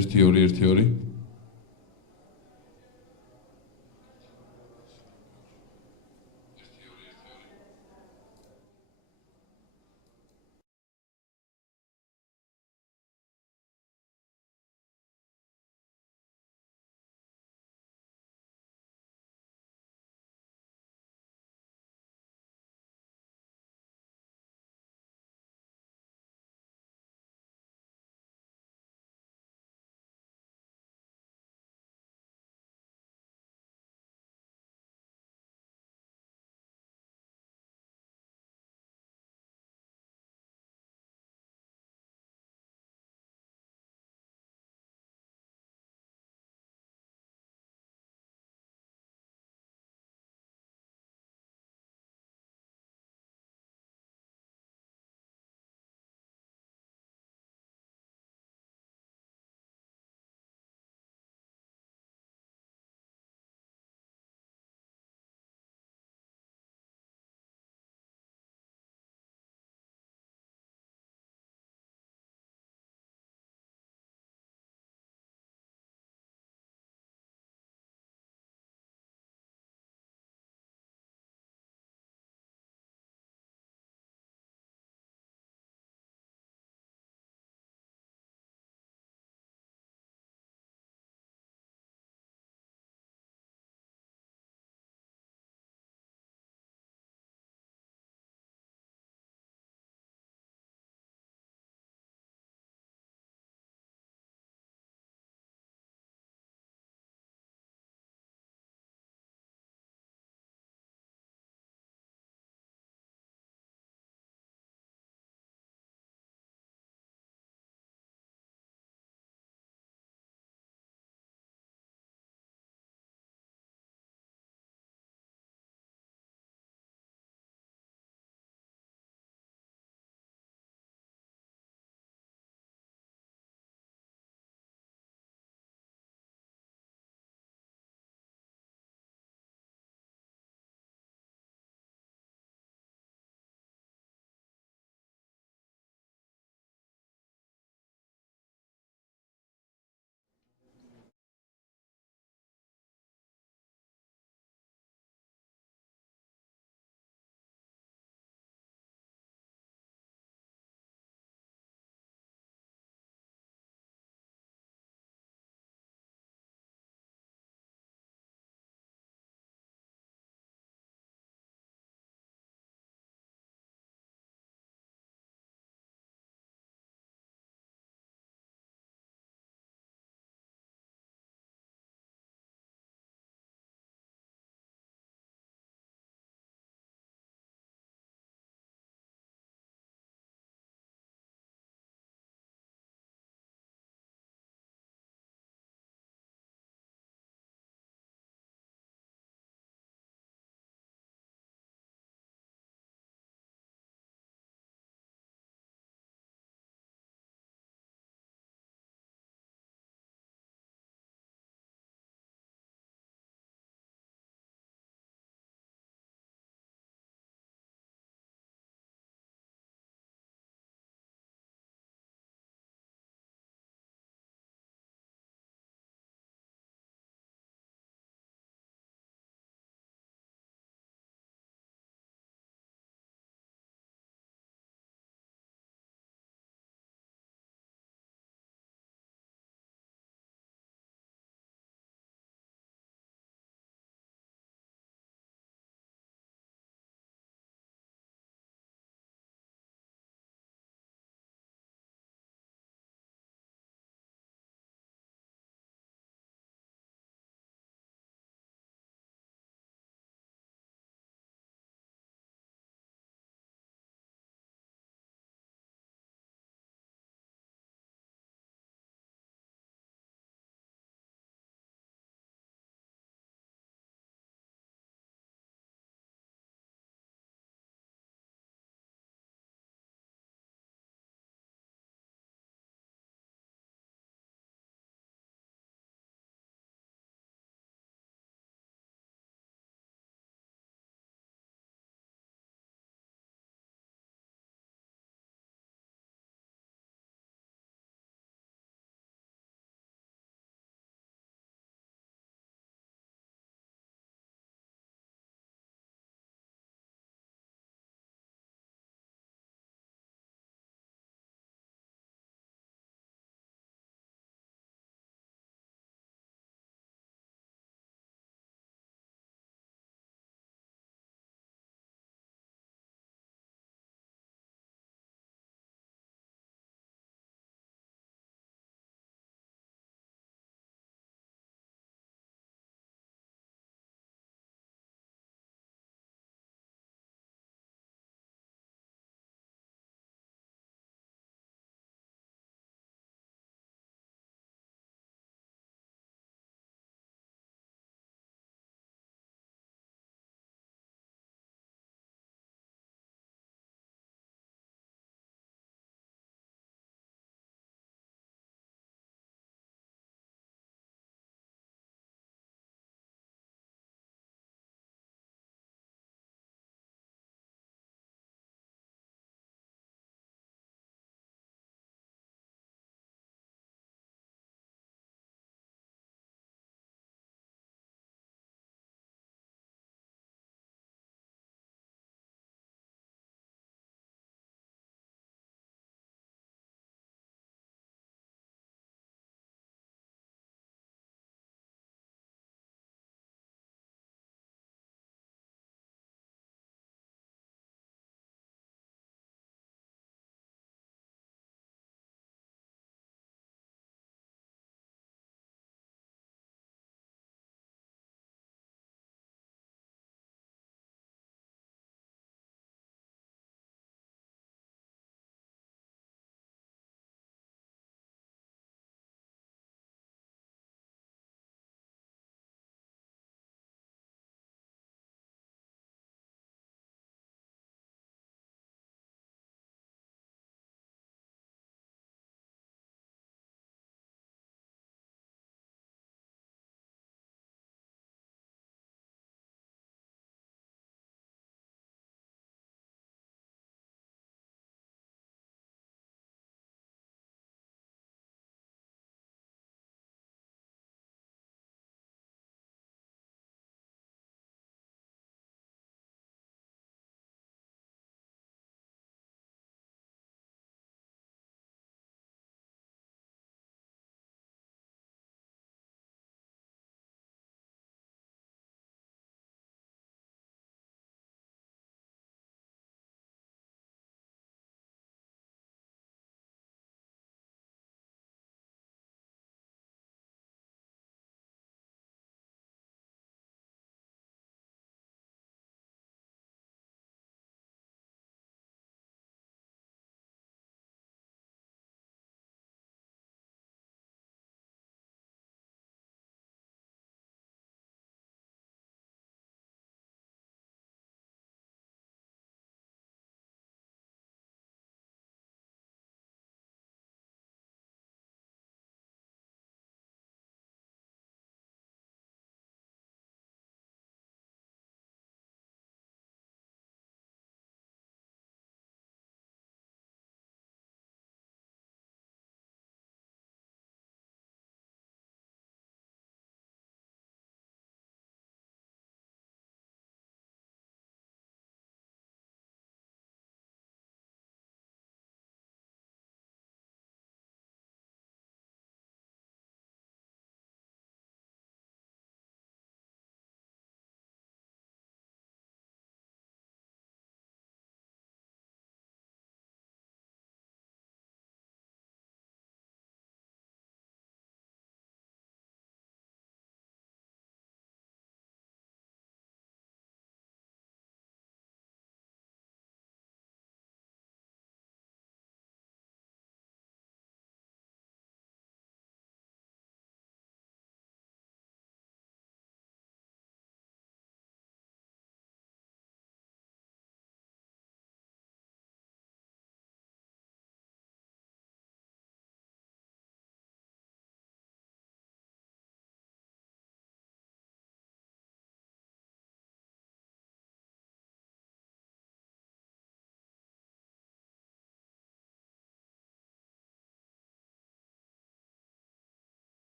1-2-1-2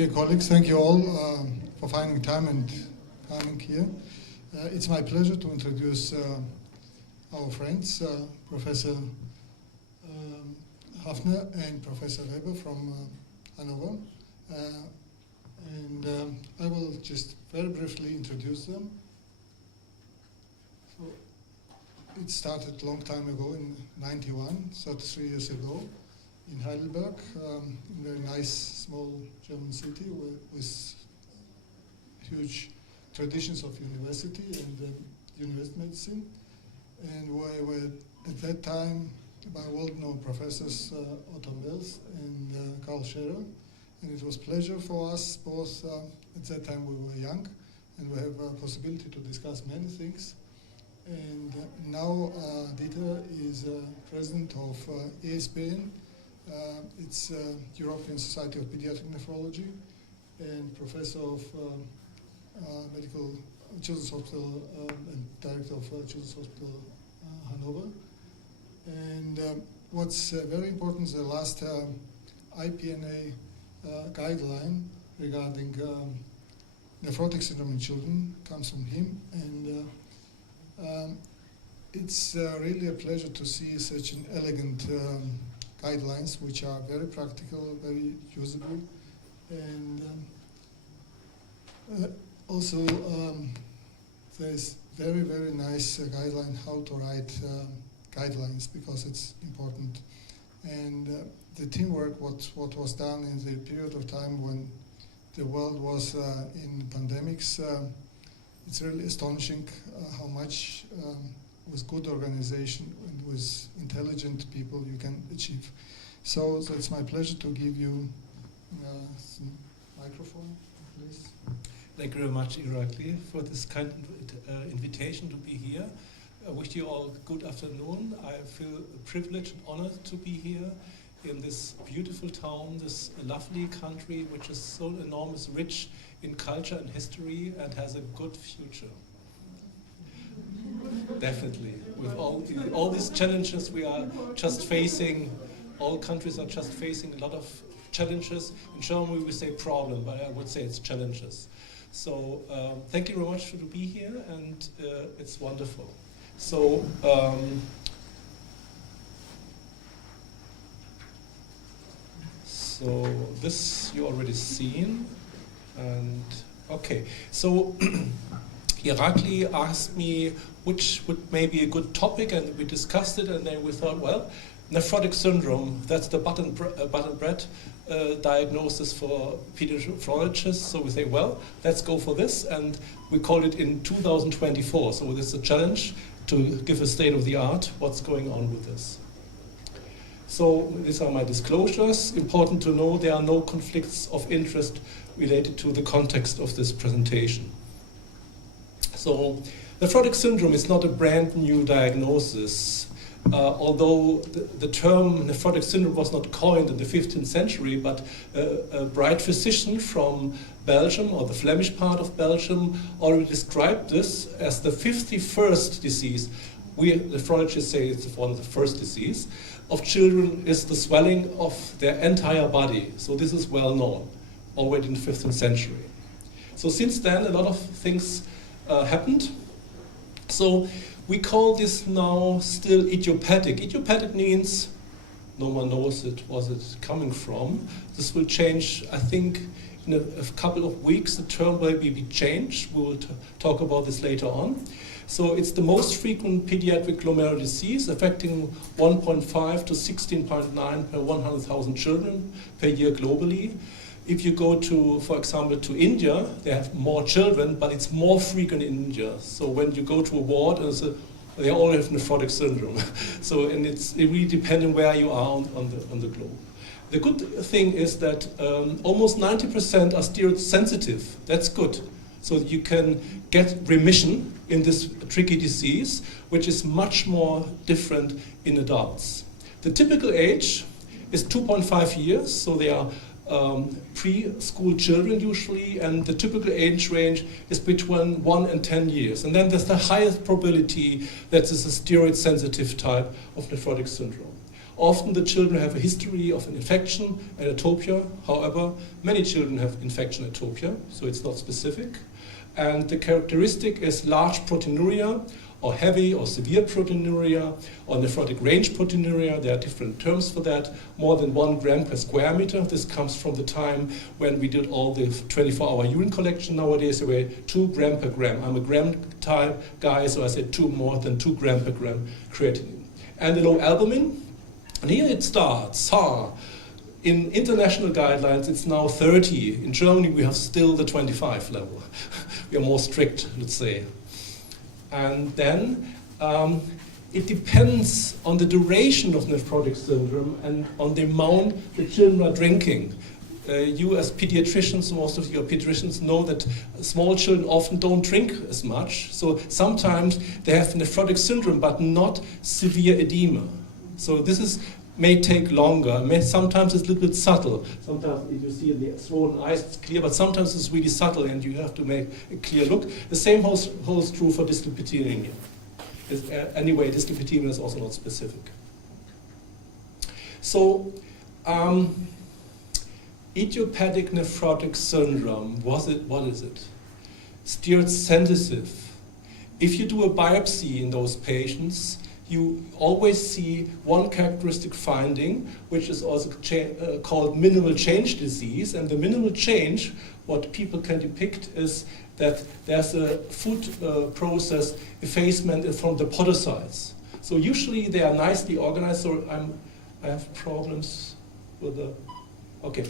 Dear colleagues, thank you all for finding time and coming here. It's my pleasure to introduce our friends, Professor Hafner and Professor Weber from Hanover. I will just very briefly introduce them. So it started a long time ago in '91, 33 years ago, in Heidelberg, a very nice small German city with huge traditions of university and university medicine, and where at that time by well-known professors Otto Mills and Karl Scherer, and it was a pleasure for us both. At that time we were young, and we have a possibility to discuss many things. And now Dieter is president of ESPN. It's European Society of Pediatric Nephrology, and professor of Medical Children's Hospital and director of Children's Hospital Hanover. And what's very important is the last IPNA guideline regarding nephrotic syndrome in children comes from him, and it's really a pleasure to see such an elegant guidelines, which are very practical, very usable, and also there's very, very nice guideline how to write guidelines, because it's important. And the teamwork, what was done in the period of time when the world was in pandemics, it's really astonishing how much with good organization and with intelligent people you can achieve. So it's my pleasure to give you some microphone, please. Thank you very much, Irakli, for this kind invitation to be here. I wish you all good afternoon. I feel privileged and honored to be here in this beautiful town, this lovely country, which is so enormous, rich in culture and history, and has a good future. Definitely. With all these challenges we are just facing, all countries are just facing a lot of challenges. In Germany we say problem, but I would say it's challenges. So thank you very much to be here, and it's wonderful. So this you already seen, and okay. So Irakli asked me which would maybe a good topic, and we discussed it, and then we thought, well, nephrotic syndrome, that's the button bread diagnosis for pediatricians. So we say, well, let's go for this, and we call it in 2024. So this is a challenge to give a state of the art, what's going on with this. So these are my disclosures. Important to know there are no conflicts of interest related to the context of this presentation. So nephrotic syndrome is not a brand new diagnosis. Although the term nephrotic syndrome was not coined in the 15th century, but a bright physician from Belgium, or the Flemish part of Belgium, already described this as the 51st disease. We nephrologists say it's one of the first disease of children, is the swelling of their entire body. So this is well known already in the 15th century. So since then a lot of things happened. So we call this now still idiopathic. Idiopathic means no one knows was it coming from. This will change, I think, in a couple of weeks. The term will be changed. We will talk about this later on. So it's the most frequent pediatric glomerular disease, affecting 1.5 to 16.9 per 100,000 children per year globally. If you go to, for example, to India, they have more children, but it's more frequent in India. So when you go to a ward, they all have nephrotic syndrome. So, and it really depends on where you are on the globe. The good thing is that almost 90% are steroid sensitive. That's good. So you can get remission in this tricky disease, which is much more different in adults. The typical age is 2.5 years, so they are preschool children usually, and the typical age range is between 1 and 10 years. And then there's the highest probability that this is a steroid-sensitive type of nephrotic syndrome. Often the children have a history of an infection and atopia. However, many children have infection atopia, so it's not specific. And the characteristic is large proteinuria, or heavy or severe proteinuria, or nephrotic range proteinuria. There are different terms for that. More than 1 gram per square meter. This comes from the time when we did all the 24-hour urine collection. Nowadays, there were 2 gram per gram. I'm a gram type guy, so I said more than 2 gram per gram creatinine. And the low albumin, and here it starts. In international guidelines, it's now 30. In Germany, we have still the 25 level. We are more strict, let's say. And then it depends on the duration of nephrotic syndrome and on the amount the children are drinking. You as pediatricians, most of your pediatricians know that small children often don't drink as much. So sometimes they have nephrotic syndrome, but not severe edema. So this may take longer. Sometimes it's a little bit subtle. Sometimes you see in the swollen eyes it's clear, but sometimes it's really subtle and you have to make a clear look. The same holds true for dyslipidemia. Anyway, dyslipidemia is also not specific. So, idiopathic nephrotic syndrome, what is it? Steroid sensitive. If you do a biopsy in those patients, you always see one characteristic finding, which is also called minimal change disease. And the minimal change, what people can depict is that there's a food process effacement from the podocytes. So usually they are nicely organized. So I have problems with the, okay.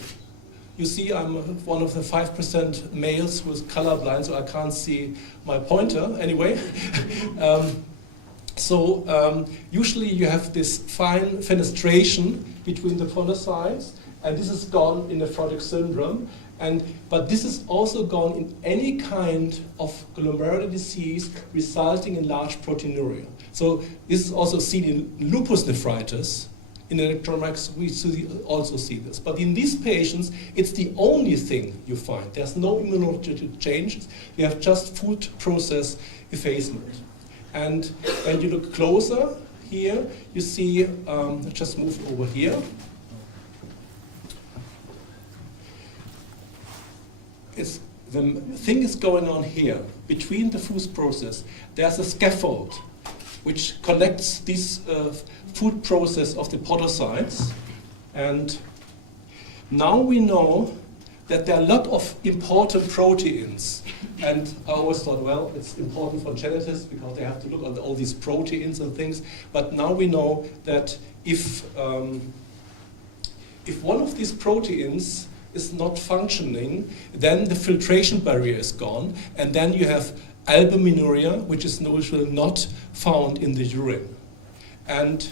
You see I'm one of the 5% males who's colorblind, so I can't see my pointer anyway. Usually you have this fine fenestration between the podocytes, and this is gone in nephrotic syndrome. But this is also gone in any kind of glomerular disease resulting in large proteinuria. So this is also seen in lupus nephritis. In electron microscopy, we also see this. But in these patients, it's the only thing you find. There's no immunological changes. You have just food process effacement. And when you look closer here, you see, let's just move over here. The thing is going on here. Between the food process, there's a scaffold which connects this food process of the podocytes. And now we know that there are a lot of important proteins. And I always thought, well, it's important for geneticists because they have to look at all these proteins and things. But now we know that if one of these proteins is not functioning, then the filtration barrier is gone, and then you have albuminuria, which is usually not found in the urine. And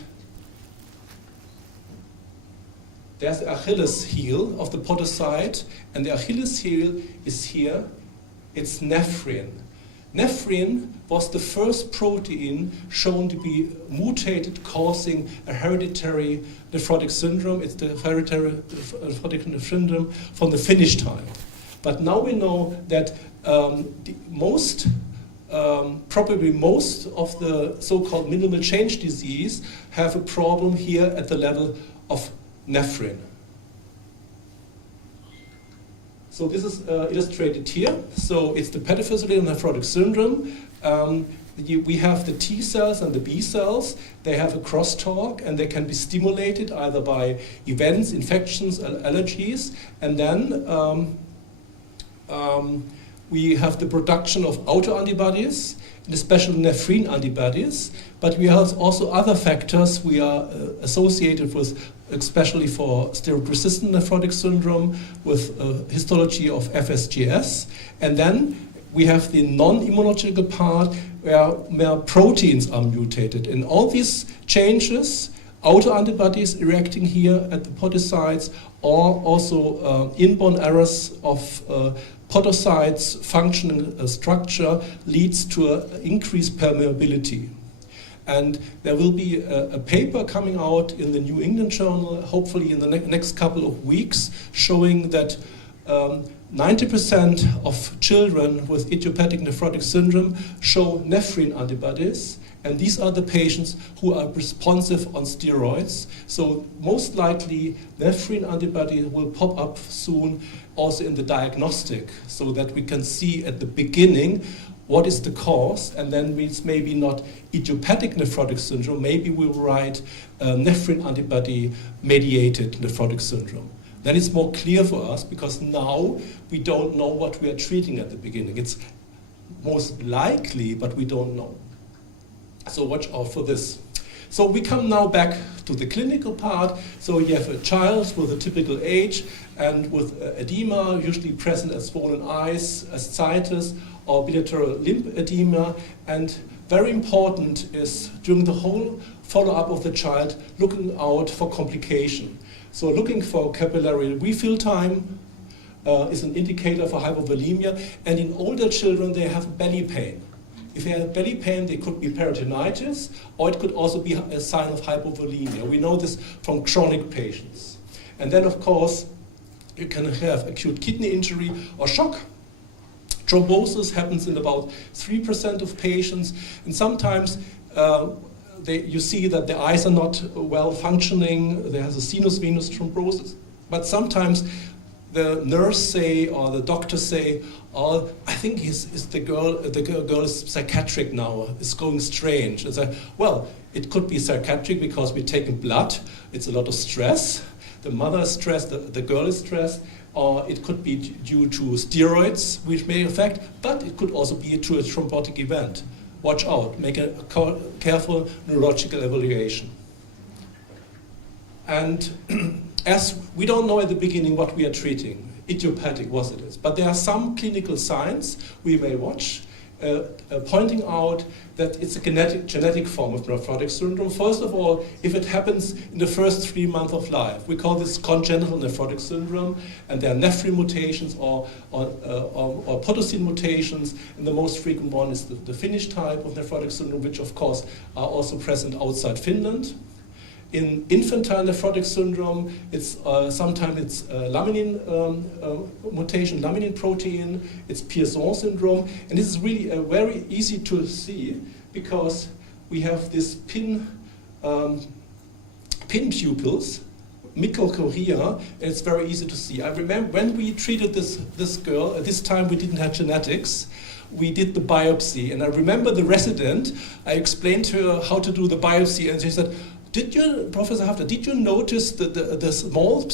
there's the Achilles heel of the podocyte, and the Achilles heel is here. It's nephrin. Nephrin was the first protein shown to be mutated, causing a hereditary nephrotic syndrome. It's the hereditary nephrotic syndrome from the Finnish time. But now we know that probably most of the so-called minimal change disease have a problem here at the level of nephrin. So this is illustrated here. So it's the pathophysiological nephrotic syndrome. We have the T cells and the B cells. They have a crosstalk, and they can be stimulated either by events, infections, allergies. And then we have the production of autoantibodies, and especially nephrin antibodies. But we have also other factors we are associated with, especially for steroid-resistant nephrotic syndrome, with histology of FSGS. And then we have the non-immunological part where proteins are mutated. And all these changes, autoantibodies reacting here at the podocytes, or also inborn errors of podocytes functional structure leads to an increased permeability. And there will be a paper coming out in the New England Journal, hopefully in the next couple of weeks, showing that 90% of children with idiopathic nephrotic syndrome show nephrin antibodies, and these are the patients who are responsive on steroids. So most likely nephrin antibody will pop up soon also in the diagnostic, so that we can see at the beginning what is the cause, and then it's maybe not idiopathic nephrotic syndrome, maybe we'll write nephrin antibody mediated nephrotic syndrome. Then it's more clear for us, because now we don't know what we are treating at the beginning. It's most likely, but we don't know. So watch out for this. So we come now back to the clinical part. So you have a child with a typical age and with edema, usually present as swollen eyes, ascites, or bilateral limb edema. And very important is during the whole follow-up of the child, looking out for complication. So looking for capillary refill time is an indicator for hypovolemia. And in older children, they have belly pain. If they have belly pain, they could be peritonitis, or it could also be a sign of hypovolemia. We know this from chronic patients. And then, of course, you can have acute kidney injury or shock. Thrombosis happens in about 3% of patients, and sometimes you see that the eyes are not well functioning. There has a sinus venous thrombosis, but sometimes the nurse say or the doctor say, "Oh, I think the girl is psychiatric now. It's going strange." It's like, well, it could be psychiatric because we're taking blood. It's a lot of stress. The mother is stressed. The girl is stressed. Or it could be due to steroids, which may affect. But it could also be to a thrombotic event. Watch out. Make a careful neurological evaluation. And as we don't know at the beginning what we are treating, idiopathic what it is, but there are some clinical signs we may watch, pointing out that it's a genetic form of nephrotic syndrome. First of all, if it happens in the first 3 months of life, we call this congenital nephrotic syndrome, and there are nephrin mutations or podocyte mutations, and the most frequent one is the Finnish type of nephrotic syndrome, which of course are also present outside Finland. In infantile nephrotic syndrome, it's sometimes laminin mutation, laminin protein. It's Pierson syndrome, and this is really very easy to see because we have this pin pupils, microchorea, and it's very easy to see. I remember when we treated this girl. At this time, we didn't have genetics. We did the biopsy, and I remember the resident. I explained to her how to do the biopsy, and she said, Professor Hafner, did you notice the small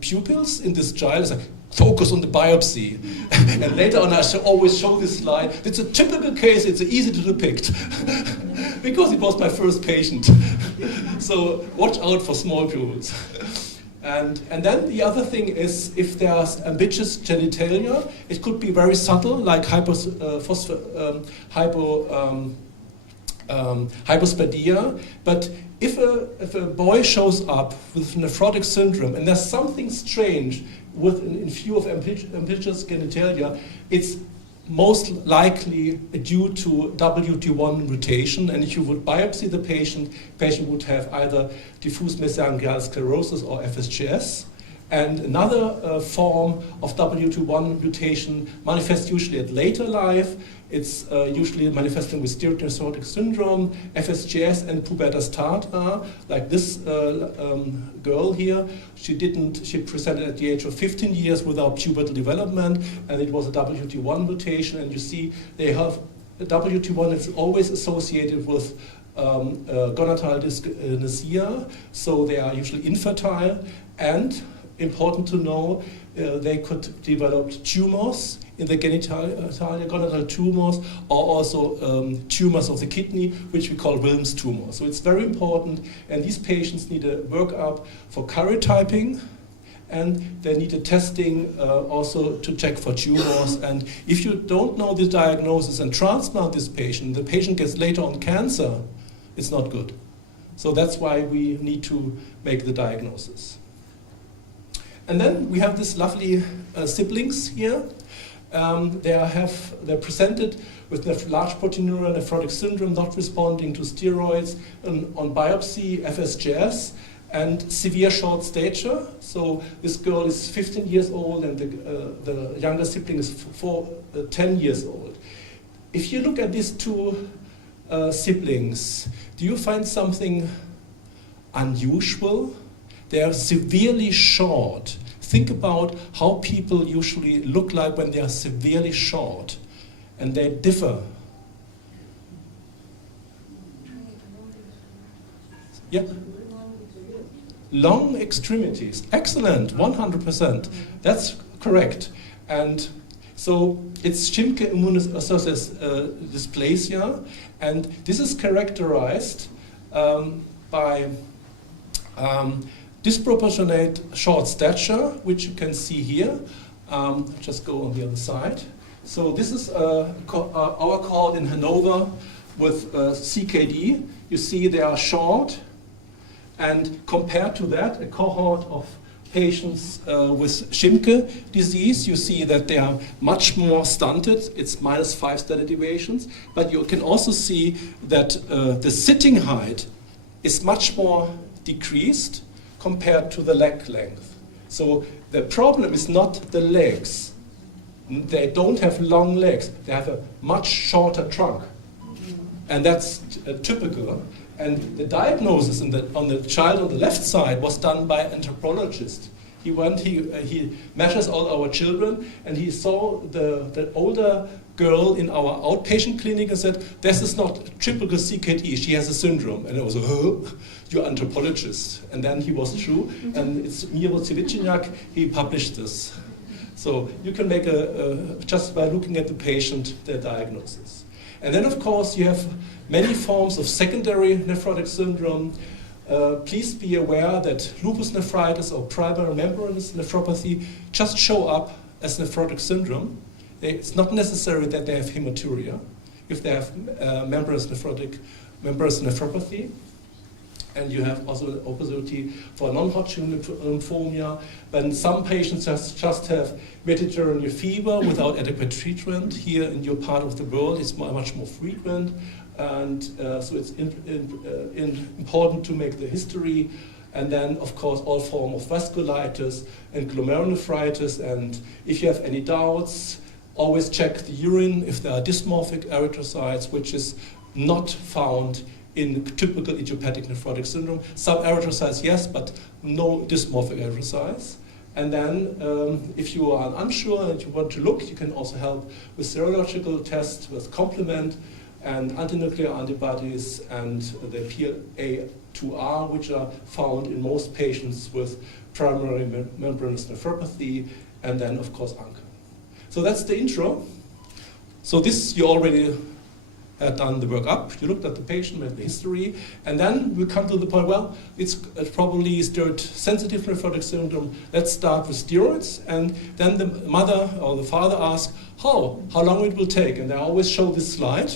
pupils in this child? It's like, focus on the biopsy. And later on, I always show this slide. It's a typical case. It's easy to depict because it was my first patient. So watch out for small pupils. And then the other thing is, if there's ambiguous genitalia, it could be very subtle, like hypospadia. But if a boy shows up with nephrotic syndrome and there's something strange in view of ambiguous genitalia, it's most likely due to WT1 mutation. And if you would biopsy the patient would have either diffuse mesangial sclerosis or FSGS. And another form of WT1 mutation manifests usually at later life. It's usually manifesting with steroid nephrotic syndrome, FSGS, and pubertas tarda. Like this girl here, she presented at the age of 15 years without pubertal development, and it was a WT1 mutation. And you see, they have WT1 is always associated with gonadal dysgenesia, so they are usually infertile. And important to know, they could develop tumors in the genitalia, gonadal tumors, or also tumors of the kidney, which we call Wilms tumors. So it's very important, and these patients need a workup for karyotyping, and they need a testing also to check for tumors. And if you don't know the diagnosis and transplant this patient, the patient gets later on cancer, it's not good. So that's why we need to make the diagnosis. And then we have these lovely siblings here. They're presented with large proteinuria nephrotic syndrome, not responding to steroids, on biopsy, FSGS, and severe short stature. So this girl is 15 years old and the younger sibling is 10 years old. If you look at these two siblings, do you find something unusual? They are severely short. Think about how people usually look like when they are severely short, and they differ. Yeah. Long extremities. Excellent, 100%. That's correct. And so it's Schimke immune-associated dysplasia, and this is characterized by disproportionate short stature, which you can see here. Just go on the other side. So this is our cohort in Hanover with CKD. You see they are short, and compared to that, a cohort of patients with Schimke disease, you see that they are much more stunted. It's -5 standard deviations, but you can also see that the sitting height is much more decreased compared to the leg length. So the problem is not the legs. They don't have long legs. They have a much shorter trunk. And that's typical. And the diagnosis on the child on the left side was done by an anthropologist. He measures all our children, and he saw the older girl in our outpatient clinic and said, this is not typical CKD, she has a syndrome. And I was like, oh, you're anthropologist. And then he was true, and it's Mrcheveli, he published this. So you can make just by looking at the patient, the diagnosis. And then of course you have many forms of secondary nephrotic syndrome. Please be aware that lupus nephritis or primary membranous nephropathy just show up as nephrotic syndrome. It's not necessary that they have hematuria if they have membranous nephropathy. And you have also the opportunity for non-Hodgkin lymphoma. But some patients just have Mediterranean fever without adequate treatment. Here in your part of the world, it's much more frequent. And so it's important to make the history. And then, of course, all forms of vasculitis and glomerulonephritis. And if you have any doubts, always check the urine if there are dysmorphic erythrocytes, which is not found in typical idiopathic nephrotic syndrome. Some erythrocytes, yes, but no dysmorphic erythrocytes. And then, if you are unsure and you want to look, you can also help with serological tests with complement and antinuclear antibodies and the PLA2R, which are found in most patients with primary membranous nephropathy, and then, of course, ANCA. So that's the intro. So this you already had done the workup. You looked at the patient, made the history, and then we come to the point, well, it's probably steroid-sensitive nephrotic syndrome. Let's start with steroids. And then the mother or the father asks, how long it will take? And I always show this slide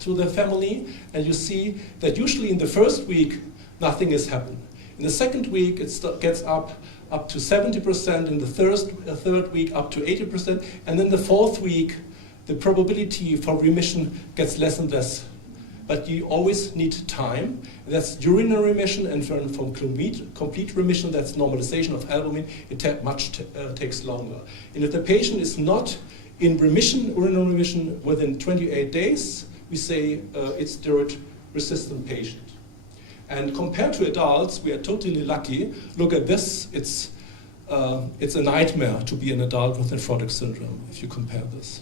to the family, and you see that usually in the first week, nothing is happening. In the second week, it gets up to 70%, in the third week up to 80%, and then the fourth week, the probability for remission gets less and less. But you always need time. That's urinary remission, and from complete remission, that's normalization of albumin, it takes longer. And if the patient is not in remission, urinary remission, within 28 days, we say it's steroid-resistant patient. And compared to adults, we are totally lucky. Look at this. It's a nightmare to be an adult with nephrotic syndrome if you compare this.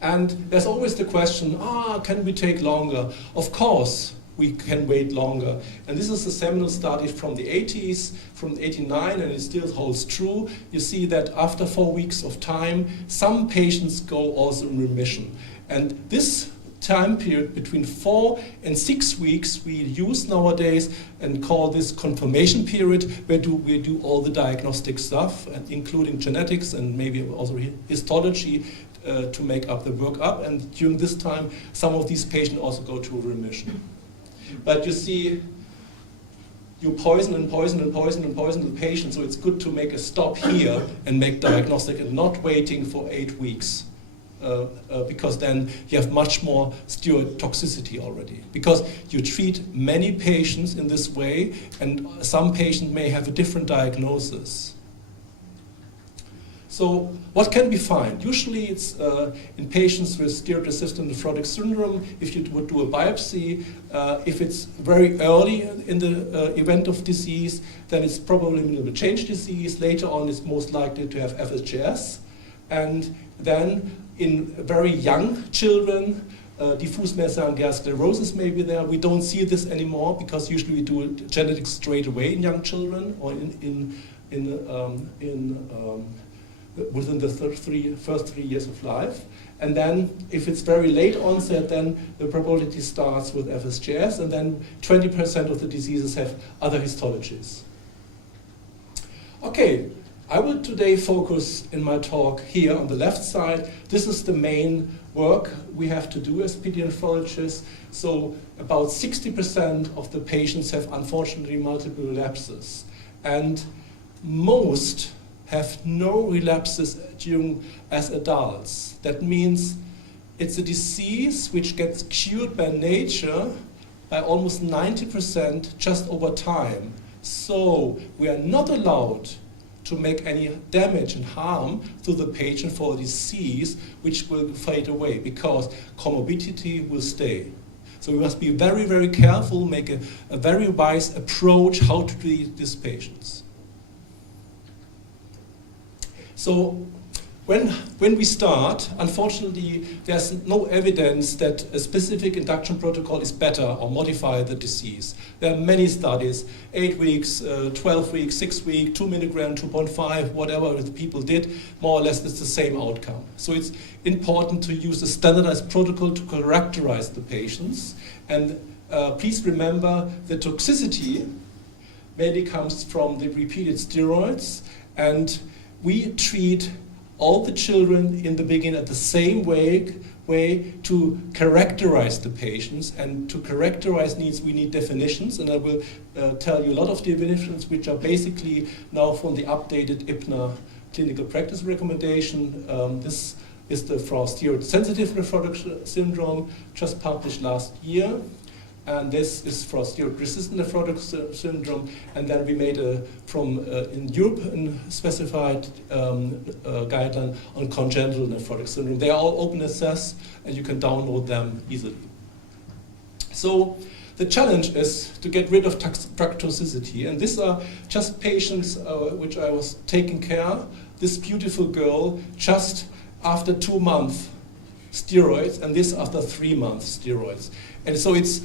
And there's always the question, can we take longer? Of course, we can wait longer. And this is a seminal study from the 80s, from 89, and it still holds true. You see that after 4 weeks of time, some patients go also in remission. And this time period between 4 and 6 weeks we use nowadays and call this confirmation period, where we do all the diagnostic stuff, and including genetics and maybe also histology to make up the workup. And during this time, some of these patients also go to remission. But you see, you poison and poison and poison and poison the patient, so it's good to make a stop here and make diagnostic and not waiting for 8 weeks. because then you have much more steroid toxicity already. Because you treat many patients in this way, and some patients may have a different diagnosis. So what can we find? Usually it's in patients with steroid-resistant nephrotic syndrome, if you would do a biopsy, if it's very early in the event of disease, then it's probably minimal change disease. Later on, it's most likely to have FSGS. And then in very young children, diffuse mesangial sclerosis may be there. We don't see this anymore because usually we do genetics straight away in young children or within the first 3 years of life. And then if it's very late onset, then the probability starts with FSGS, and then 20% of the diseases have other histologies. Okay, I will today focus in my talk here on the left side. This is the main work we have to do as pediatricians. So about 60% of the patients have unfortunately multiple relapses. And most have no relapses as adults. That means it's a disease which gets cured by nature by almost 90% just over time. So we are not allowed to make any damage and harm to the patient for a disease which will fade away because comorbidity will stay. So we must be very, very careful, make a very wise approach how to treat these patients. So when we start, unfortunately, there's no evidence that a specific induction protocol is better or modify the disease. There are many studies, 8 weeks, 12 weeks, 6 weeks, 2 milligram, 2.5, whatever the people did, more or less it's the same outcome. So it's important to use a standardized protocol to characterize the patients. And please remember the toxicity mainly comes from the repeated steroids, and we treat all the children in the beginning at the same way to characterize the patients. And to characterize we need definitions, and I will tell you a lot of definitions which are basically now from the updated IPNA clinical practice recommendation. This is for steroid-sensitive nephrotic syndrome, just published last year. And this is for steroid-resistant nephrotic syndrome. And then we made in Europe a specified guideline on congenital nephrotic syndrome. They are all open access, and you can download them easily. So the challenge is to get rid of toxicity. And these are just patients which I was taking care of. This beautiful girl just after 2 months steroids, and this after 3 months steroids. And so it's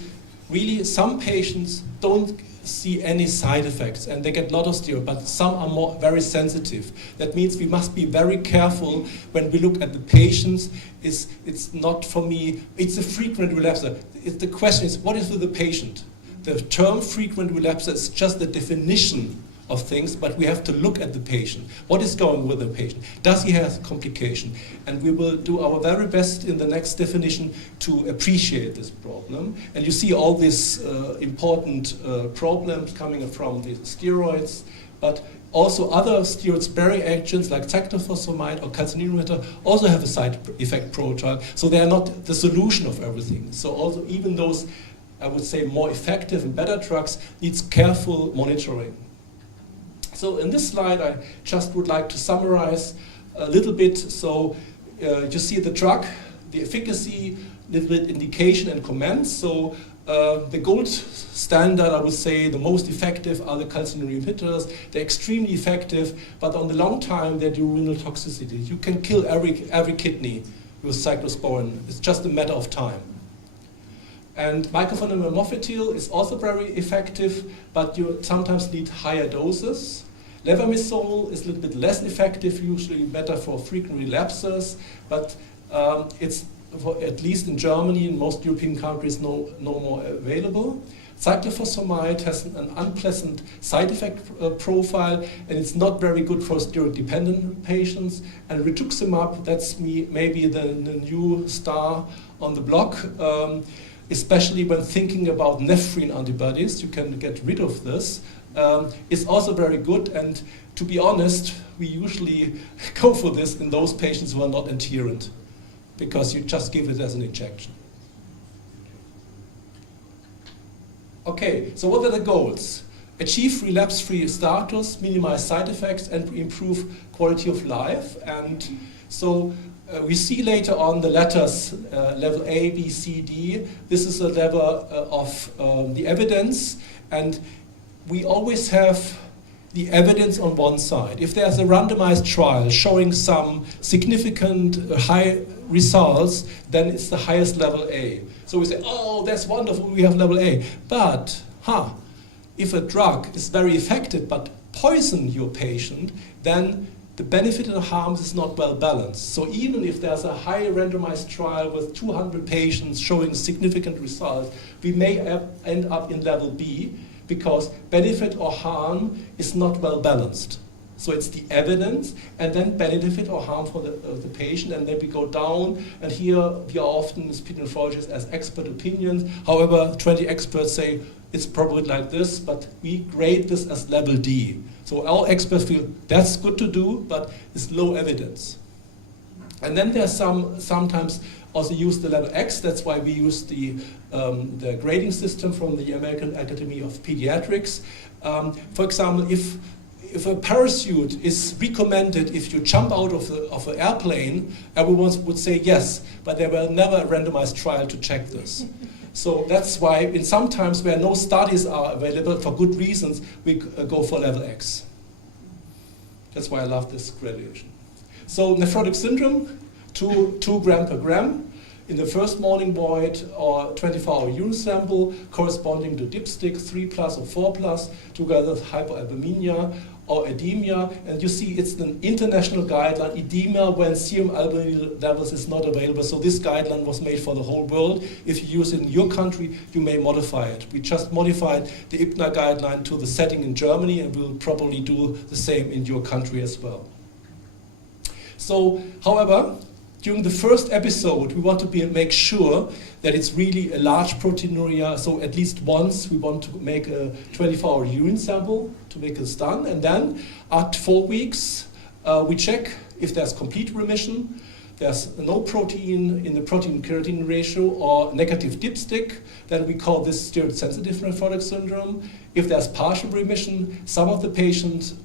really, some patients don't see any side effects and they get a lot of steroids, but some are very sensitive. That means we must be very careful when we look at the patients. It's not for me, it's a frequent relapser. The question is, what is with the patient? The term frequent relapser is just the definition of things, but we have to look at the patient. What is going with the patient? Does he have complication? And we will do our very best in the next definition to appreciate this problem. And you see all these important problems coming from the steroids, but also other steroid-sparing agents like cyclophosphamide or calcineurin inhibitor also have a side effect profile. So they are not the solution of everything. So also even those, I would say, more effective and better drugs needs careful monitoring. So in this slide, I just would like to summarize a little bit. So you see the drug, the efficacy, little bit indication and comments. So the gold standard, I would say, the most effective are the calcineurin inhibitors. They're extremely effective, but on the long time, they do renal toxicity. You can kill every kidney with cyclosporin. It's just a matter of time. And mycophenolate mofetil is also very effective, but you sometimes need higher doses. Levamisole is a little bit less effective, usually better for frequent relapses, but it's, at least in Germany and most European countries, no more available. Cyclophosphamide has an unpleasant side effect profile, and it's not very good for steroid-dependent patients. And rituximab, that's maybe the new star on the block. Especially when thinking about nephrin antibodies, you can get rid of this. It's also very good, and to be honest, we usually go for this in those patients who are not adherent. because you just give it as an injection. Okay, so what are the goals? Achieve relapse-free status, minimize side effects, and improve quality of life. And so we see later on the letters level A, B, C, D. This is a level of the evidence, and we always have the evidence on one side. If there's a randomized trial showing some significant high results, then it's the highest level A. So we say, oh, that's wonderful, we have level A. But, if a drug is very effective but poison your patient, then the benefit and harms is not well balanced. So even if there's a high randomized trial with 200 patients showing significant results, we may end up in level B because benefit or harm is not well balanced. So it's the evidence and then benefit or harm for the patient, and then we go down, and here we are often as pediatricians as expert opinions. However, 20 experts say it's probably like this, but we grade this as level D. So all experts feel that's good to do, but it's low evidence. And then there's sometimes also use the level X. That's why we use the grading system from the American Academy of Pediatrics. For example, if a parachute is recommended if you jump out of an airplane, everyone would say yes, but there were never a randomized trial to check this. So that's why in some times where no studies are available for good reasons, we go for level X. That's why I love this gradation. So nephrotic syndrome, 2 gram per gram in the first morning void or 24-hour urine sample corresponding to dipstick 3+ or 4+, together with hypoalbuminemia or edema. And you see it's an international guideline, edema when serum albumin levels is not available. So this guideline was made for the whole world. If you use it in your country, you may modify it. We just modified the IPNA guideline to the setting in Germany, and we'll probably do the same in your country as well. So, however, during the first episode, we want to make sure that it's really a large proteinuria. So at least once we want to make a 24-hour urine sample to make it done. And then at 4 weeks, we check if there's complete remission, there's no protein in the protein-creatinine ratio or negative dipstick, then we call this steroid-sensitive nephrotic syndrome. If there's partial remission, some of the patients,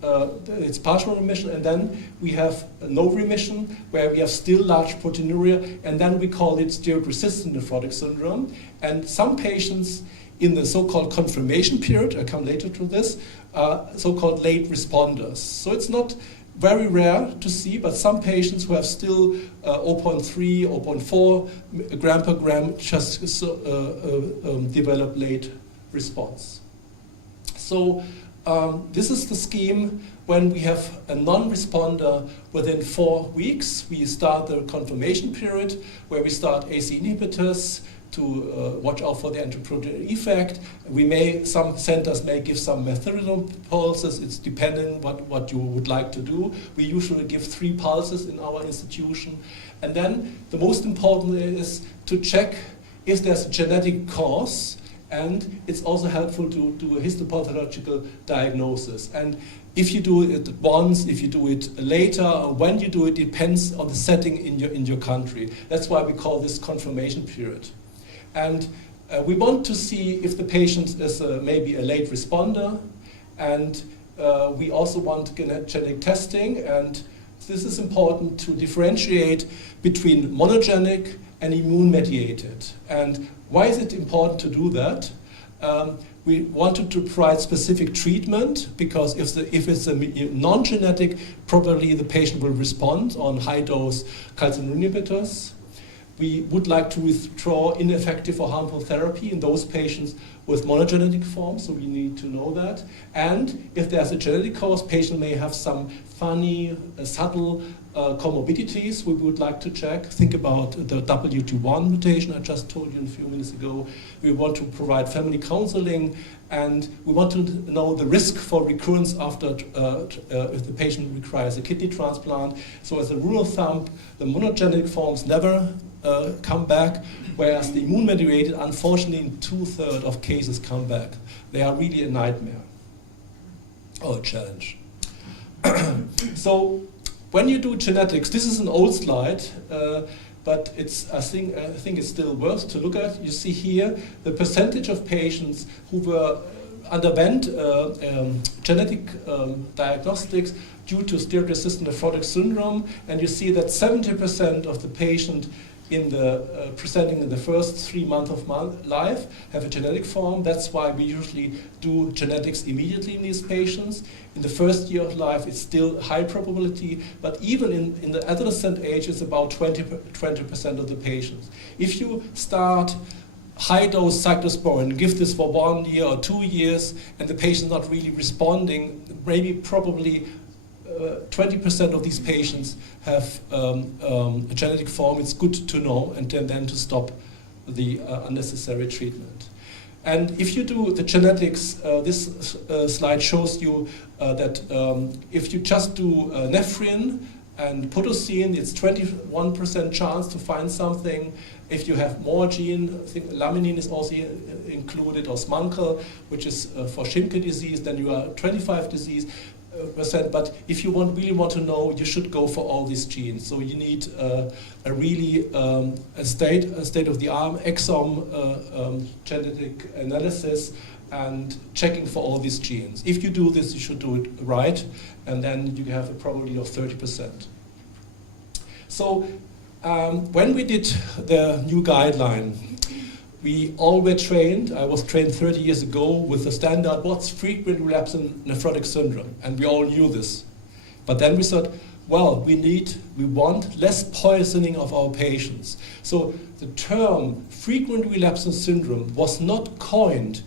it's partial remission, and then we have no remission, where we have still large proteinuria, and then we call it steroid-resistant nephrotic syndrome. And some patients in the so-called confirmation period, I come later to this, so-called late responders. So it's not very rare to see, but some patients who have still 0.3, 0.4 gram per gram just develop late response. So this is the scheme when we have a non-responder within 4 weeks. We start the confirmation period where we start AC inhibitors to watch out for the antiprotein effect. Some centers may give some methylene pulses. It's depending what you would like to do. We usually give 3 pulses in our institution. And then the most important is to check if there's a genetic cause, and it's also helpful to do a histopathological diagnosis. And if you do it once, if you do it later, or when you do it, depends on the setting in your country. That's why we call this confirmation period. And we want to see if the patient is maybe a late responder, and we also want genetic testing, and this is important to differentiate between monogenic and immune-mediated. And why is it important to do that? We wanted to provide specific treatment because if it's a non-genetic, probably the patient will respond on high-dose calcineurin inhibitors. We would like to withdraw ineffective or harmful therapy in those patients with monogenic forms, so we need to know that. And if there's a genetic cause, patient may have some funny, subtle comorbidities we would like to check. Think about the WT1 mutation I just told you a few minutes ago. We want to provide family counseling, and we want to know the risk for recurrence after if the patient requires a kidney transplant. So as a rule of thumb, the monogenic forms never come back, whereas the immune-mediated, unfortunately, in 2/3 of cases come back. They are really a nightmare or a challenge. So when you do genetics, this is an old slide, but I think it's still worth to look at. You see here the percentage of patients who underwent genetic diagnostics due to steroid-resistant nephrotic syndrome, and you see that 70% of the patient presenting in the first 3 months of life have a genetic form. That's why we usually do genetics immediately in these patients. In the first year of life, it's still high probability, but even in the adolescent age, it's about 20% of the patients. If you start high-dose cyclosporin, give this for 1 year or 2 years, and the patient's not really responding, probably 20% of these patients have a genetic form. It's good to know, and then to stop the unnecessary treatment. And if you do the genetics, this slide shows you that if you just do nephrin and potosine, it's 21% chance to find something. If you have more gene, I think laminin is also included, or SMUNCL, which is for Schimke disease, then you are 25%. But if you really want to know, you should go for all these genes. So you need a really state-of-the-art exome genetic analysis and checking for all these genes. If you do this, you should do it right, and then you have a probability of 30%. So when we did the new guideline, we all were trained. I was trained 30 years ago with the standard, what's frequent relapsing nephrotic syndrome? And we all knew this. But then we thought, well, we want less poisoning of our patients. So the term frequent relapsing syndrome was not coined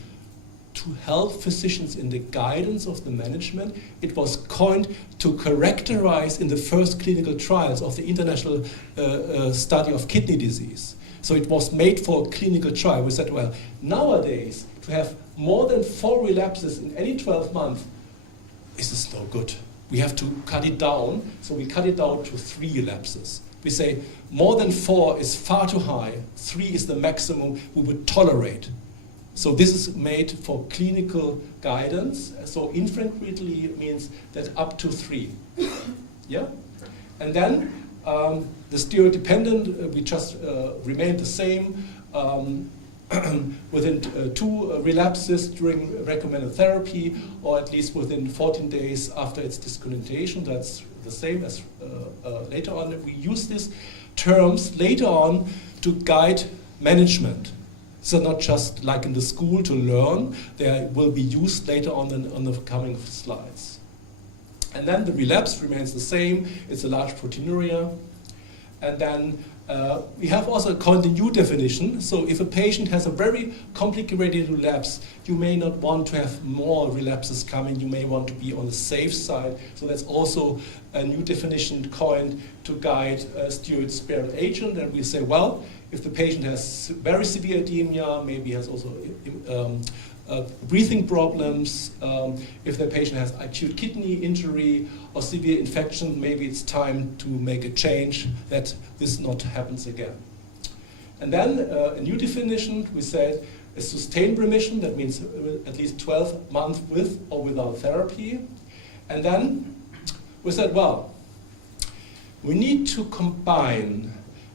to help physicians in the guidance of the management. It was coined to characterize in the first clinical trials of the international study of kidney disease. So it was made for a clinical trial. We said, well, nowadays, to have more than 4 relapses in any 12 months, this is no good. We have to cut it down, so we cut it down to 3 relapses. We say more than 4 is far too high, 3 is the maximum we would tolerate. So this is made for clinical guidance, so infrequently means that up to 3. Yeah? And then the steroid dependent, we just remained the same within 2 relapses during recommended therapy, or at least within 14 days after its discontinuation. That's the same as later on. We use these terms later on to guide management. So not just like in the school to learn, they will be used later on in the coming slides. And then the relapse remains the same. It's a large proteinuria. And then we have also coined a new definition. So if a patient has a very complicated relapse, you may not want to have more relapses coming. You may want to be on the safe side. So that's also a new definition coined to guide a steroid-sparing agent. And we say, well, if the patient has very severe edema, maybe has also breathing problems, if the patient has acute kidney injury or severe infection, maybe it's time to make a change that this not happens again. And then a new definition, we said a sustained remission, that means at least 12 months with or without therapy. And then we said, well, we need to combine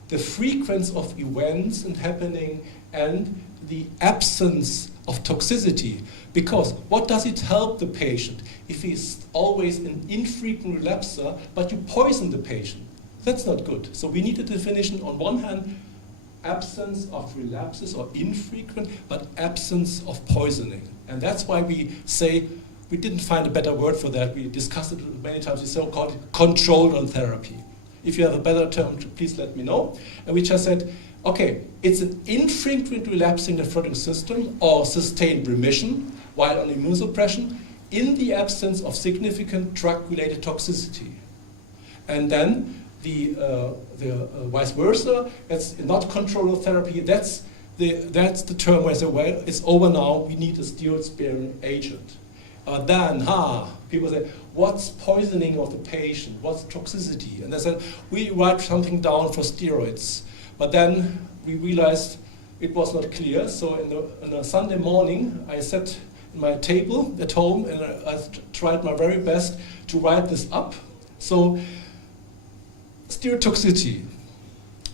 the frequency of events and happening and the absence of toxicity. Because what does it help the patient if he's always an infrequent relapser, but you poison the patient? That's not good. So we need a definition on one hand, absence of relapses or infrequent, but absence of poisoning. And that's why we say, we didn't find a better word for that. We discussed it many times. We so-called controlled on therapy. If you have a better term, please let me know. And we just said, okay, it's an infrequent relapsing nephrotic system or sustained remission while on immunosuppression in the absence of significant drug-related toxicity. And then the vice versa, it's not controlled therapy. That's the term where I say, well, it's over now. We need a steroid-sparing agent. Then, people say, what's poisoning of the patient? What's toxicity? And I said, we write something down for steroids. But then we realized it was not clear. So on a Sunday morning, I sat at my table at home and I tried my very best to write this up. So steroid toxicity.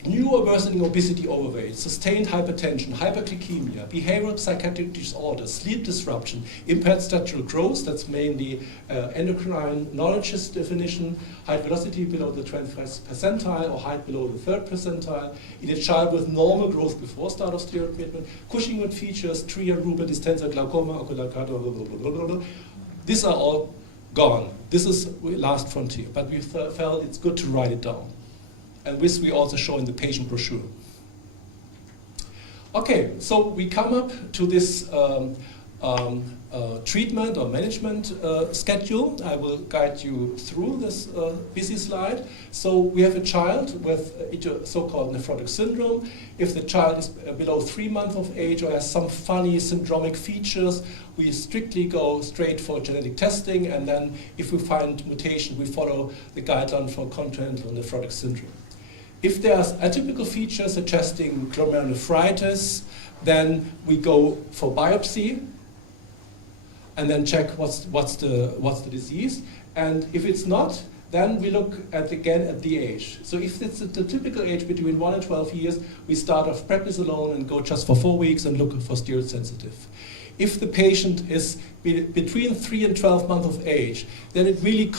new or worsening obesity, overweight, sustained hypertension, hyperglycemia, behavioral psychiatric disorders, sleep disruption, impaired statural growth, that's mainly endocrine neurologist definition, height velocity below the 21st percentile or height below the 3rd percentile, in a child with normal growth before start of steroid treatment, Cushing-Wood features, tria, rubra, distensia, glaucoma, ocular cardo, blah, blah, blah. These are all gone. This is last frontier, but we felt it's good to write it down. And this we also show in the patient brochure. Okay, so we come up to this treatment or management schedule. I will guide you through this busy slide. So we have a child with so-called nephrotic syndrome. If the child is below 3 months of age or has some funny syndromic features, we strictly go straight for genetic testing, and then if we find mutation, we follow the guideline for congenital nephrotic syndrome. If there's atypical features suggesting glomerulonephritis, then we go for biopsy and then check what's the disease. And if it's not, then we look again at the age. So if it's the typical age between 1 and 12 years, we start off prednisolone and go just for 4 weeks and look for steroid sensitive. If the patient is between 3 and 12 months of age, then it really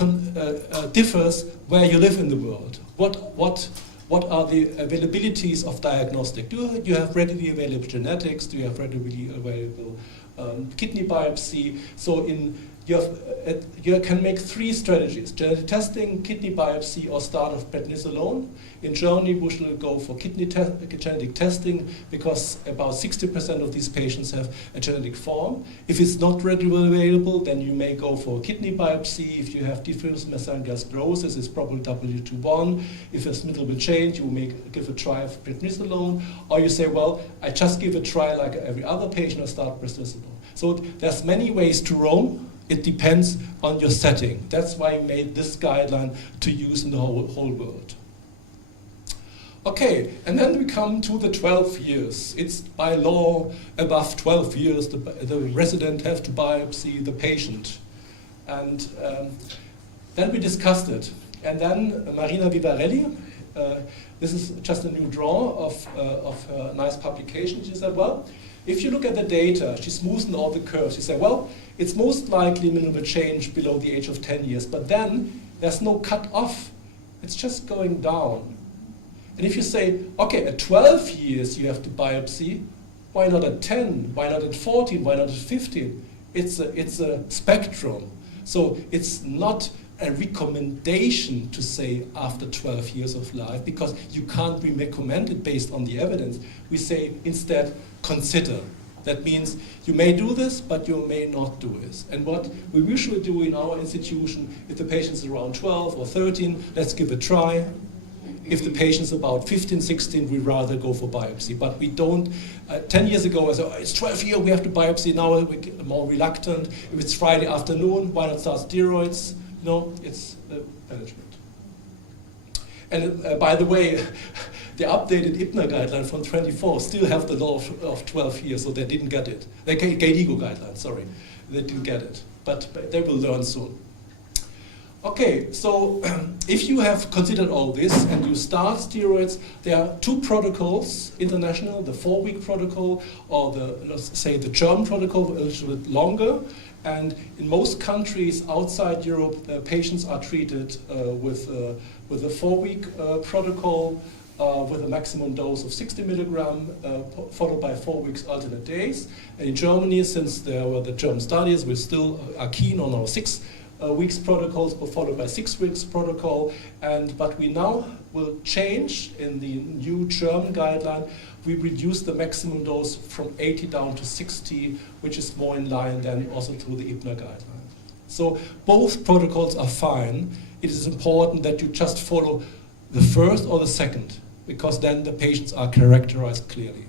differs where you live in the world. What are the availabilities of diagnostic? Do you have readily available genetics? Do you have readily available kidney biopsy? So you can make 3 strategies: genetic testing, kidney biopsy, or start of prednisolone. In Germany, we should go for genetic testing because about 60% of these patients have a genetic form. If it's not readily available, then you may go for kidney biopsy. If you have diffuse mesangial sclerosis, it's probably W21. If it's middle change, you may give a try of prednisolone. Or you say, well, I just give a try like every other patient, I start prednisolone. So there's many ways to roam. It depends on your setting. That's why we made this guideline to use in the whole world. Okay, and then we come to the 12 years. It's by law above 12 years the resident have to biopsy the patient. And then we discussed it. And then Marina Vivarelli, this is just a new draw of a nice publication. She said, well, if you look at the data, she smoothed all the curves. She said, well, it's most likely minimal change below the age of 10 years, but then there's no cut off. It's just going down. And if you say, okay, at 12 years you have to biopsy, why not at 10? Why not at 14? Why not at 15? It's a spectrum. So it's not a recommendation to say after 12 years of life, because you can't recommend it based on the evidence. We say instead, consider. That means you may do this, but you may not do this. And what we usually do in our institution, if the patient's around 12 or 13, let's give a try. If the patient's about 15, 16, we rather go for biopsy. But we don't, 10 years ago, I said, oh, it's 12 years, we have to biopsy. Now we're more reluctant. If it's Friday afternoon, why not start steroids? No, it's management. And by the way, the updated IPNA guideline from 24 still have the law of 12 years, so they didn't get it. They GAIDIGO guideline, sorry. They didn't get it, but they will learn soon. Okay, so if you have considered all this and you start steroids, there are 2 protocols, international, the 4-week protocol or let's say the German protocol, a little bit longer. And in most countries outside Europe, patients are treated with a 4-week protocol with a maximum dose of 60 milligram, followed by 4 weeks alternate days. And in Germany, since there were the German studies, we still are keen on our 6 weeks protocols, but followed by 6 weeks protocol. But we now will change in the new German guideline. We reduce the maximum dose from 80 down to 60, which is more in line than also to the IPNA guideline. So both protocols are fine. It is important that you just follow the first or the second, because then the patients are characterized clearly.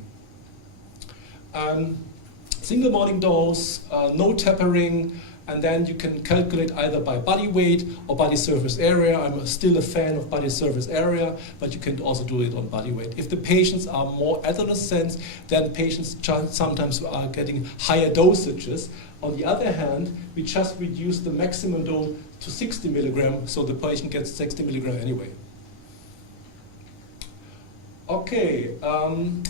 Single morning dose, no tapering, and then you can calculate either by body weight or body surface area. I'm still a fan of body surface area, but you can also do it on body weight. If the patients are more adolescents, then patients sometimes are getting higher dosages. On the other hand, we just reduce the maximum dose to 60 milligrams, so the patient gets 60 milligrams anyway. Okay,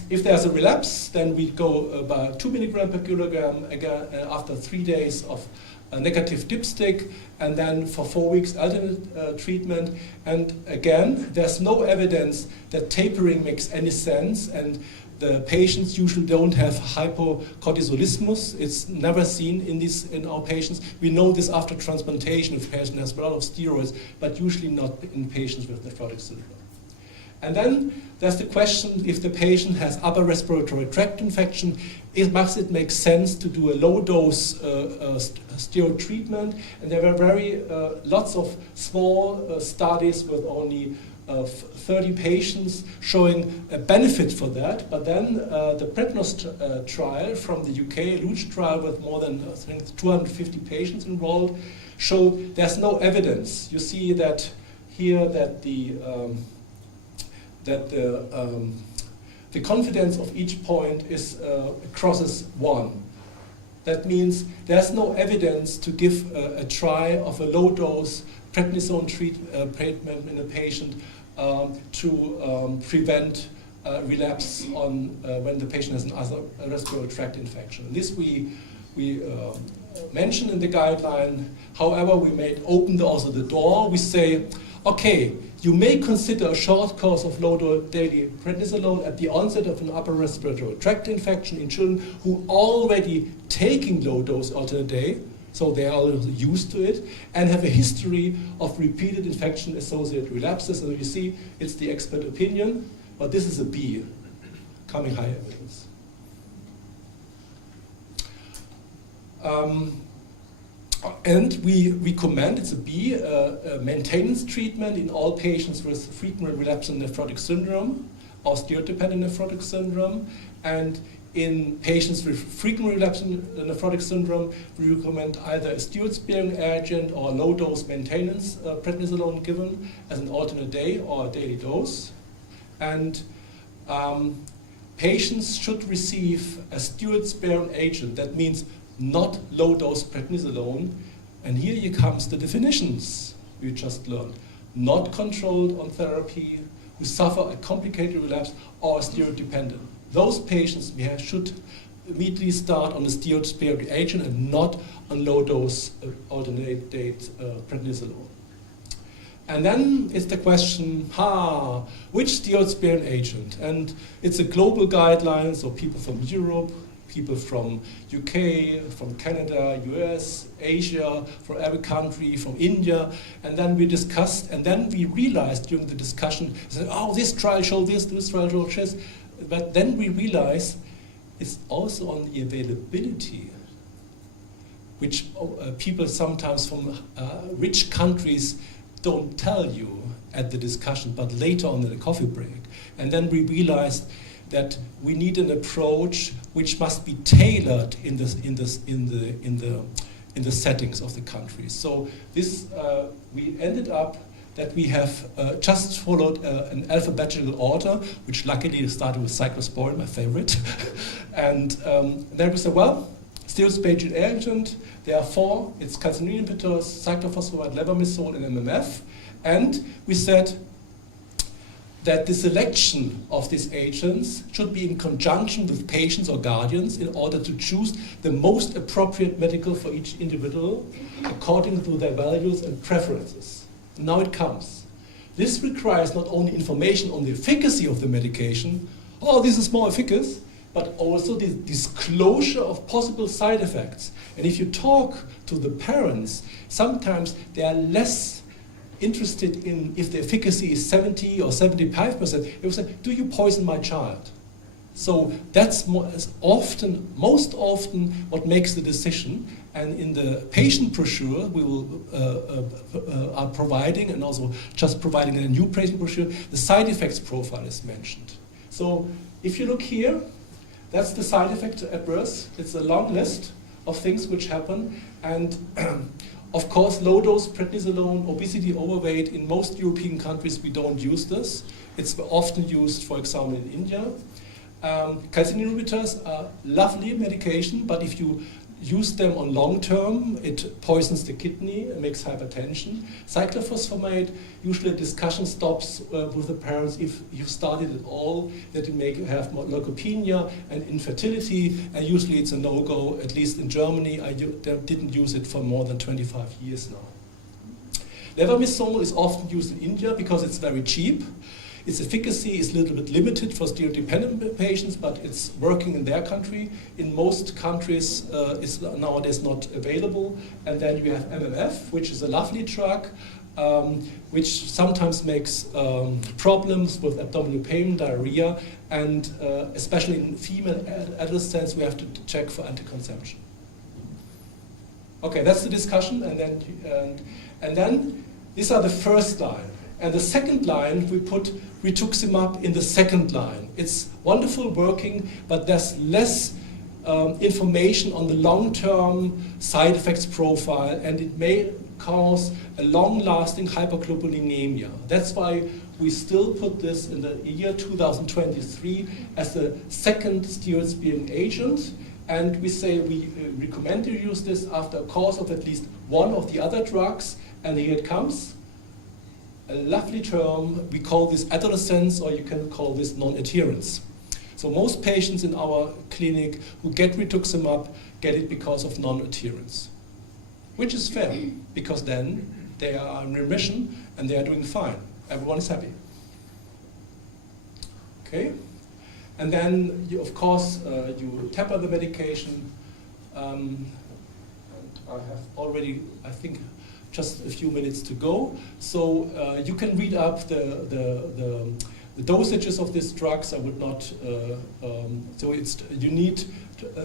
if there's a relapse, then we go about 2 milligram per kilogram again after 3 days of a negative dipstick, and then for 4 weeks alternate treatment. And again, there's no evidence that tapering makes any sense, and the patients usually don't have hypocortisolismus. It's never seen in our patients. We know this after transplantation if the patient has a lot of steroids, but usually not in patients with nephrotic syndrome. And then there's the question, if the patient has upper respiratory tract infection, must it make sense to do a low-dose steroid treatment? And there were lots of small studies with only 30 patients showing a benefit for that. But then the Prednos trial from the UK, a huge trial with more than I think 250 patients enrolled, showed there's no evidence. You see that here that the confidence of each point is crosses 1. That means there's no evidence to give a try of a low-dose prednisone treatment in a patient to prevent relapse on when the patient has an upper respiratory tract infection. This we mentioned in the guideline. However, we made open also the door. We say, okay, you may consider a short course of low-dose daily prednisolone at the onset of an upper respiratory tract infection in children who already taking low-dose alternate day, so they are used to it, and have a history of repeated infection-associated relapses. So you see, it's the expert opinion, but this is a B, coming high evidence. And we recommend, it's a B, a maintenance treatment in all patients with frequent relapsing nephrotic syndrome or steroid-dependent nephrotic syndrome. And in patients with frequent relapsing nephrotic syndrome, we recommend either a steroid-sparing agent or a low-dose maintenance prednisolone given as an alternate day or a daily dose. And patients should receive a steroid-sparing agent. That means not low-dose prednisolone. And here comes the definitions we just learned. Not controlled on therapy, who suffer a complicated relapse or steroid-dependent. Those patients should immediately start on a steroid-sparing agent and not on low-dose alternate date prednisolone. And then it's the question, which steroid-sparing agent? And it's a global guideline, so people from Europe, people from UK, from Canada, US, Asia, from every country, from India, and then we discussed, and then we realized during the discussion, this trial showed this trial showed this, but then we realized it's also on the availability, which people sometimes from rich countries don't tell you at the discussion, but later on in the coffee break. And then we realized that we need an approach which must be tailored in the settings of the country. So this we ended up that we have just followed an alphabetical order, which luckily started with cyclosporin, my favorite. And then we said, well, steroid-sparing agent, there are 4. It's calcineurin inhibitors, cyclophosphamide, levamisole, and MMF. And we said that the selection of these agents should be in conjunction with patients or guardians in order to choose the most appropriate medical for each individual according to their values and preferences. Now it comes. This requires not only information on the efficacy of the medication, this is more efficacious, but also the disclosure of possible side effects. And if you talk to the parents, sometimes they are less interested in if the efficacy is 70 or 75%. They will say, do you poison my child? So that's most often what makes the decision. And in the patient brochure, we will are providing, and also just providing a new patient brochure, the side effects profile is mentioned. So if you look here, that's the side effect at birth. It's a long list of things which happen. And of course, low-dose prednisolone, obesity, overweight, in most European countries we don't use this. It's often used, for example, in India. Calcineurin inhibitors are lovely medication, but if you use them on long term. It poisons the kidney, it makes hypertension. Cyclophosphamide, usually a discussion stops with the parents if you started at all, that it may have leukopenia and infertility, and usually it's a no-go. At least in Germany, I didn't use it for more than 25 years now. Levomisole is often used in India because it's very cheap. Its efficacy is a little bit limited for steroid-dependent patients, but it's working in their country. In most countries, it's nowadays not available. And then you have MMF, which is a lovely drug, which sometimes makes problems with abdominal pain, diarrhea, and especially in female adolescents, we have to check for anticonception. Okay, that's the discussion, and then these are the first line. And the second line, we put rituximab in the second line. It's wonderful working, but there's less information on the long-term side effects profile, and it may cause a long-lasting hyperglobulinemia. That's why we still put this in the year 2023 as the second steroid-sparing agent, and we say we recommend to use this after a course of at least one of the other drugs, and here it comes. A lovely term, we call this adolescence, or you can call this non-adherence. So most patients in our clinic who get rituximab get it because of non-adherence, which is fair, because then they are in remission and they are doing fine. Everyone is happy. Okay? And then, you, of course, you taper the medication. And I have already, I think, just a few minutes to go. So you can read up the dosages of these drugs. I would not, so it's, you need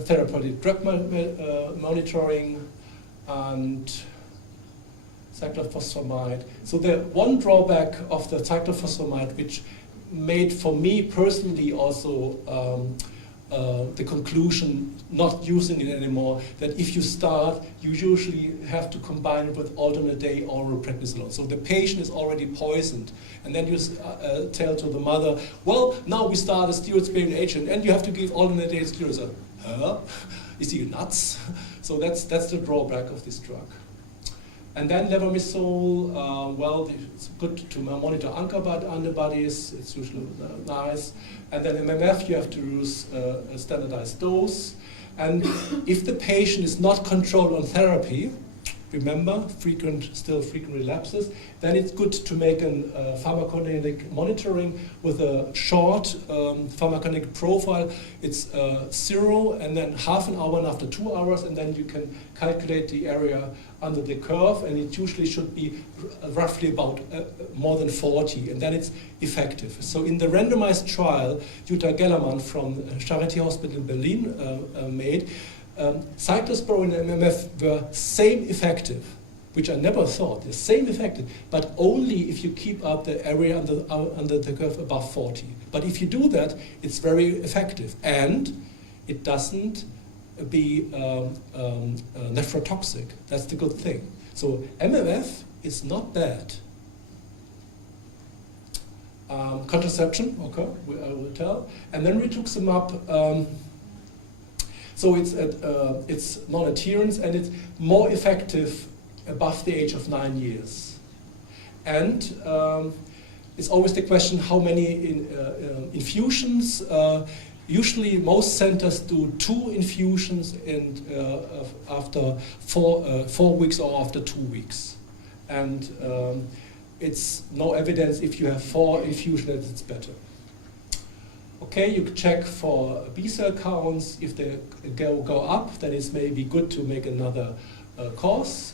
therapeutic drug monitoring and cyclophosphamide. So the one drawback of the cyclophosphamide, which made for me personally also the conclusion not using it anymore, that if you start, you usually have to combine it with alternate day oral prednisolone. So the patient is already poisoned. And then you tell to the mother, well, now we start a steroid-sparing agent and you have to give alternate day steroids. Huh? Is he nuts? So that's the drawback of this drug. And then levomisole, well, it's good to monitor antibodies, it's usually nice. And then MMF, you have to use a standardized dose. And if the patient is not controlled on therapy, remember, still frequent relapses, then it's good to make a pharmacokinetic monitoring with a short pharmacokinetic profile. It's 0 and then half an hour and after 2 hours, and then you can calculate the area under the curve, and it usually should be roughly about more than 40, and then it's effective. So in the randomized trial, Jutta Gellermann from Charité Hospital in Berlin made, cyclosporin and MMF were same effective, which I never thought, the same effective, but only if you keep up the area under the curve above 40. But if you do that, it's very effective, and it doesn't be nephrotoxic. That's the good thing. So MMF is not bad. Contraception, okay, I will tell. And then rituximab, so it's non-adherence, and it's more effective above the age of 9 years. And it's always the question how many infusions. Usually most centers do 2 infusions and after 4 weeks or after 2 weeks. And it's no evidence if you have 4 infusions that it's better. Okay, you check for B-cell counts. If they go up, then it's maybe good to make another course,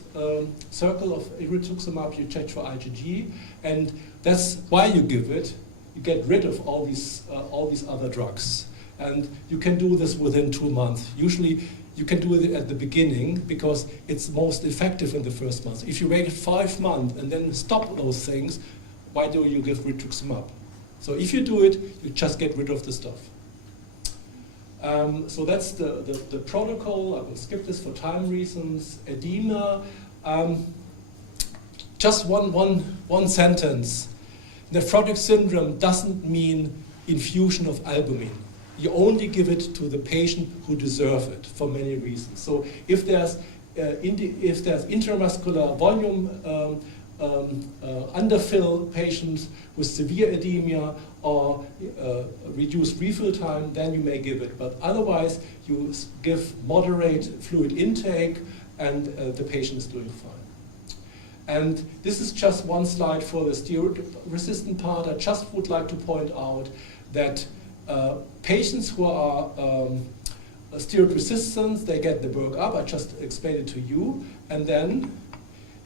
circle of rituximab. You check for IgG, and that's why you give it. You get rid of all these other drugs. And you can do this within 2 months. Usually you can do it at the beginning because it's most effective in the first month. If you wait 5 months and then stop those things, why do you give rituximab? So if you do it, you just get rid of the stuff. So that's the protocol. I will skip this for time reasons. Edema. Just one sentence. Nephrotic syndrome doesn't mean infusion of albumin. you only give it to the patient who deserve it for many reasons. So if there's intramuscular volume underfill patients with severe edema or reduced refill time, then you may give it. But otherwise, you give moderate fluid intake and the patient is doing fine. And this is just one slide for the steroid-resistant part. I just would like to point out that patients who are steroid resistant, they get the workup. I just explained it to you. And then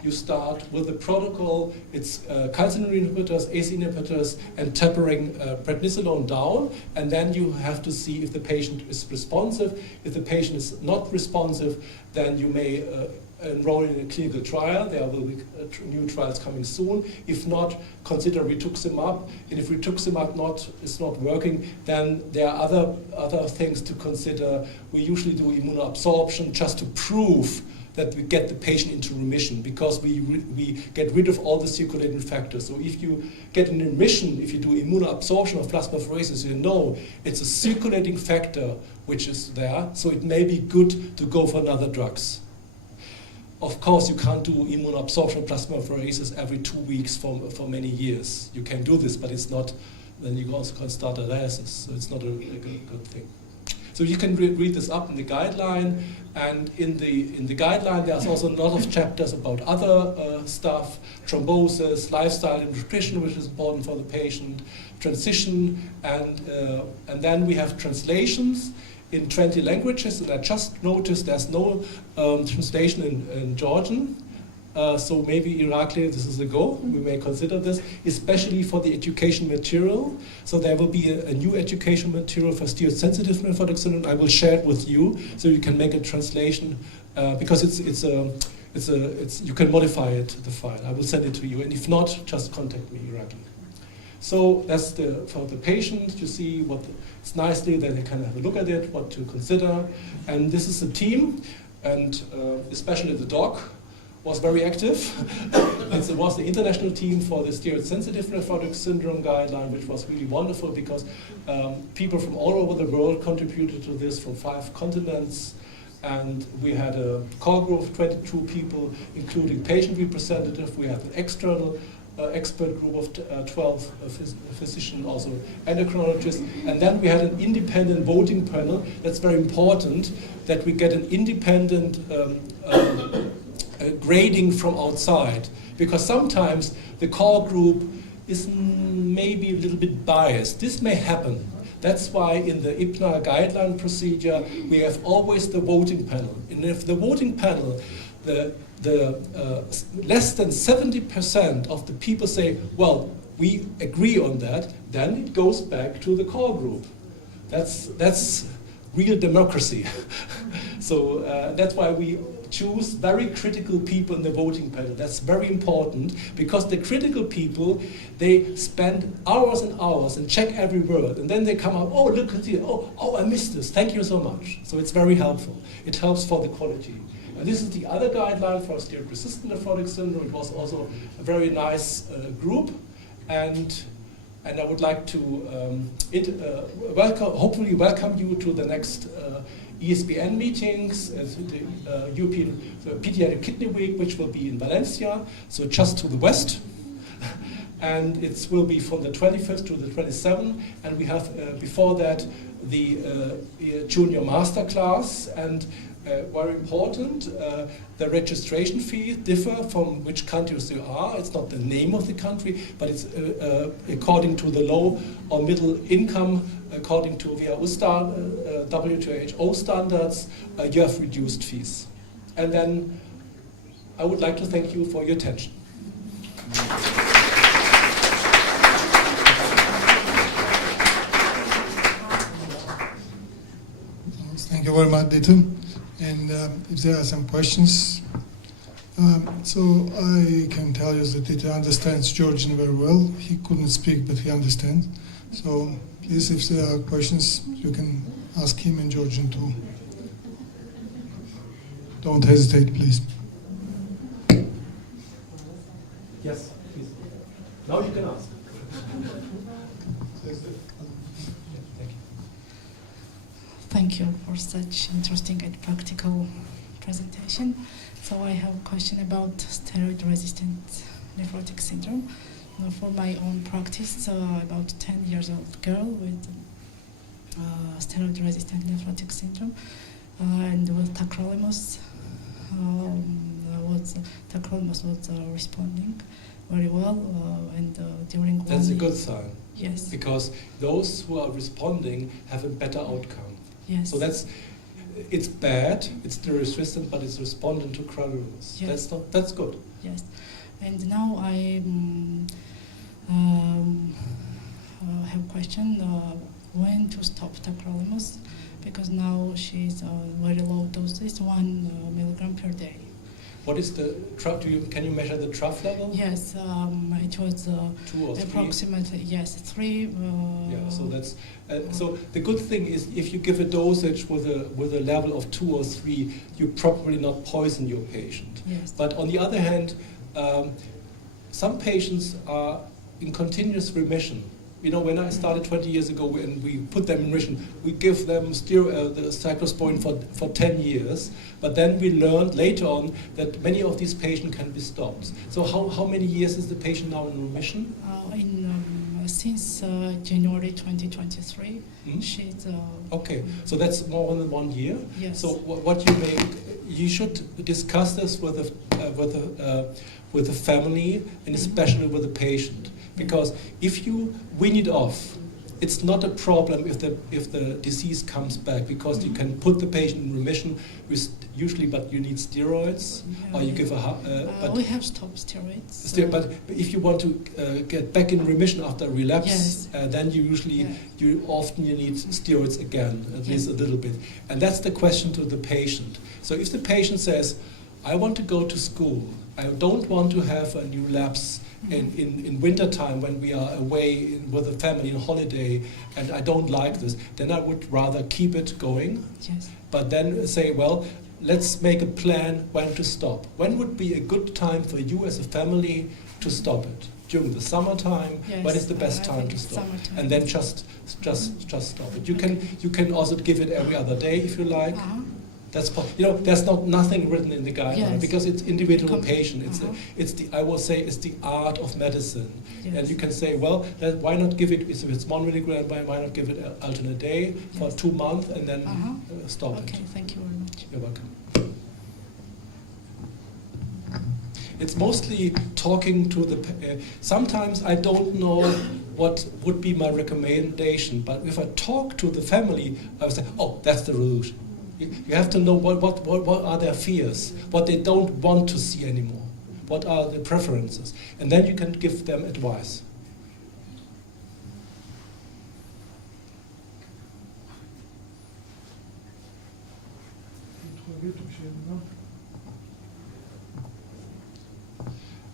you start with the protocol. It's calcineurin inhibitors, ACE inhibitors, and tapering prednisolone down. And then you have to see if the patient is responsive. If the patient is not responsive, then you may enroll in a clinical trial. There will be new trials coming soon. If not, consider rituximab. And if rituximab is not working, then there are other things to consider. We usually do immunoabsorption just to prove that we get the patient into remission, because we get rid of all the circulating factors. So if you get an remission, if you do immunoabsorption of plasmapheresis, you know it's a circulating factor which is there, so it may be good to go for another drugs. Of course, you can't do immunoabsorption of plasmapheresis every 2 weeks for many years. You can do this, but it's not, then you also can't start dialysis, so it's not a good thing. So you can read this up in the guideline, and in the guideline there's also a lot of chapters about other stuff, thrombosis, lifestyle and nutrition, which is important for the patient, transition, and then we have translations in 20 languages, and I just noticed there's no translation in Georgian. So maybe Irakli, this is a go. We may consider this, especially for the education material. So there will be a new education material for steroid-sensitive nephrotic syndrome. I will share it with you, so you can make a translation, because you can modify it, the file. I will send it to you, and if not, just contact me, Irakli. So that's for the patient. You see it's nicely that they can have a look at it, what to consider, and this is the team, and especially the doc was very active. It was the international team for the steroid-sensitive nephrotic syndrome guideline, which was really wonderful because people from all over the world contributed to this from 5 continents. And we had a core group of 22 people, including patient representative. We had an external expert group of 12 physicians, also endocrinologists. And then we had an independent voting panel. That's very important, that we get an independent grading from outside, because sometimes the core group is maybe a little bit biased. This may happen. That's why in the IPNA guideline procedure we have always the voting panel. And if the voting panel, the less than 70% of the people say, well, we agree on that, then it goes back to the core group. That's real democracy. So that's why we choose very critical people in the voting panel. That's very important, because the critical people, they spend hours and hours and check every word, and then they come out, oh, look at it, oh, I missed this, thank you so much. So it's very helpful. It helps for the quality. And this is the other guideline for steroid-resistant nephrotic syndrome. It was also a very nice group, and I would like to hopefully welcome you to the next ESBN meetings, the European Pediatric Kidney Week, which will be in Valencia, so just to the west. And it will be from the 25th to the 27th, and we have before that the junior master class, and very important, the registration fees differ from which countries you are. It's not the name of the country, but it's according to the low or middle income, according to WHO standards, you have reduced fees. And then I would like to thank you for your attention. Thank you very much, Dieter. And if there are some questions, so I can tell you that Dieter understands Georgian very well. He couldn't speak, but he understands. So please, if there are questions, you can ask him in Georgian too. Don't hesitate, please. Yes, please. Now you can ask. Thank you. Thank you for such interesting and practical presentation. So I have a question about steroid-resistant nephrotic syndrome. For my own practice, about 10 years old girl with steroid-resistant nephrotic syndrome, and with tacrolimus, tacrolimus was responding very well, and during That's a good sign. Yes. Because those who are responding have a better outcome. Yes. So it's bad, it's steroid-resistant, but it's responding to tacrolimus. Yes. That's good. Yes. And now I have a question, when to stop tacrolimus, because now she's very low doses, 1 milligram per day. What is the trough? Can you measure the trough level? Yes, it was 2 or 3? approximately, yes, 3. Yeah, so that's so the good thing is if you give a dosage with a level of 2 or 3, you probably not poison your patient. Yes. But on the other hand, some patients are in continuous remission. You know, when I started 20 years ago and we put them in remission, we give them the cyclosporine for 10 years, but then we learned later on that many of these patients can be stopped. So how many years is the patient now in remission? Since January 2023, Mhm. she's... Okay, so that's more than 1 year. Yes. So what you should discuss this with the family and especially with the patient, because if you wean it off, it's not a problem if the disease comes back, because you can put the patient in remission with usually, but you need steroids, or you give but we have stopped steroids. But if you want to get back in remission after a relapse, Yes. then you usually you need steroids again, at Yes. least a little bit. And that's the question to the patient. So if the patient says, I want to go to school, I don't want to have a new lapse in winter time when we are away with the family on holiday, and I don't like this, then I would rather keep it going. Yes. But then say, well, let's make a plan when to stop. When would be a good time for you as a family to stop it? During the summertime? Yes, When is the best I time think to stop? summertime. And then just stop it. You can also give it every other day if you like. That's there's nothing written in the guideline, Yes. because it's individual patient. It's Uh-huh. I will say it's the art of medicine. Yes. And you can say, well, why not give it, if it's 1 milligram, why not give it alternate day for Yes. 2 months and then Uh-huh. stop it. Okay, thank you very much. You're welcome. It's mostly talking to the... sometimes I don't know what would be my recommendation, but if I talk to the family, I would say, oh, that's the solution. You have to know what are their fears, what they don't want to see anymore, what are the preferences, and then you can give them advice.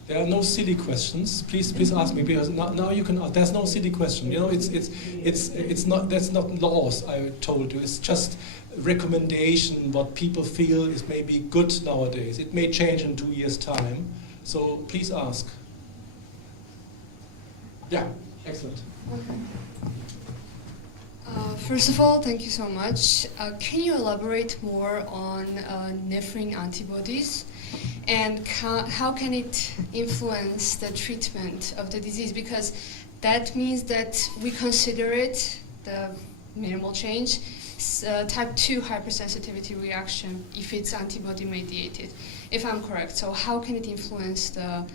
There are no silly questions. Please ask me, because now you can. There's no silly question. You know, it's not. That's not laws. I told you. It's just recommendation. What people feel is maybe good nowadays. It may change in 2 years' time. So please ask. Yeah, excellent. Okay. First of all, thank you so much. Can you elaborate more on nephrin antibodies, and how can it influence the treatment of the disease? Because that means that we consider it the minimal change, type 2 hypersensitivity reaction, if it's antibody mediated, if I'm correct. So how can it influence the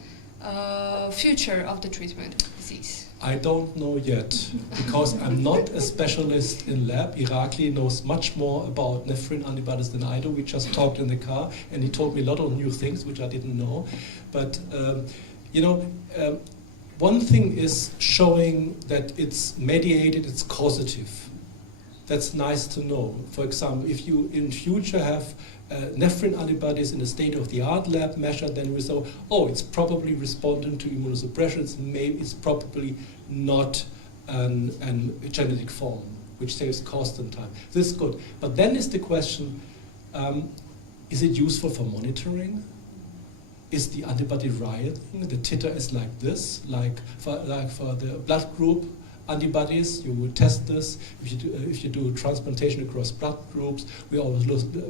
future of the treatment of the disease? I don't know yet, because I'm not a specialist in lab. Irakli knows much more about nephrin antibodies than I do. We just talked in the car, and he told me a lot of new things which I didn't know. But one thing is showing that it's mediated, it's causative. That's nice to know. For example, if you in future have nephrin antibodies in a state-of-the-art lab measure, then we say, oh, it's probably responding to immunosuppression. It's probably not a genetic form, which saves cost and time. This is good. But then is the question, is it useful for monitoring? Is the antibody rioting? The titer is like this, like for the blood group antibodies. You would test this. If you do transplantation across blood groups, we always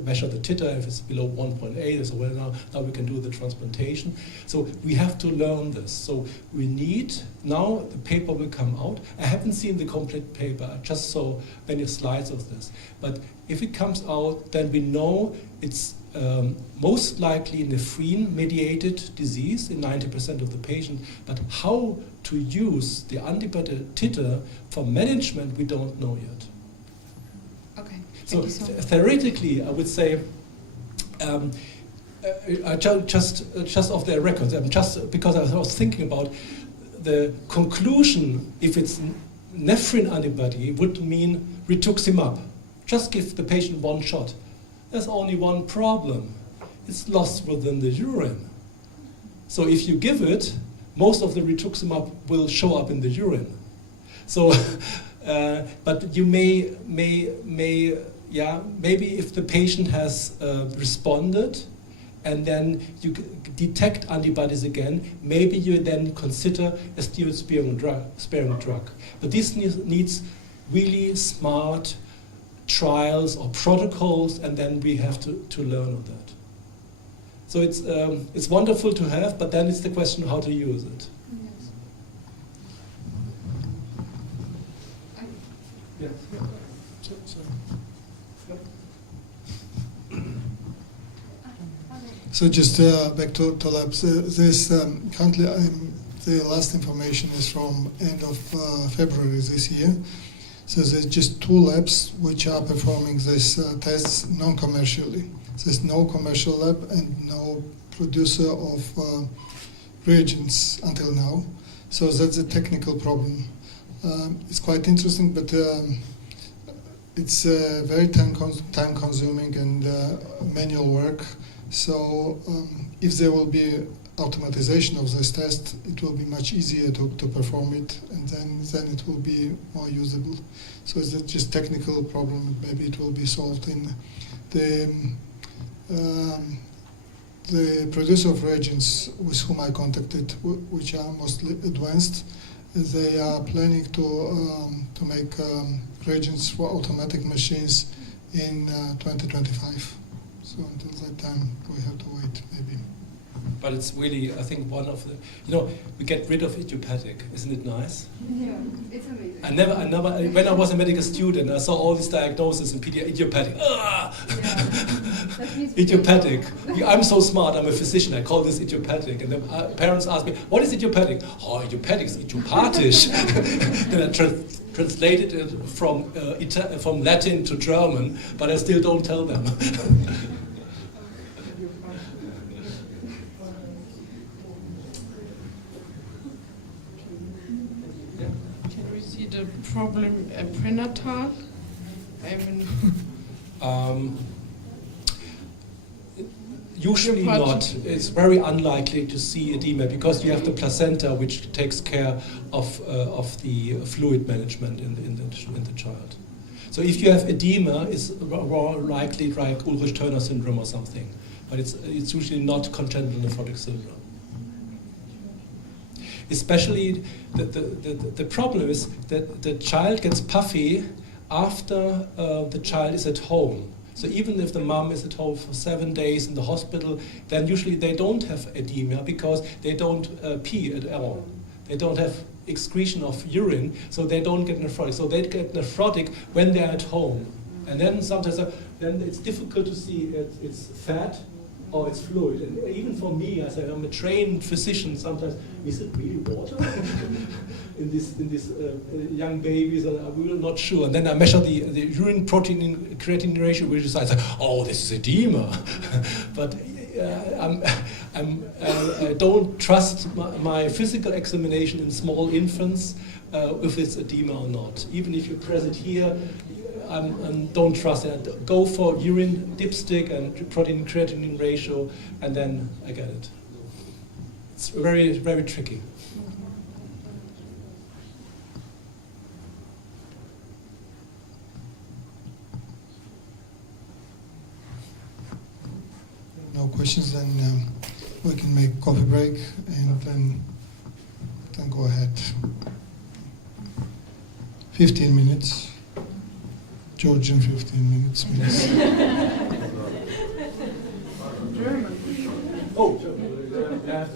measure the titer. If it's below 1.8, so well, now we can do the transplantation. So we have to learn this. So we need, now the paper will come out. I haven't seen the complete paper. I just saw many slides of this. But if it comes out, then we know it's most likely nephrin-mediated disease in 90% of the patients, but how to use the antibody titer for management, we don't know yet. Okay. So, Thank you so much. theoretically, I would say, just off the records, just because I was thinking about the conclusion, if it's nephrin antibody, would mean rituximab. Just give the patient one shot. There's only one problem. It's lost within the urine. So if you give it, most of the rituximab will show up in the urine. So, but you maybe if the patient has responded, and then you detect antibodies again, maybe you then consider a steroid-sparing drug. But this needs really smart trials or protocols, and then we have to learn on that. So it's wonderful to have, but then it's the question how to use it. Yes. So just back to labs. There's currently the last information is from end of February this year. So there's just 2 labs which are performing these tests non-commercially. There's no commercial lab and no producer of reagents until now. So that's a technical problem. It's quite interesting, but it's very time-consuming and manual work. So if there will be automatization of this test, it will be much easier to perform it, and then it will be more usable. So it's just technical problem. Maybe it will be solved in the producer of reagents with whom I contacted, which are mostly advanced. They are planning to make reagents for automatic machines in 2025. So until that time, we have to wait, maybe. But it's really, I think, one of the, we get rid of idiopathic. Isn't it nice? Yeah, it's amazing. I never, when I was a medical student, I saw all these diagnoses in idiopathic. Idiopathic. I'm so smart, I'm a physician, I call this idiopathic. And the parents ask me, what is idiopathic? Oh, idiopathic is idiopathisch. Then I translated it from Latin to German, but I still don't tell them. The problem prenatal? Usually not. It's very unlikely to see edema because you have the placenta, which takes care of the fluid management in the child. So if you have edema, it's more likely like Ulrich-Turner syndrome or something, but it's usually not congenital nephrotic syndrome. Especially, the problem is that the child gets puffy after the child is at home. So even if the mom is at home for 7 days in the hospital, then usually they don't have edema because they don't pee at all. They don't have excretion of urine, so they don't get nephrotic. So they get nephrotic when they're at home. And then sometimes then it's difficult to see it's fat or it's fluid. And even for me, as I'm a trained physician, sometimes, is it really water in these young babies? And I'm really not sure. And then I measure the urine protein and creatinine ratio, which is like, oh, this is edema. But I don't trust my physical examination in small infants if it's edema or not. Even if you press it here, don't trust it. Go for urine dipstick and protein creatinine ratio, and then I get it. It's very, very tricky. No questions, then we can make coffee break and then go ahead. 15 minutes. Georgian 15 minutes means. Oh, yeah,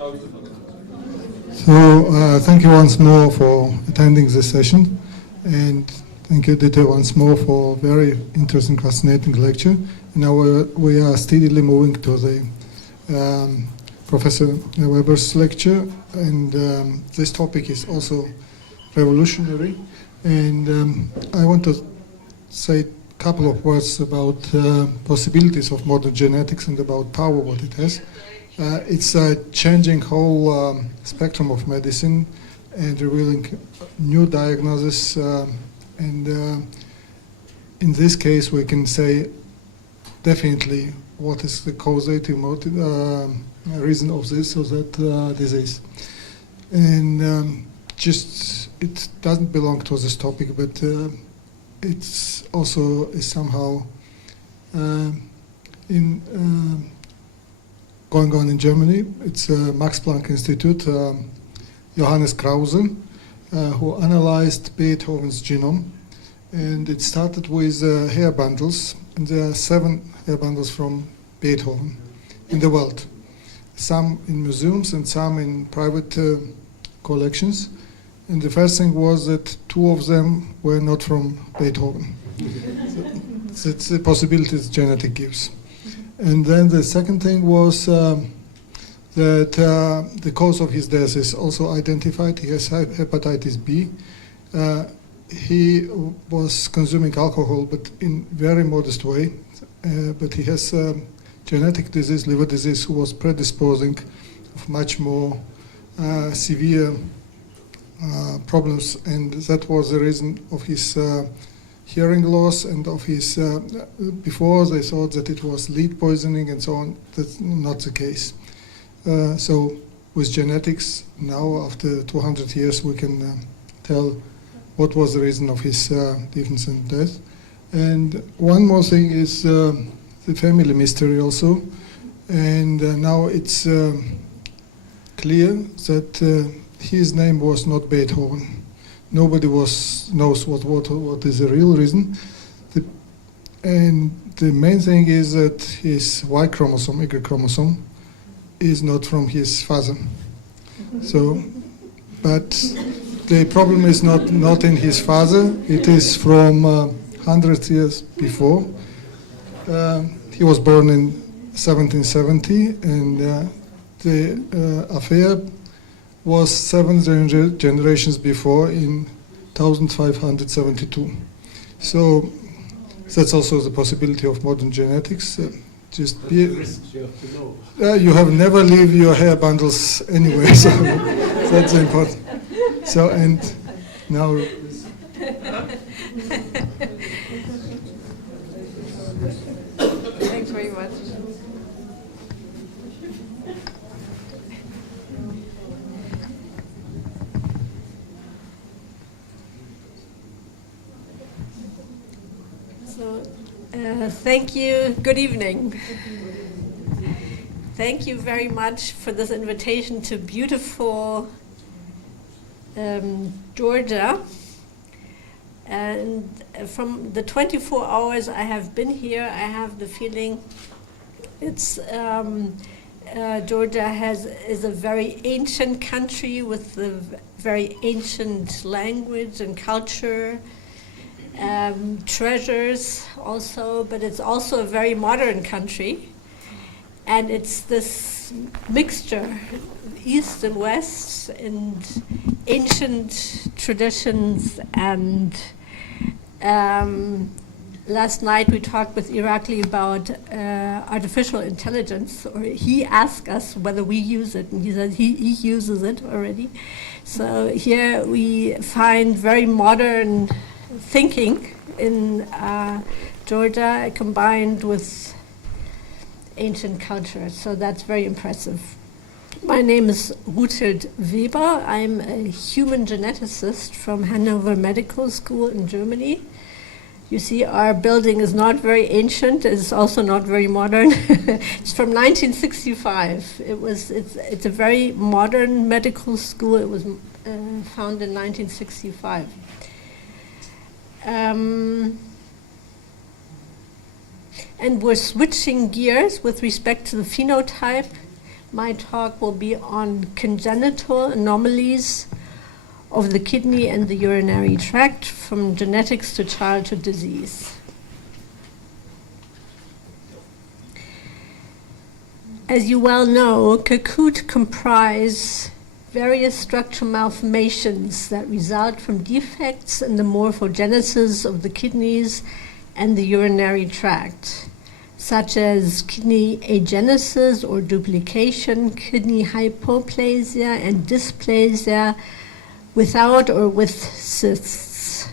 So thank you once more for attending this session, and thank you, Dieter, once more for a very interesting, fascinating lecture. Now we are steadily moving to the Professor Weber's lecture, and this topic is also revolutionary. And I want to say a couple of words about possibilities of modern genetics and about power, what it has. It's changing whole spectrum of medicine and revealing new diagnoses. And in this case, we can say definitely what is the causative reason of this or that disease. And just it doesn't belong to this topic, but it's also is somehow going on in Germany. It's Max Planck Institute, Johannes Krause, who analyzed Beethoven's genome. And it started with hair bundles, and there are 7 hair bundles from Beethoven in the world. Some in museums and some in private collections. And the first thing was that 2 of them were not from Beethoven. So it's the possibilities genetic gives. And then the second thing was that the cause of his death is also identified. He has hepatitis B. He was consuming alcohol, but in very modest way. But he has genetic disease, liver disease, who was predisposing of much more severe problems, and that was the reason of his hearing loss and of his, before they thought that it was lead poisoning and so on. That's not the case. So with genetics, now after 200 years, we can tell what was the reason of his difference in death. And one more thing is the family mystery also. And now it's clear that his name was not Beethoven. Nobody knows what is the real reason. And the main thing is that his Y chromosome, Y chromosome, is not from his father. So, but the problem is not in his father. It is from 100 years before. He was born in 1770, and the affair was 7 generations before in 1572. So that's also the possibility of modern genetics. Just be, you have never leave your hair bundles anywhere, so that's important. So, and now Thanks very much. Thank you. Good evening. Thank you very much for this invitation to beautiful Georgia. And from the 24 hours I have been here, I have the feeling it's Georgia is a very ancient country with a very ancient language and culture. Treasures also, but it's also a very modern country, and it's this mixture, East and West, and ancient traditions. And last night we talked with Irakli about artificial intelligence, or he asked us whether we use it, and he said he uses it already. So here we find very modern thinking in Georgia combined with ancient culture, so that's very impressive. My name is Mrcheveli Weber. I'm a human geneticist from Hanover Medical School in Germany. You see, our building is not very ancient. It's also not very modern. It's from 1965. It's a very modern medical school. It was founded in 1965. And we're switching gears with respect to the phenotype. My talk will be on congenital anomalies of the kidney and the urinary tract, from genetics to childhood disease. As you well know, CACUT comprise various structural malformations that result from defects in the morphogenesis of the kidneys and the urinary tract, such as kidney agenesis or duplication, kidney hypoplasia and dysplasia without or with cysts,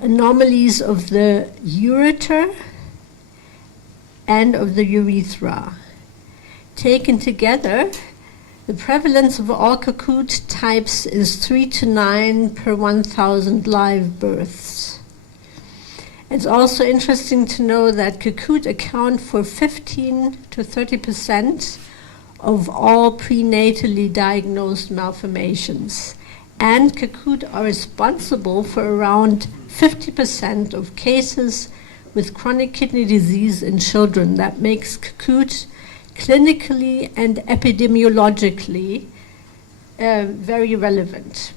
anomalies of the ureter and of the urethra. Taken together, the prevalence of all CACUT types is 3 to 9 per 1,000 live births. It's also interesting to know that CACUT account for 15 to 30% of all prenatally diagnosed malformations. And CACUT are responsible for around 50% of cases with chronic kidney disease in children. That makes CACUT clinically and epidemiologically very relevant.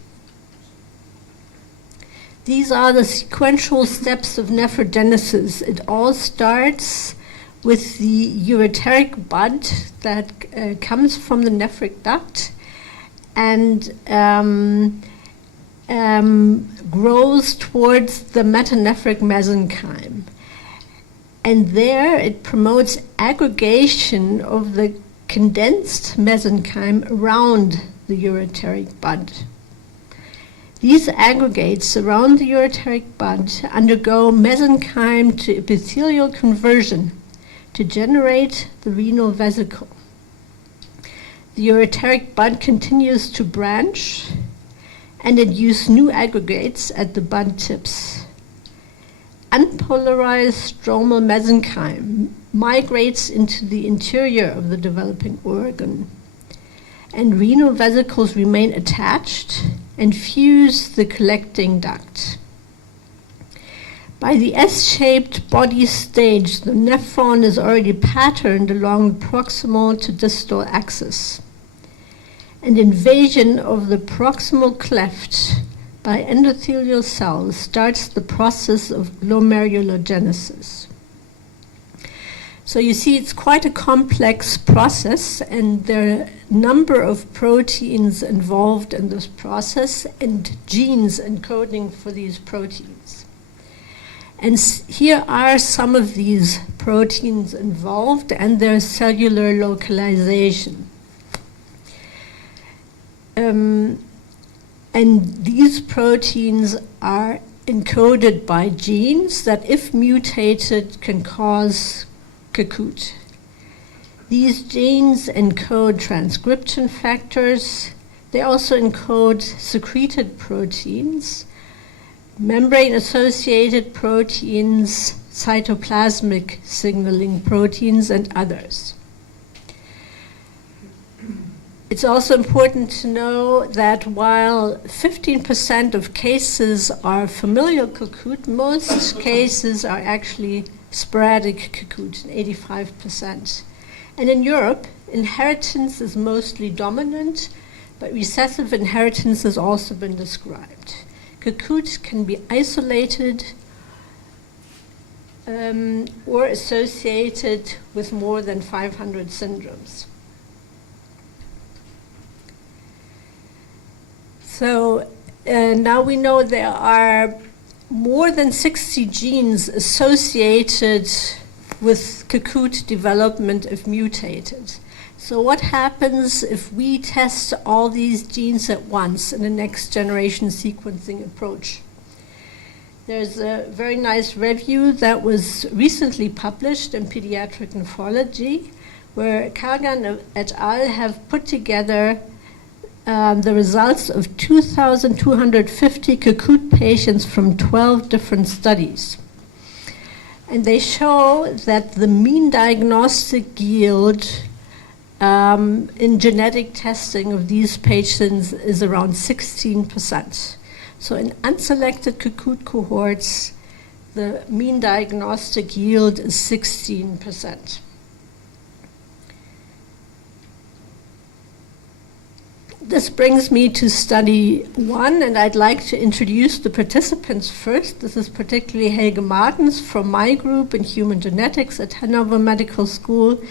These are the sequential steps of nephrogenesis. It all starts with the ureteric bud that comes from the nephric duct and grows towards the metanephric mesenchyme. And there it promotes aggregation of the condensed mesenchyme around the ureteric bud. These aggregates around the ureteric bud undergo mesenchyme to epithelial conversion to generate the renal vesicle. The ureteric bud continues to branch and induce new aggregates at the bud tips. Unpolarized stromal mesenchyme migrates into the interior of the developing organ, and renal vesicles remain attached and fuse the collecting duct. By the S-shaped body stage, the nephron is already patterned along the proximal to distal axis. An invasion of the proximal cleft by endothelial cells starts the process of glomerulogenesis. So you see, it's quite a complex process, and there are a number of proteins involved in this process and genes encoding for these proteins. And here are some of these proteins involved and their cellular localization. And these proteins are encoded by genes that, if mutated, can cause CACUT. These genes encode transcription factors. They also encode secreted proteins, membrane-associated proteins, cytoplasmic signaling proteins, and others. It's also important to know that while 15% of cases are familial CACUT, most cases are actually sporadic CACUT, 85%. And in Europe, inheritance is mostly dominant, but recessive inheritance has also been described. CACUT can be isolated or associated with more than 500 syndromes. So now we know there are more than 60 genes associated with CACUT development if mutated. So what happens if we test all these genes at once in a next generation sequencing approach? There's a very nice review that was recently published in pediatric nephrology, where Kargan et al. Have put together the results of 2,250 CACUT patients from 12 different studies. And they show that the mean diagnostic yield in genetic testing of these patients is around 16%. So in unselected CACUT cohorts, the mean diagnostic yield is 16%. this brings me to study 1, and I'd like to introduce the participants first. This is particularly Helge Martens from my group in human genetics at Hanover Medical School,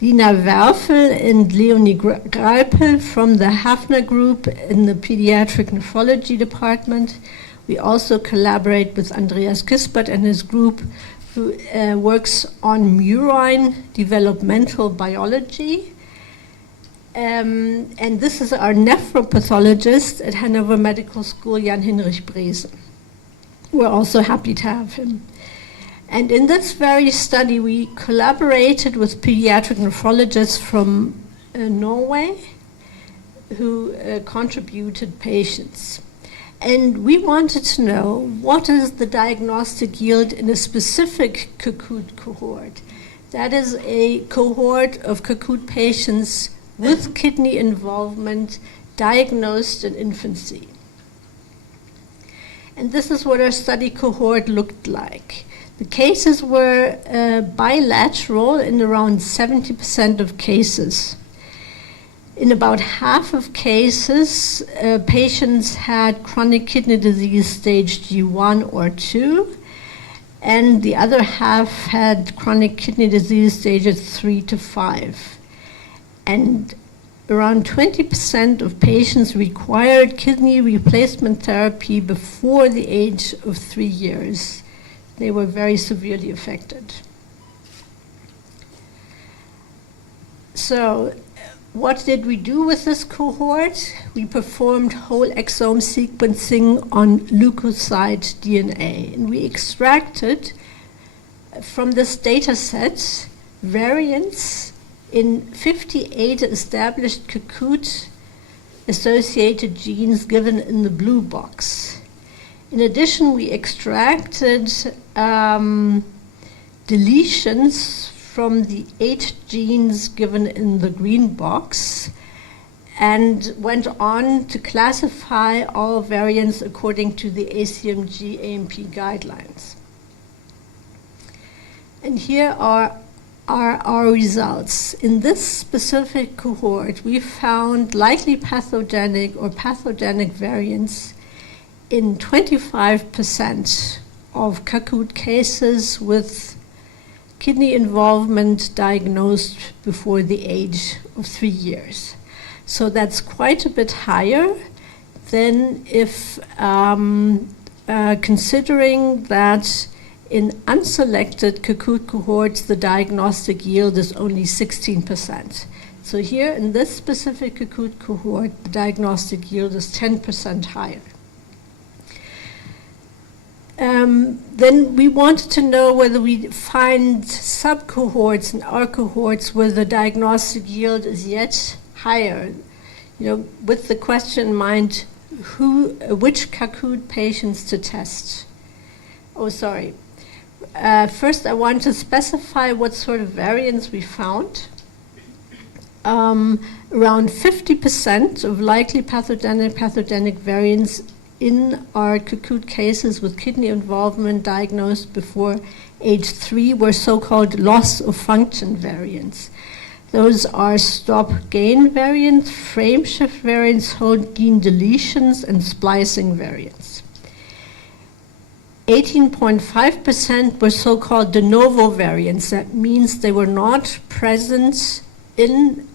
Lina Werfel and Leonie Greipel from the Hafner group in the pediatric nephrology department. We also collaborate with Andreas Kispert and his group, who works on murine developmental biology. And this is our nephropathologist at Hanover Medical School, Jan-Hinrich Brese. We're also happy to have him. And in this very study, we collaborated with pediatric nephrologists from Norway who contributed patients. And we wanted to know what is the diagnostic yield in a specific CACUT cohort. That is a cohort of CACUT patients with kidney involvement diagnosed in infancy. And this is what our study cohort looked like. The cases were bilateral in around 70% of cases. In about half of cases, patients had chronic kidney disease stage G1 or 2, and the other half had chronic kidney disease stages 3 to 5. And around 20% of patients required kidney replacement therapy before the age of 3 years. They were very severely affected. So, what did we do with this cohort? We performed whole exome sequencing on leukocyte DNA, and we extracted from this data set variants in 58 established CACUT associated genes given in the blue box. In addition, we extracted deletions from the 8 genes given in the green box and went on to classify all variants according to the ACMG AMP guidelines. And here are our results. In this specific cohort, we found likely pathogenic or pathogenic variants in 25% of CACUT cases with kidney involvement diagnosed before the age of 3 years. So that's quite a bit higher than if considering that in unselected CACUT cohorts, the diagnostic yield is only 16%. So here in this specific CACUT cohort, the diagnostic yield is 10% higher. Then we wanted to know whether we find sub-cohorts in our cohorts where the diagnostic yield is yet higher. You know, with the question in mind, which CACUT patients to test. Oh, sorry. First, I want to specify what sort of variants we found. Around 50% of likely pathogenic variants in our CACUT cases with kidney involvement diagnosed before age 3 were so-called loss of function variants. Those are stop-gain variants, frame-shift variants, whole gene deletions, and splicing variants. 18.5% were so-called de novo variants. That means they were not present in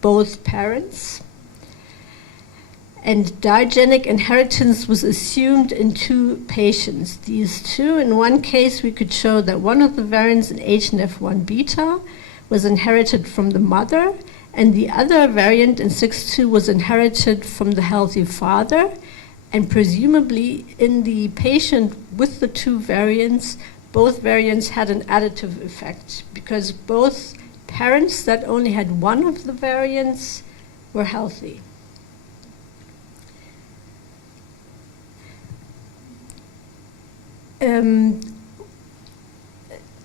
both parents. And diagenic inheritance was assumed in 2 patients. These 2, in one case, we could show that one of the variants in HNF1 beta was inherited from the mother, and the other variant in 6.2 was inherited from the healthy father. And presumably, in the patient with the 2 variants, both variants had an additive effect because both parents that only had one of the variants were healthy.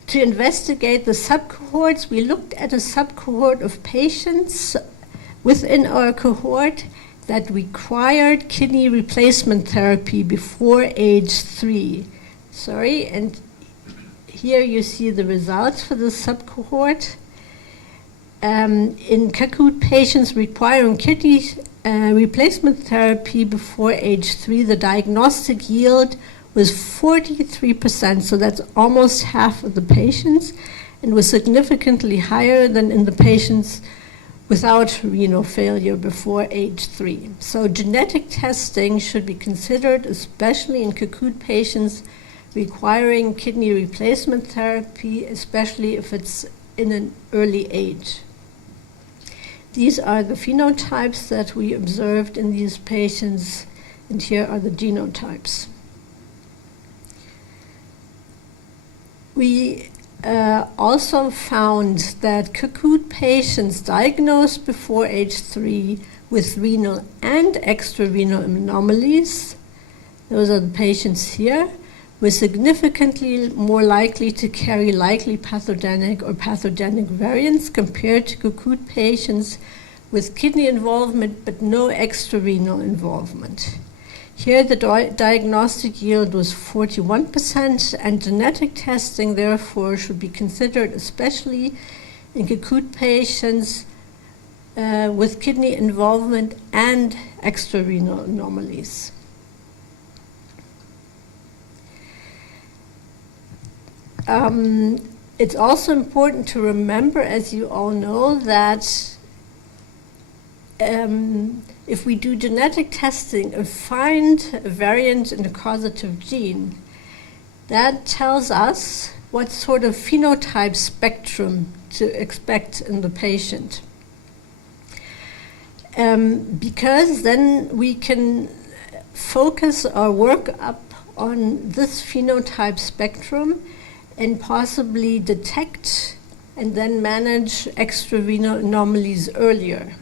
To investigate the subcohorts, we looked at a subcohort of patients within our cohort that required kidney replacement therapy before age 3. And here you see the results for the subcohort. in CACUT patients requiring kidney replacement therapy before age 3, the diagnostic yield was 43%, so that's almost half of the patients, and was significantly higher than in the patients without renal failure before age 3. So genetic testing should be considered, especially in CACUT patients requiring kidney replacement therapy, especially if it's in an early age. These are the phenotypes that we observed in these patients, and here are the genotypes. We also found that CACUT patients diagnosed before age 3 with renal and extrarenal anomalies, those are the patients here, were significantly more likely to carry likely pathogenic or pathogenic variants compared to CACUT patients with kidney involvement but no extrarenal involvement. Here the diagnostic yield was 41%, and genetic testing therefore should be considered, especially in CACUT patients with kidney involvement and extrarenal anomalies. It's also important to remember, as you all know, that if we do genetic testing and find a variant in the causative gene, that tells us what sort of phenotype spectrum to expect in the patient. Because then we can focus our work up on this phenotype spectrum and possibly detect and then manage extrarenal anomalies earlier.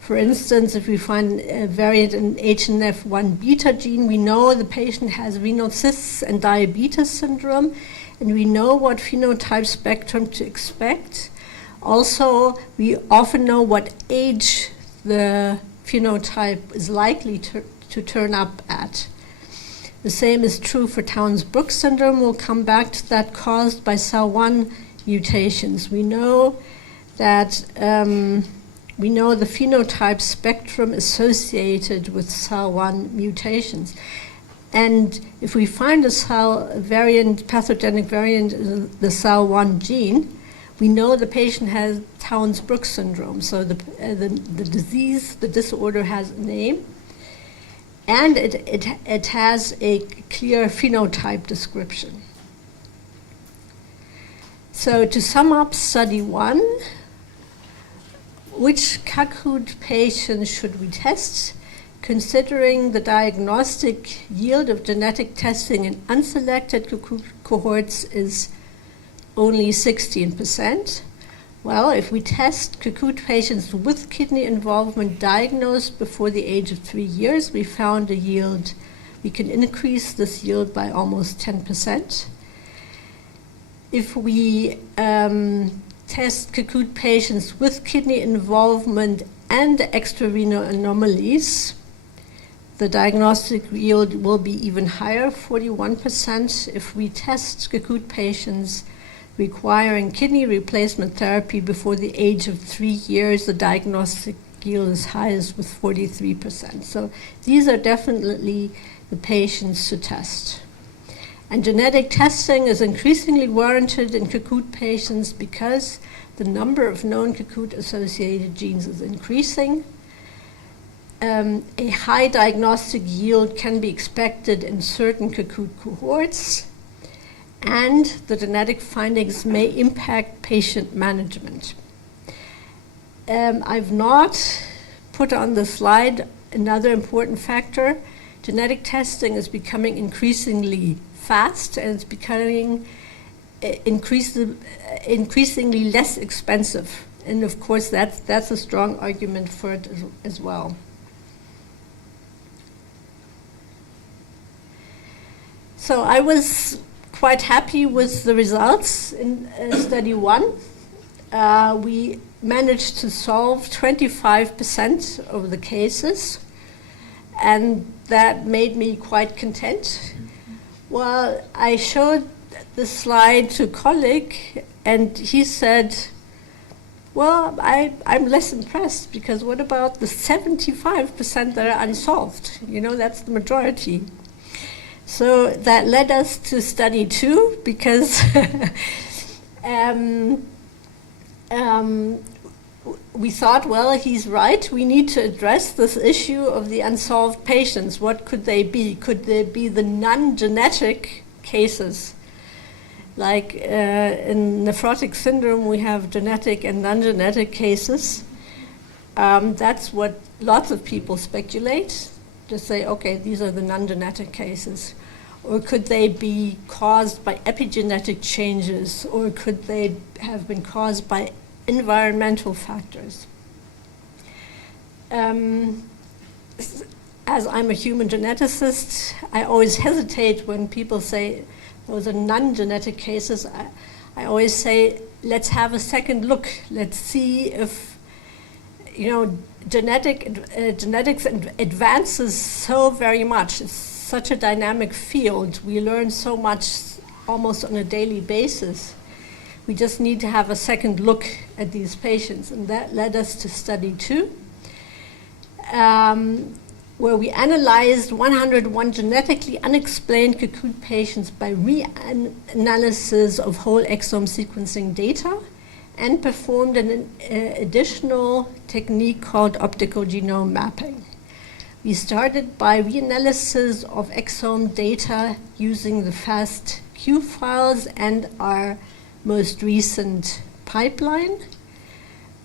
For instance, if we find a variant in HNF1 beta gene, we know the patient has renal cysts and diabetes syndrome, and we know what phenotype spectrum to expect. Also, we often know what age the phenotype is likely to turn up at. The same is true for Townes-Brooks syndrome. We'll come back to that, caused by SAL1 mutations. We know that we know the phenotype spectrum associated with SAL1 mutations. And if we find a pathogenic variant in the SAL1 gene, we know the patient has Townes-Brooks syndrome. So the disease, the disorder has a name. And it has a clear phenotype description. So to sum up study 1, which CACUT patients should we test? Considering the diagnostic yield of genetic testing in unselected CACUT cohorts is only 16%. Well, if we test CACUT patients with kidney involvement diagnosed before the age of 3 years, we found a yield, we can increase this yield by almost 10%. If we test CACUT patients with kidney involvement and extrarenal anomalies, the diagnostic yield will be even higher, 41%. If we test CACUT patients requiring kidney replacement therapy before the age of 3 years, the diagnostic yield is highest with 43%. So these are definitely the patients to test. And genetic testing is increasingly warranted in CACUT patients because the number of known CACUT-associated genes is increasing. A high diagnostic yield can be expected in certain CACUT cohorts, and the genetic findings may impact patient management. I've not put on the slide another important factor. Genetic testing is becoming increasingly fast, and it's becoming increasingly less expensive. And of course, that's a strong argument for it as well. So I was quite happy with the results in study 1. We managed to solve 25% of the cases, and that made me quite content. Well, I showed the slide to a colleague, and he said, Well, I'm less impressed, because what about the 75% that are unsolved? You know, that's the majority. So that led us to study 2, because we thought, well, he's right. We need to address this issue of the unsolved patients. What could they be? Could they be the non-genetic cases? Like in nephrotic syndrome, we have genetic and non-genetic cases. That's what lots of people speculate. Just say, okay, these are the non-genetic cases. Or could they be caused by epigenetic changes? Or could they have been caused by environmental factors? As I'm a human geneticist, I always hesitate when people say those are non-genetic cases. I always say, let's have a second look. Let's see if, you know, genetics advances so very much. It's such a dynamic field. We learn so much almost on a daily basis. We just need to have a second look at these patients, and that led us to study 2, where we analyzed 101 genetically unexplained cocoon patients by reanalysis of whole exome sequencing data, and performed an additional technique called optical genome mapping. We started by reanalysis of exome data using the FAST-Q files and our most recent pipeline.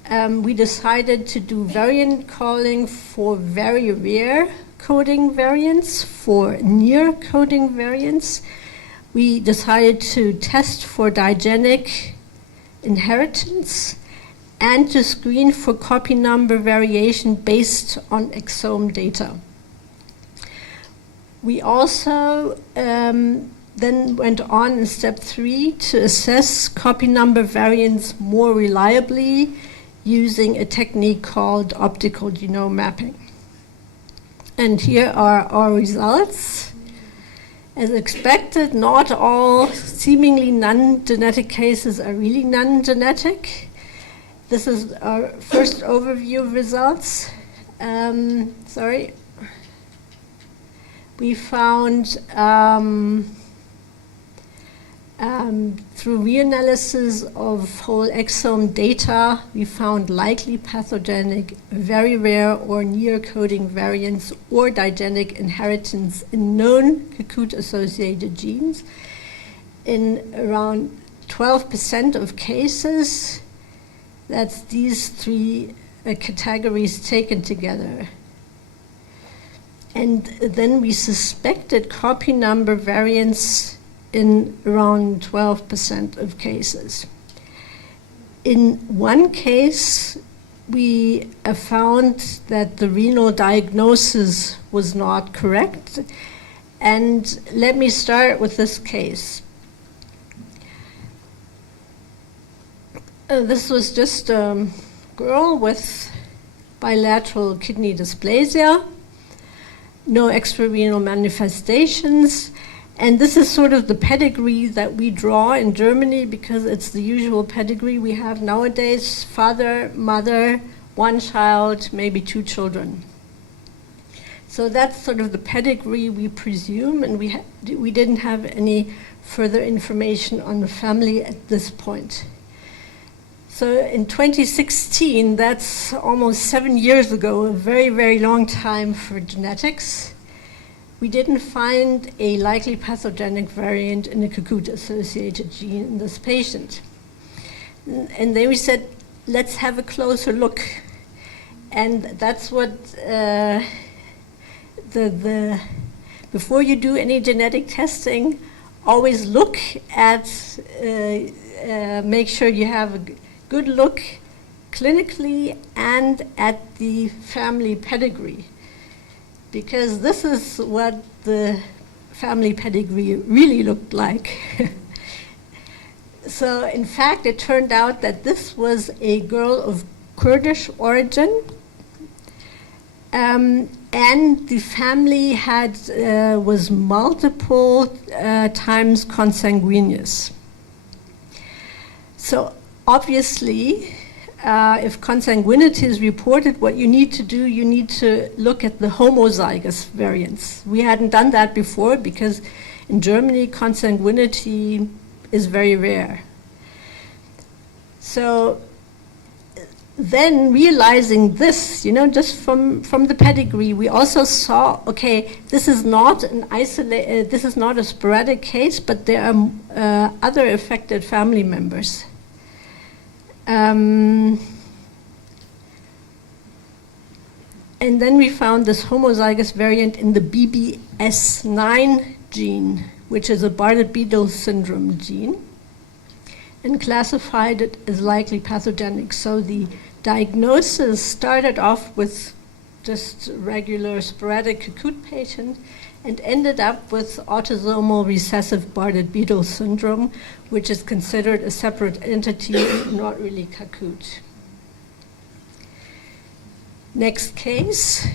We decided to do variant calling for very rare coding variants, for near coding variants. We decided to test for digenic inheritance and to screen for copy number variation based on exome data. We also then went on in step 3 to assess copy number variants more reliably using a technique called optical genome mapping. And here are our results. As expected, not all seemingly non-genetic cases are really non-genetic. This is our first overview of results. We found through reanalysis of whole exome data, we found likely pathogenic, very rare or near coding variants or digenic inheritance in known cocoon-associated genes in around 12% of cases. That's these 3 categories taken together. And then we suspected copy number variants in around 12% of cases. In one case, we found that the renal diagnosis was not correct. And let me start with this case. This was just a girl with bilateral kidney dysplasia, no extrarenal manifestations. And this is sort of the pedigree that we draw in Germany, because it's the usual pedigree we have nowadays: father, mother, 1 child, maybe 2 children. So that's sort of the pedigree we presume, and we didn't have any further information on the family at this point. So in 2016, that's almost 7 years ago, a very, very long time for genetics, we didn't find a likely pathogenic variant in a cocoon-associated gene in this patient. And then we said, let's have a closer look. And that's what before you do any genetic testing, always look at, make sure you have a good look clinically and at the family pedigree, because this is what the family pedigree really looked like. So in fact, it turned out that this was a girl of Kurdish origin, and the family was multiple times consanguineous. So obviously, if consanguinity is reported, what you need to do, you need to look at the homozygous variants. We hadn't done that before because in Germany, consanguinity is very rare. So then realizing this, just from the pedigree, we also saw, okay, this is not this is not a sporadic case, but there are other affected family members. And then we found this homozygous variant in the BBS9 gene, which is a Bardet-Biedl syndrome gene, and classified it as likely pathogenic. So the diagnosis started off with just regular sporadic acute patient and ended up with autosomal recessive Bardet-Biedl syndrome, which is considered a separate entity, not really acute. Next case,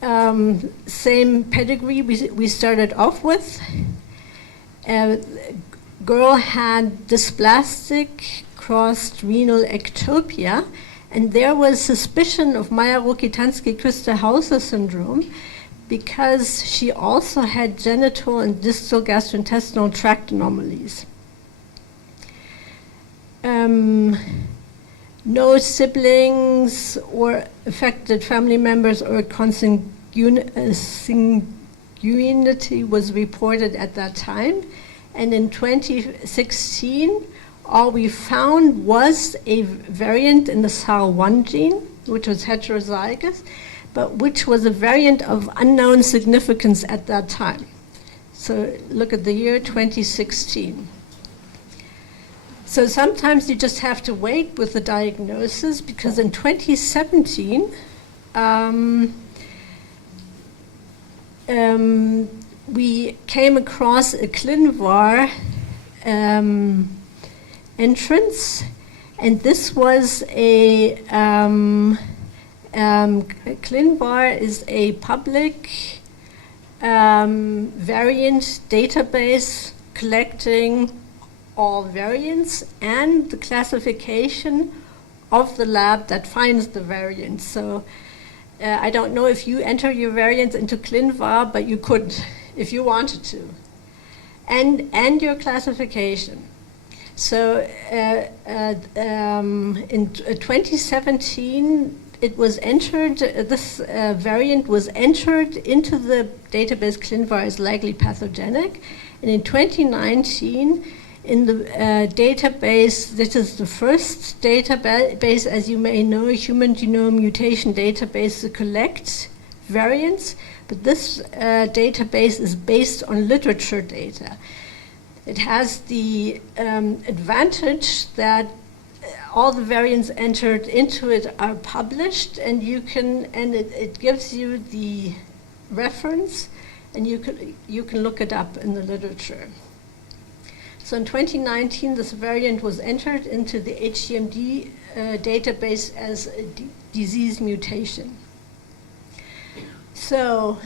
same pedigree we started off with. Girl had dysplastic crossed renal ectopia, and there was suspicion of Mayer-Rokitansky-Küster-Hauser syndrome because she also had genital and distal gastrointestinal tract anomalies. No siblings or affected family members or consanguinity was reported at that time. And in 2016, all we found was a variant in the SAR1 gene, which was heterozygous, but which was a variant of unknown significance at that time. So look at the year 2016. So sometimes you just have to wait with the diagnosis, because in 2017, we came across a ClinVar entrance, and this was a ClinVar is a public variant database collecting all variants and the classification of the lab that finds the variants. So I don't know if you enter your variants into ClinVar, but you could if you wanted to, and your classification. So in 2017, it was entered, this variant was entered into the database ClinVar as likely pathogenic. And in 2019, in the database, this is the first database, as you may know, human genome mutation database to collect variants. But this database is based on literature data. It has the advantage that all the variants entered into it are published, and it gives you the reference, and you can look it up in the literature. So in 2019, this variant was entered into the HGMD database as a disease mutation. So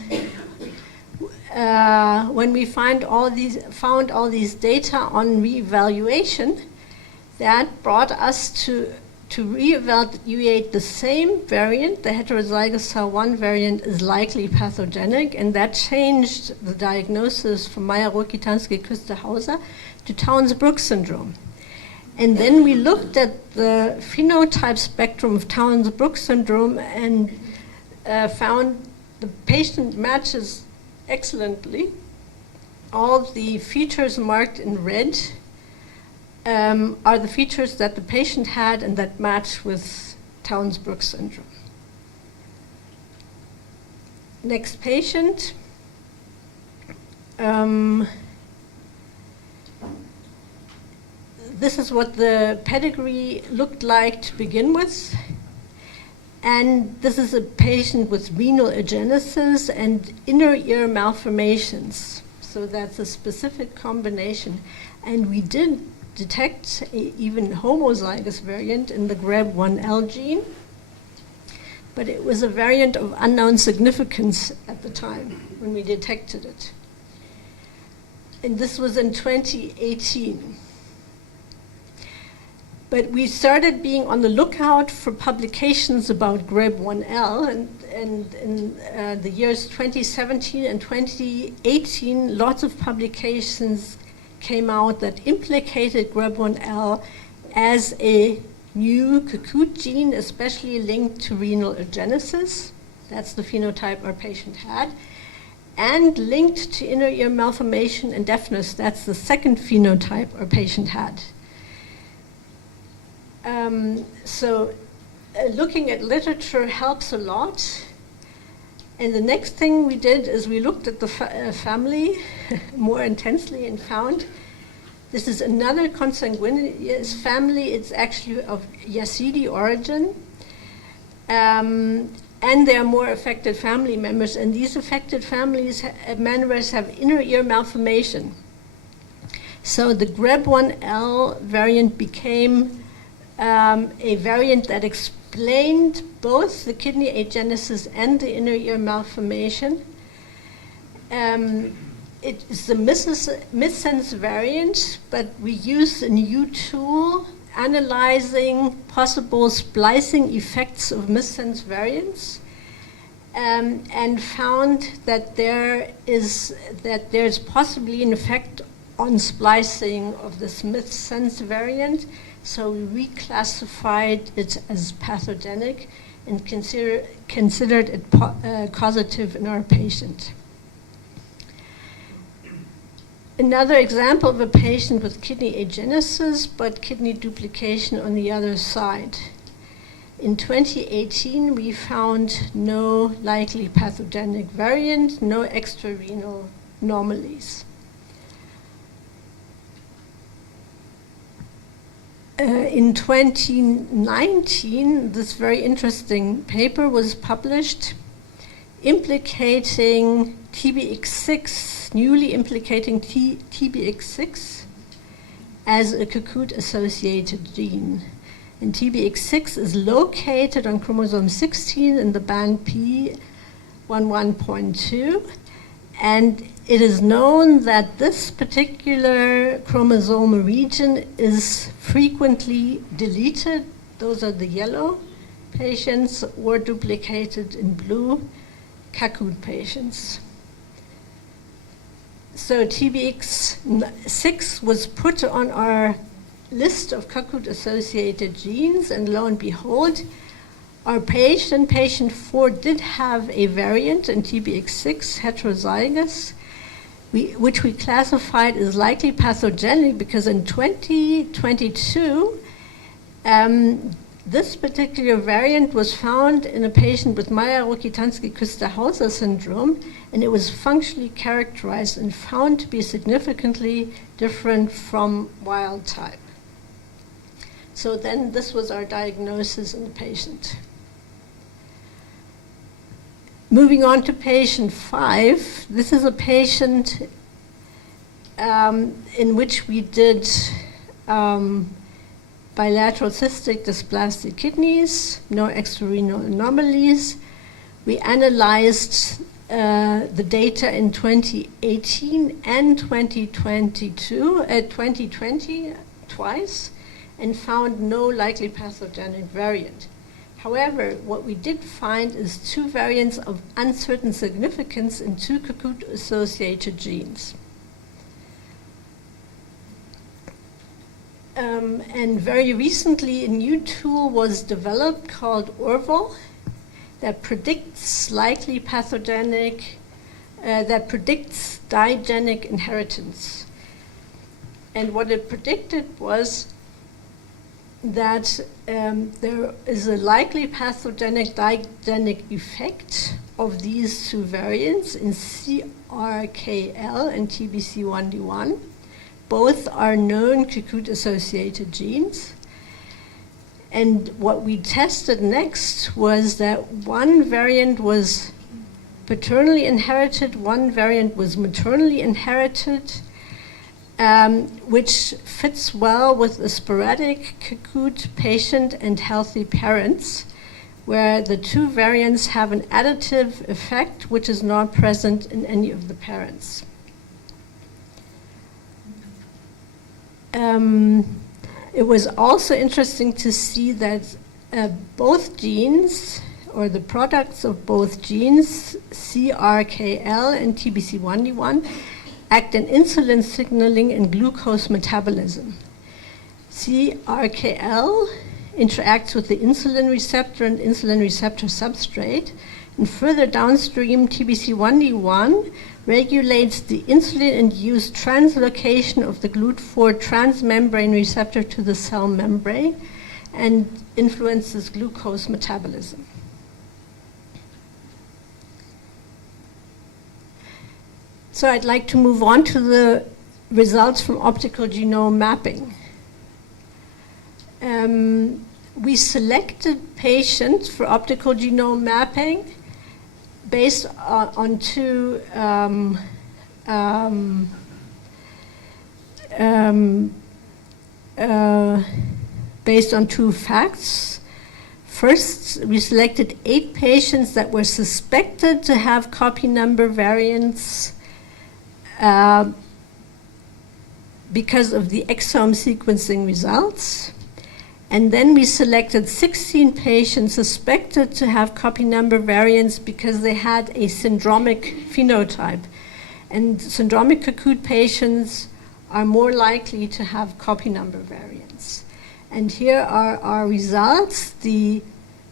when we found all these data on reevaluation, that brought us to reevaluate the same variant, the heterozygous SAR1 variant is likely pathogenic, and that changed the diagnosis from Mayer-Rokitansky-Küster-Hauser to Townes-Brooks syndrome. And then we looked at the phenotype spectrum of Townes-Brooks syndrome and found the patient matches excellently. All the features marked in red are the features that the patient had and that match with Townes-Brooks syndrome. Next patient. This is what the pedigree looked like to begin with. And this is a patient with renal agenesis and inner ear malformations. So that's a specific combination. And we did detect an even homozygous variant in the GRB1L gene, but it was a variant of unknown significance at the time when we detected it. And this was in 2018. But we started being on the lookout for publications about GRB1L, and in the years 2017 and 2018, lots of publications came out that implicated GRB1L as a new CACUT gene, especially linked to renal agenesis. That's the phenotype our patient had. And linked to inner ear malformation and deafness. That's the second phenotype our patient had. Looking at literature helps a lot. And the next thing we did is we looked at the family more intensely and found this is another consanguineous family. It's actually of Yazidi origin. And there are more affected family members. And these affected members have inner ear malformation. So the GRB1L variant became a variant that explained both the kidney agenesis and the inner ear malformation. It is the missense variant, but we used a new tool analyzing possible splicing effects of missense variants, and found that there's possibly an effect on splicing of this missense variant. So we reclassified it as pathogenic and considered it causative in our patient. Another example of a patient with kidney agenesis, but kidney duplication on the other side. In 2018, we found no likely pathogenic variant, no extrarenal anomalies. In 2019, this very interesting paper was published implicating TBX6, newly implicating TBX6 as a CACUT-associated gene. And TBX6 is located on chromosome 16 in the band P11.2. And it is known that this particular chromosomal region is frequently deleted. Those are the yellow patients, or duplicated in blue, CACUT patients. So TBX6 was put on our list of CACUT-associated genes, and lo and behold, our patient 4, did have a variant in TBX6, heterozygous, which we classified as likely pathogenic because in 2022, this particular variant was found in a patient with Mayer-Rokitansky-Küster-Hauser syndrome, and it was functionally characterized and found to be significantly different from wild type. So then this was our diagnosis in the patient. Moving on to patient 5, this is a patient in which we did bilateral cystic dysplastic kidneys, no extrarenal anomalies. We analyzed the data in 2018 and 2020 twice, and found no likely pathogenic variant. However, what we did find is 2 variants of uncertain significance in 2 CACUT-associated genes. And very recently, a new tool was developed called ORVAL that predicts likely pathogenic, that predicts digenic inheritance. And what it predicted was that there is a likely pathogenic digenic effect of these 2 variants in CRKL and TBC1D1. Both are known CACUT-associated genes. And what we tested next was that one variant was paternally inherited, one variant was maternally inherited, which fits well with a sporadic CACUT patient and healthy parents, where the 2 variants have an additive effect which is not present in any of the parents. It was also interesting to see that both genes, or the products of both genes, CRKL and TBC1D1, act in insulin signaling and glucose metabolism. CRKL interacts with the insulin receptor and insulin receptor substrate, and further downstream, TBC1D1 regulates the insulin-induced translocation of the GLUT4 transmembrane receptor to the cell membrane and influences glucose metabolism. So I'd like to move on to the results from optical genome mapping. We selected patients for optical genome mapping based on two facts. First, we selected 8 patients that were suspected to have copy number variants because of the exome sequencing results. And then we selected 16 patients suspected to have copy number variants because they had a syndromic phenotype. And syndromic Cocoon patients are more likely to have copy number variants. And here are our results. The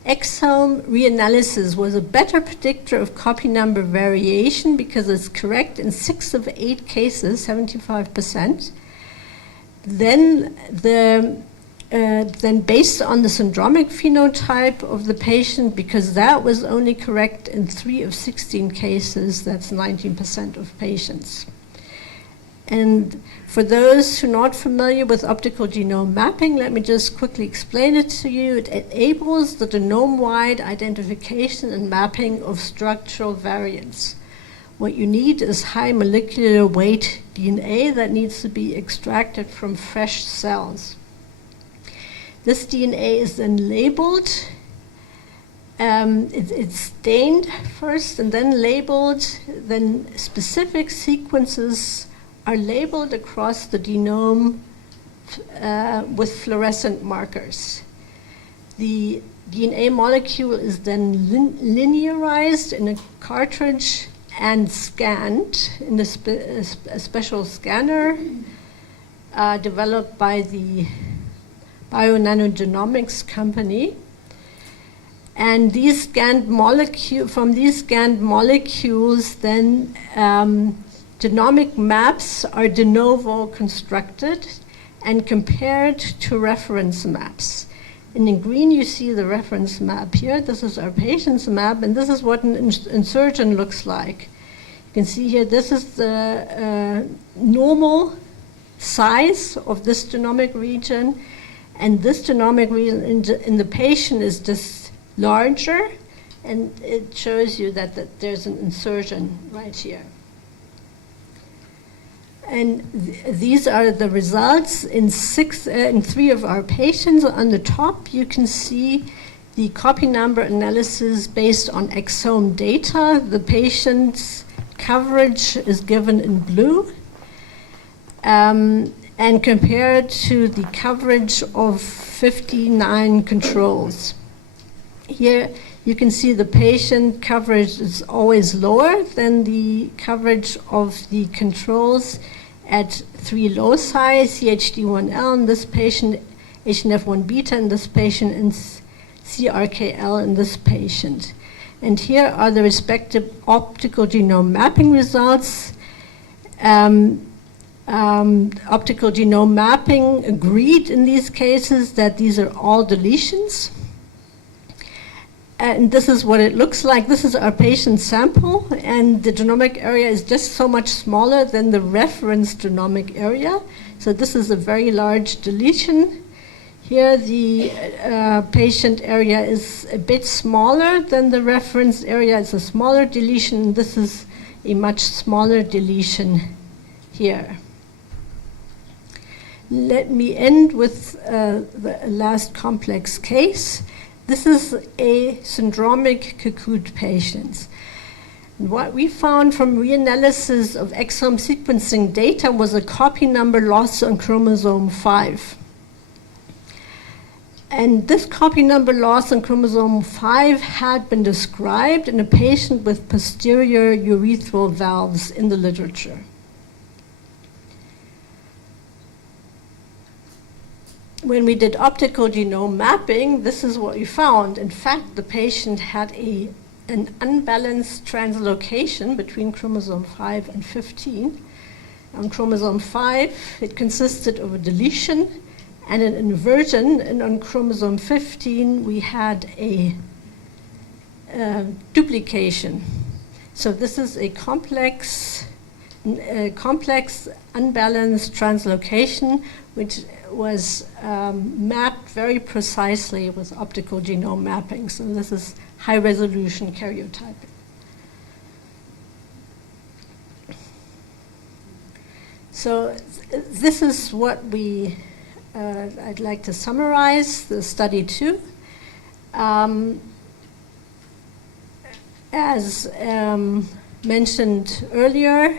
exome reanalysis was a better predictor of copy number variation because it's correct in 6 of 8 cases, 75%. Then based on the syndromic phenotype of the patient, because that was only correct in 3 of 16 cases, that's 19% of patients. And for those who are not familiar with optical genome mapping, let me just quickly explain it to you. It enables the genome-wide identification and mapping of structural variants. What you need is high molecular weight DNA that needs to be extracted from fresh cells. This DNA is then labeled. It's stained first and then labeled. Then specific sequences are labeled across the genome with fluorescent markers. The DNA molecule is then linearized in a cartridge and scanned in a special scanner developed by the Bio-nanogenomics company. And these scanned from these scanned molecules, then genomic maps are de novo constructed and compared to reference maps. And in green, you see the reference map here. This is our patient's map, and this is what an insertion looks like. You can see here, this is the normal size of this genomic region, and this genomic region in the patient is just larger, and it shows you that there's an insertion right here. And these are the results in 3 of our patients. On the top, you can see the copy number analysis based on exome data. The patient's coverage is given in blue, and compared to the coverage of 59 controls. Here, you can see the patient coverage is always lower than the coverage of the controls at 3 loci, CHD1L in this patient, HNF1 beta in this patient, and CRKL in this patient. And here are the respective optical genome mapping results. Optical genome mapping agreed in these cases that these are all deletions. And this is what it looks like. This is our patient sample, and the genomic area is just so much smaller than the reference genomic area. So this is a very large deletion. Here the patient area is a bit smaller than the reference area. It's a smaller deletion. This is a much smaller deletion here. Let me end with the last complex case. This is a syndromic Cocoon patient. What we found from reanalysis of exome sequencing data was a copy number loss on chromosome 5. And this copy number loss on chromosome 5 had been described in a patient with posterior urethral valves in the literature. When we did optical genome mapping, this is what we found. In fact, the patient had an unbalanced translocation between chromosome 5 and 15. On chromosome 5, it consisted of a deletion and an inversion, and on chromosome 15, we had a duplication. So this is a complex unbalanced translocation, which was mapped very precisely with optical genome mapping. So this is high-resolution karyotyping. So this is what I'd like to summarize the study 2. As mentioned earlier,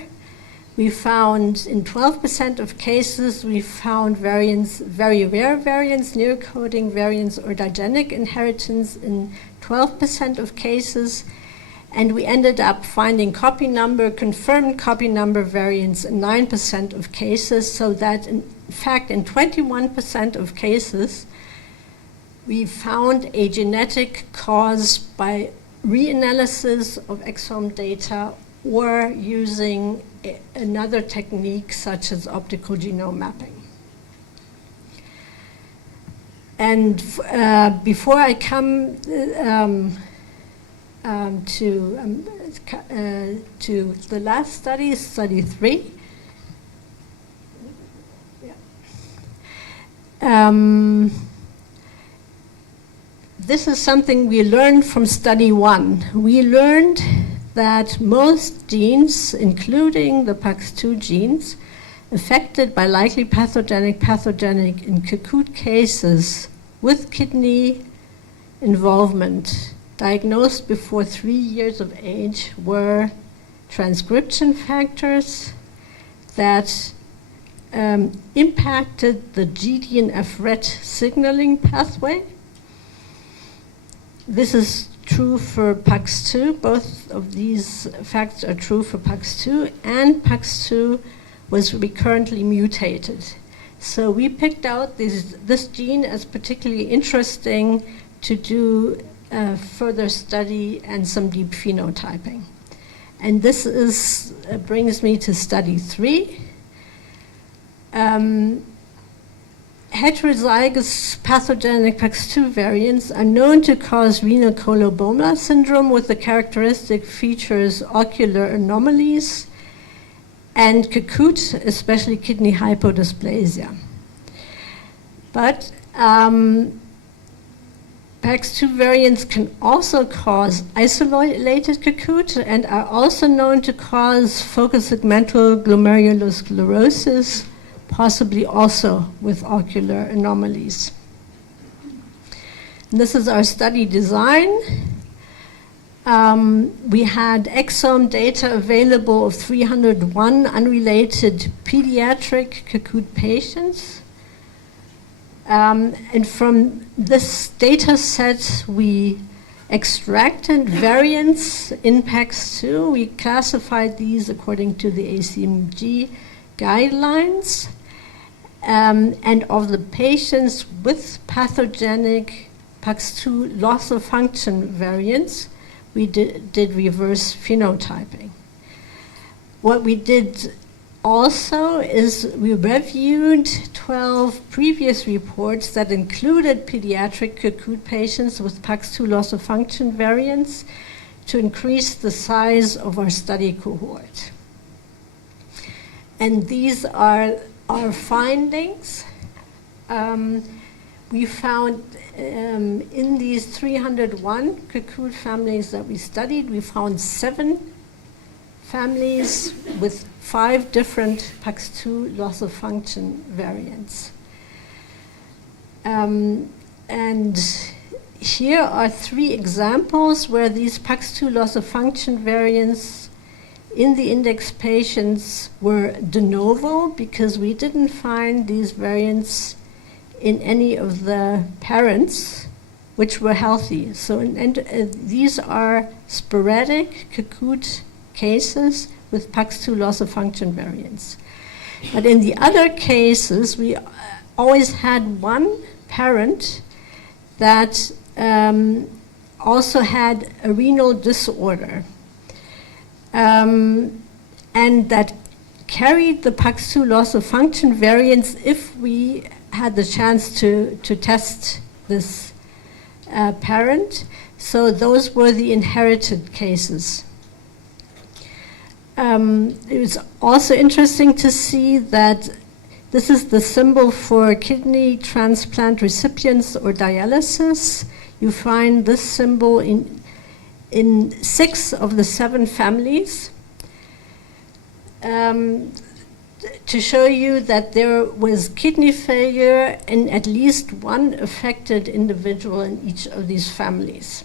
we found in 12% of cases, we found variants, very rare variants, near-coding variants or digenic inheritance in 12% of cases. And we ended up finding confirmed copy number variants in 9% of cases, so that in fact in 21% of cases, we found a genetic cause by reanalysis of exome data or using another technique such as optical genome mapping. And before I come to the last study, study 3. This is something we learned from study 1. We learned that most genes, including the PAX2 genes, affected by likely pathogenic in Cocoot cases with kidney involvement, diagnosed before 3 years of age, were transcription factors that impacted the GDNF-RET signaling pathway. This is true for PAX2. Both of these facts are true for PAX2, and PAX2 was recurrently mutated. So we picked out this gene as particularly interesting to do further study and some deep phenotyping. And this brings me to study 3. Heterozygous pathogenic PAX2 variants are known to cause renal coloboma syndrome with the characteristic features ocular anomalies and Cocoot, especially kidney hypodysplasia. But PAX2 variants can also cause isolated Cocoot and are also known to cause focal segmental glomerulosclerosis, possibly also with ocular anomalies. And this is our study design. We had exome data available of 301 unrelated pediatric Cocoot patients. And from this data set, we extracted variants in PAX2. We classified these according to the ACMG guidelines. And of the patients with pathogenic PAX2 loss of function variants, we did reverse phenotyping. What we did also is we reviewed 12 previous reports that included pediatric Cocoot patients with PAX2 loss of function variants to increase the size of our study cohort. And these are our findings. We found in these 301 Cocoot families that we studied, we found 7 families with 5 different PAX2 loss of function variants. And here are 3 examples where these PAX2 loss of function variants in the index patients were de novo, because we didn't find these variants in any of the parents which were healthy. So these are sporadic Kakut cases with PAX2 loss of function variants. But in the other cases, we always had one parent that also had a renal disorder and that carried the PAX2 loss of function variants if we had the chance to test this parent. So those were the inherited cases. It was also interesting to see that this is the symbol for kidney transplant recipients or dialysis. You find this symbol in 6 of the 7 families. To show you that there was kidney failure in at least one affected individual in each of these families.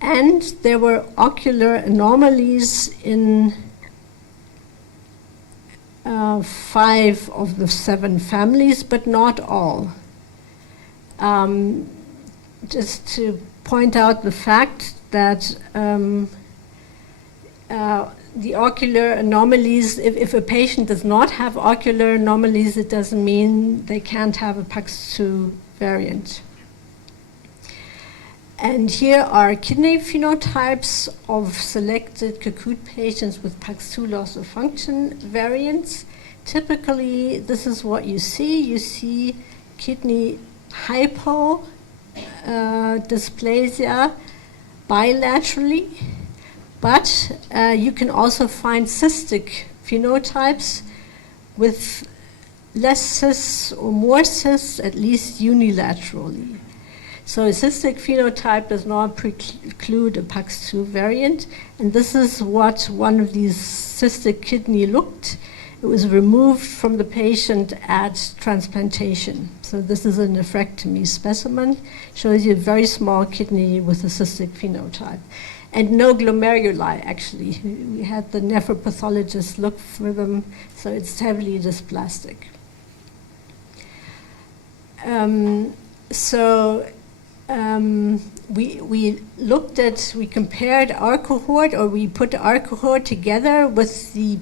And there were ocular anomalies in 5 of the 7 families, but not all. Just to point out the fact that the ocular anomalies, if a patient does not have ocular anomalies, it doesn't mean they can't have a PAX2 variant. And here are kidney phenotypes of selected Kakut patients with PAX2 loss of function variants. Typically, this is what you see. You see kidney hypodysplasia bilaterally. But you can also find cystic phenotypes with less cysts or more cysts, at least unilaterally. So a cystic phenotype does not preclude a PAX2 variant, and this is what one of these cystic kidney looked. It was removed from the patient at transplantation. So this is a nephrectomy specimen, shows you a very small kidney with a cystic phenotype. And no glomeruli, actually. We had the nephropathologist look for them, so it's heavily dysplastic. We compared our cohort, or we put our cohort together with the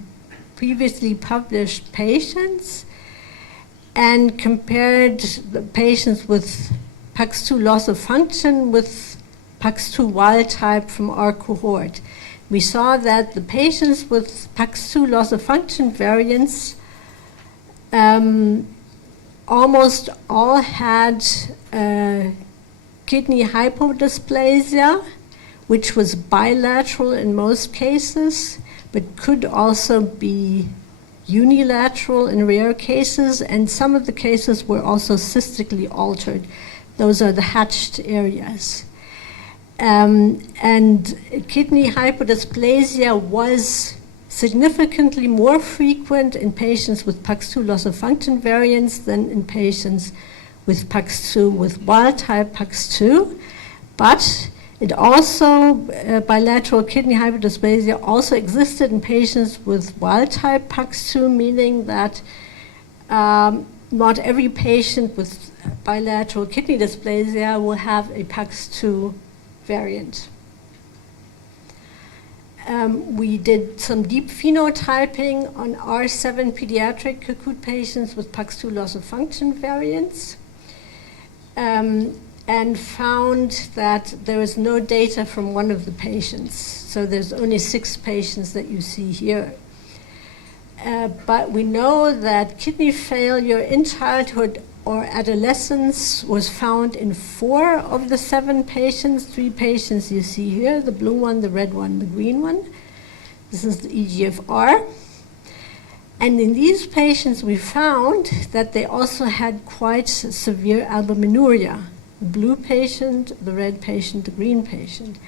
previously published patients and compared the patients with PAX2 loss of function with PAX2 wild type from our cohort. We saw that the patients with PAX2 loss of function variants almost all had kidney hypodysplasia, which was bilateral in most cases, but could also be unilateral in rare cases, and some of the cases were also cystically altered. Those are the hatched areas. And kidney hypodysplasia was significantly more frequent in patients with PAX2 loss of function variants than in patients with PAX2 with wild type PAX2, but it also, bilateral kidney hypodysplasia also existed in patients with wild type PAX2, meaning that not every patient with bilateral kidney dysplasia will have a PAX2 variant. We did some deep phenotyping on our 7 pediatric Kakut patients with PAX2 loss of function variants, and found that there is no data from one of the patients. So there's only 6 patients that you see here. But we know that kidney failure in childhood or adolescence was found in 4 of the 7 patients. 3 patients you see here, the blue one, the red one, the green one. This is the EGFR. And in these patients, we found that they also had quite severe albuminuria. The blue patient, the red patient, the green patient.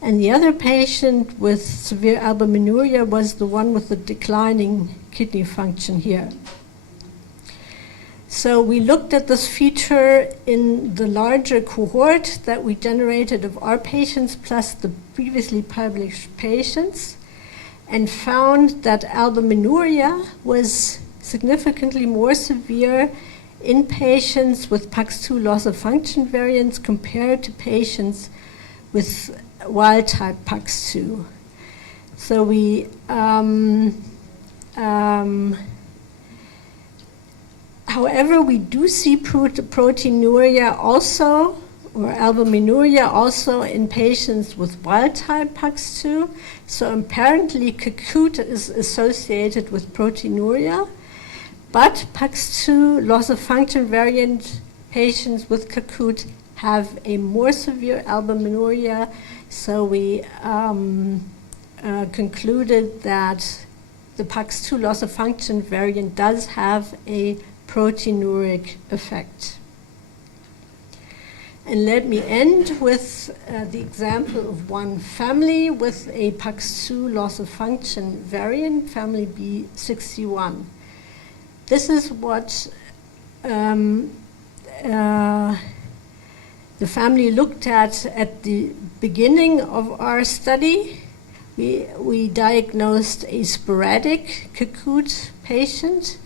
And the other patient with severe albuminuria was the one with the declining kidney function here. So we looked at this feature in the larger cohort that we generated of our patients plus the previously published patients, and found that albuminuria was significantly more severe in patients with PAX2 loss of function variants compared to patients with wild-type PAX2. So we however, we do see proteinuria also, or albuminuria also in patients with wild-type PAX2. So apparently CACUT is associated with proteinuria, but PAX2 loss of function variant patients with CACUT have a more severe albuminuria. So we concluded that the PAX2 loss of function variant does have a proteinuric effect. And let me end with the example of one family with a PAX2 loss of function variant, family B61. This is what the family looked at the beginning of our study. We diagnosed a sporadic CACUT patient.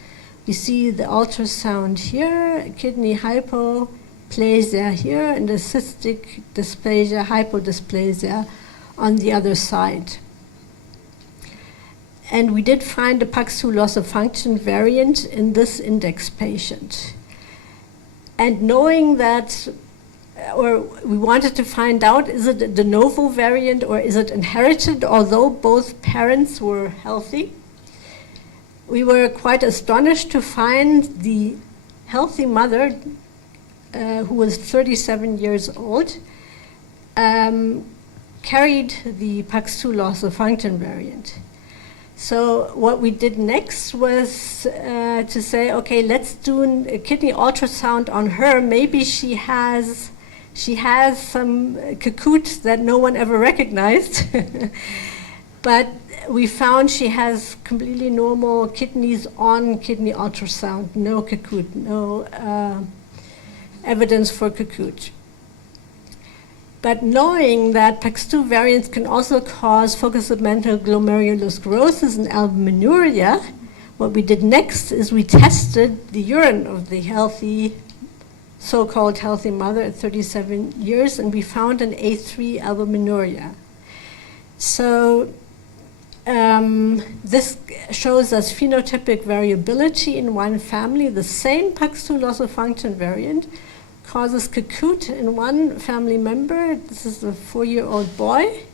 We see the ultrasound here, kidney hypoplasia here, and the cystic dysplasia, hypodysplasia on the other side. And we did find a PAX2 loss of function variant in this index patient. And knowing that, or we wanted to find out, is it a de novo variant or is it inherited, although both parents were healthy? We were quite astonished to find the healthy mother, who was 37 years old, carried the PAX2 loss of function variant. So what we did next was to say, okay, let's do a kidney ultrasound on her. Maybe she has some CACUT that no one ever recognized. But we found she has completely normal kidneys on kidney ultrasound, no CACUT, no evidence for CACUT. But knowing that PAX2 variants can also cause focal segmental glomerulosclerosis and albuminuria, what we did next is we tested the urine of the healthy, so-called healthy mother at 37 years, and we found an A3 albuminuria. So this shows us phenotypic variability in one family. The same PAX2 loss of function variant causes CACUT in one family member. This is a 4-year-old boy,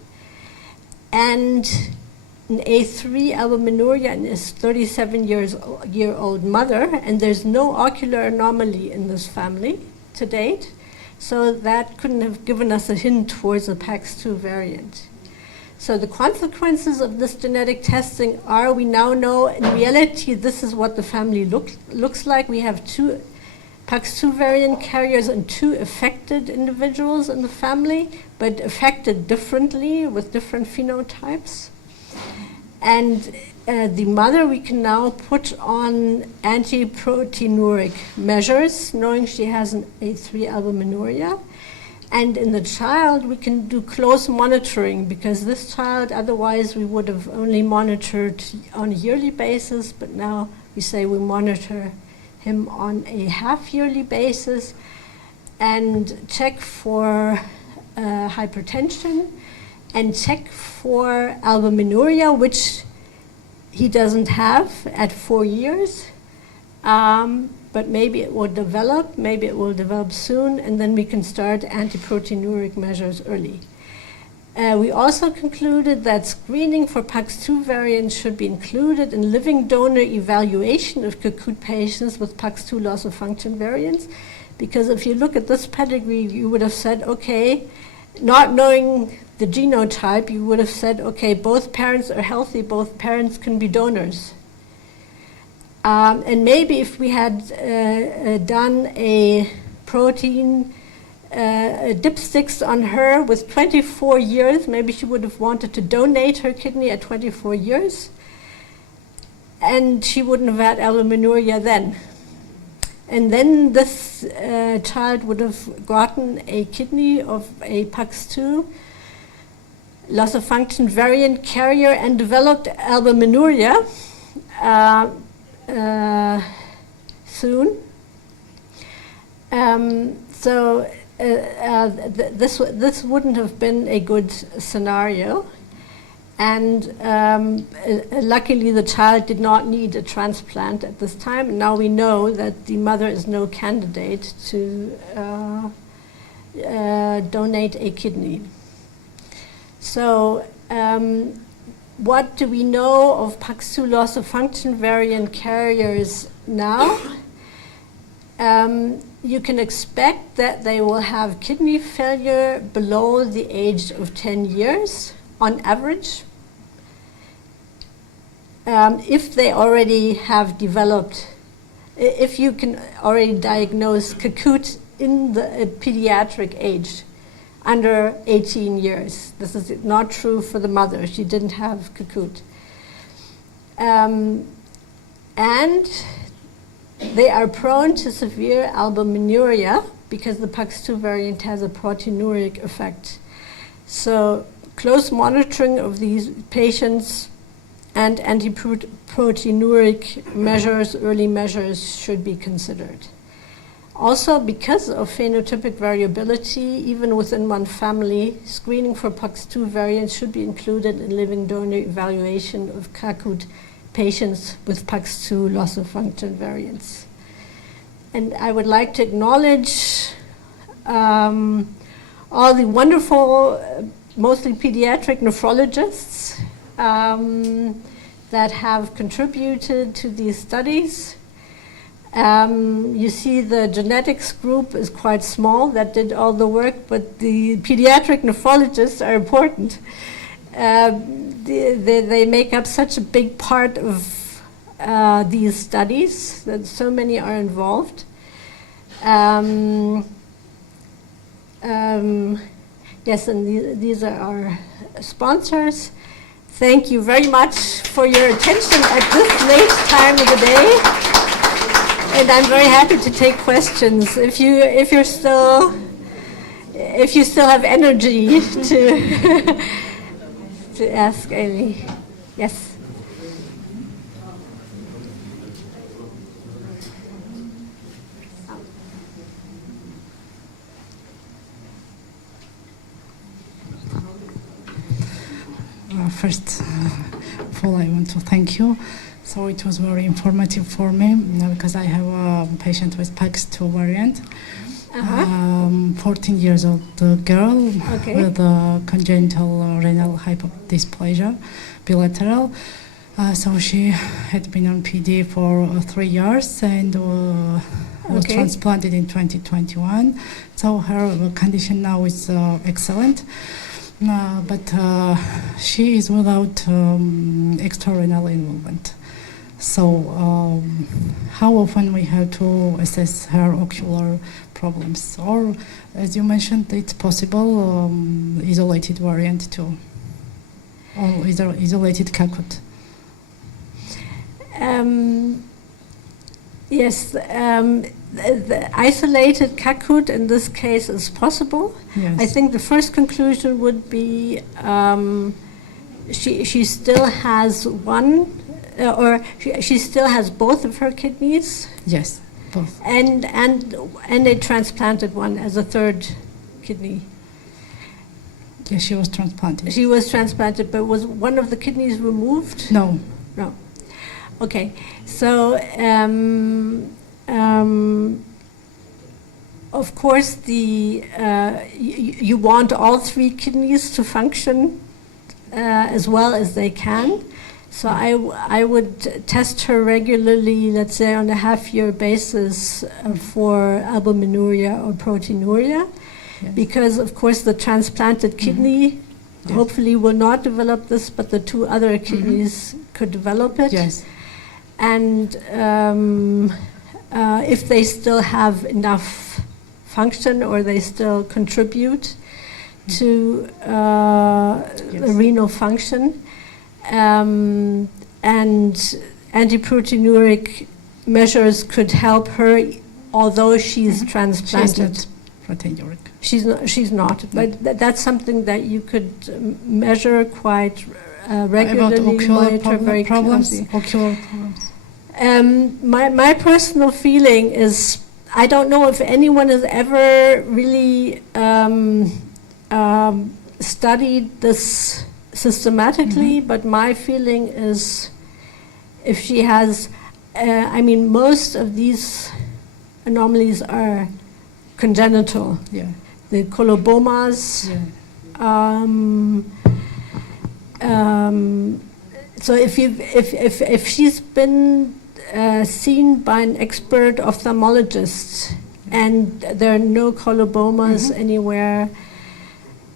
and an A3 albuminuria in his 37-year-old mother, and there's no ocular anomaly in this family to date, so that couldn't have given us a hint towards a PAX2 variant. So the consequences of this genetic testing are, we now know in reality this is what the family looks like. We have 2 PAX2 variant carriers and 2 affected individuals in the family, but affected differently with different phenotypes. And the mother we can now put on anti-proteinuric measures, knowing she has an A3 albuminuria. And in the child, we can do close monitoring, because this child, otherwise we would have only monitored on a yearly basis, but now we say we monitor him on a half-yearly basis and check for hypertension and check for albuminuria, which he doesn't have at 4 years. But maybe it will develop soon, and then we can start antiproteinuric measures early. We also concluded that screening for PAX2 variants should be included in living donor evaluation of CACUT patients with PAX2 loss of function variants, because if you look at this pedigree, you would have said, okay, not knowing the genotype, you would have said, okay, both parents are healthy, both parents can be donors. And maybe if we had done a protein dipsticks on her with 24 years, maybe she would have wanted to donate her kidney at 24 years, and she wouldn't have had albuminuria then. And then this child would have gotten a kidney of a PAX2 loss of function variant carrier and developed albuminuria soon. This wouldn't have been a good scenario, and luckily the child did not need a transplant at this time. Now we know that the mother is no candidate to donate a kidney. So what do we know of PAX2 loss of function variant carriers now? You can expect that they will have kidney failure below the age of 10 years on average. If they already have developed, if you can already diagnose CACUT in the pediatric age, under 18 years. This is not true for the mother. She didn't have CACUT. And they are prone to severe albuminuria because the PAX2 variant has a proteinuric effect. So close monitoring of these patients and anti-proteinuric measures, early measures, should be considered. Also, because of phenotypic variability, even within one family, screening for PAX2 variants should be included in living donor evaluation of CACUT patients with PAX2 loss of function variants. And I would like to acknowledge all the wonderful, mostly pediatric nephrologists that have contributed to these studies. You see the genetics group is quite small that did all the work, but the pediatric nephrologists are important. They make up such a big part of these studies that so many are involved. Yes, and these are our sponsors. Thank you very much for your attention at this late time of the day. And I'm very happy to take questions if you still have energy to ask any. Yes. First of all, I want to thank you. So it was very informative for me because I have a patient with PAX2 variant, 14 years old girl with congenital renal hypodysplasia, bilateral. So she had been on PD for 3 years and was transplanted in 2021. So her condition now is excellent. But she is without extrarenal involvement. So how often we have to assess her ocular problems? Or, as you mentioned, it's possible isolated variant too, or isolated CACUT. Yes, the isolated CACUT in this case is possible. Yes. I think the first conclusion would be she still has one, or she still has both of her kidneys. Yes, both. And they transplanted one as a third kidney. Yes, she was transplanted. She was transplanted, but was one of the kidneys removed? No. No. Okay, so of course you want all three kidneys to function as well as they can. So I would test her regularly, let's say on a half-year basis for albuminuria or proteinuria, Yes. because of course the transplanted kidney Yes. hopefully will not develop this, but the two other kidneys could develop it. Yes. And if they still have enough function or they still contribute to the renal function, and antiproteinuric measures could help her, although she's transplanted. She's not proteinuric. She's not, but that's something that you could measure quite regularly. About ocular monitor very problems. closely. Ocular problems. My personal feeling is I don't know if anyone has ever really studied this systematically, but my feeling is if she has, most of these anomalies are congenital. Yeah. The colobomas. Yeah. So if she's been seen by an expert ophthalmologist and there are no colobomas anywhere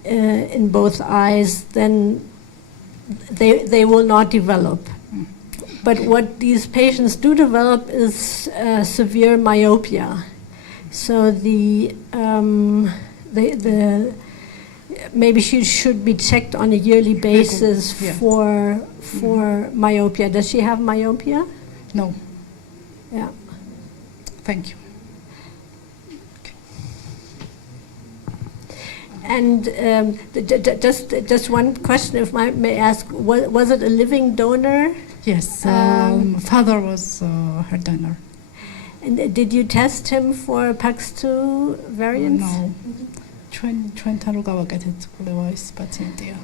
in both eyes, then they will not develop. But what these patients do develop is severe myopia. So maybe she should be checked on a yearly basis Yeah. for myopia. Does she have myopia? No, Yeah. thank you. And just one question, if I may ask, was it a living donor? Yes, father was her donor. And did you test him for PAX2 variants? No. ჩვენ თან რო გავაკეთეთ კვლევა ის პაციენტია.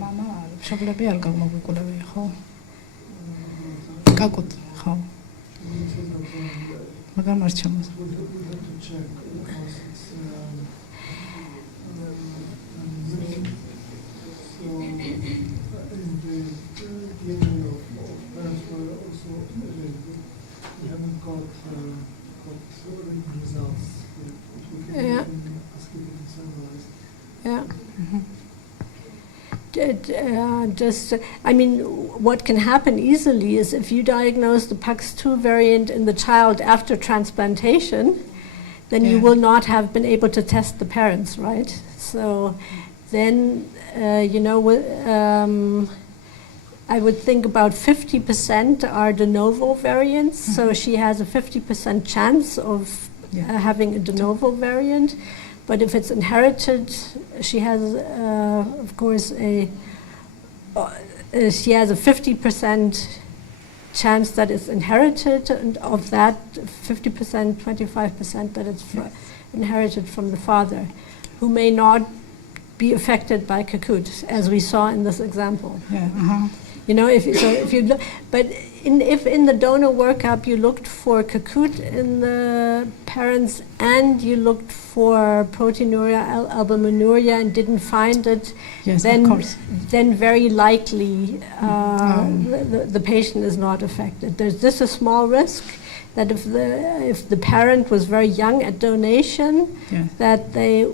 მამა მშობლები არ გამოგიკვლევია, ხო? გაკუთ, ხო. მაგრამ არ ჩამოს. Yeah. Yeah. What can happen easily is if you diagnose the PAX2 variant in the child after transplantation, then you will not have been able to test the parents, right? So then, I would think about 50% are de novo variants, so she has a 50% chance of having a de novo variant. But if it's inherited, she has, of course, she has a 50% chance that it's inherited, and of that 50%, 25% that it's inherited from the father, who may not be affected by Kakut, as we saw in this example. Yeah. If in the donor workup you looked for Kakut in the parents and you looked for proteinuria, albuminuria, and didn't find it, Yes, of course. then very likely the patient is not affected. There's just a small risk that if the parent was very young at donation, that they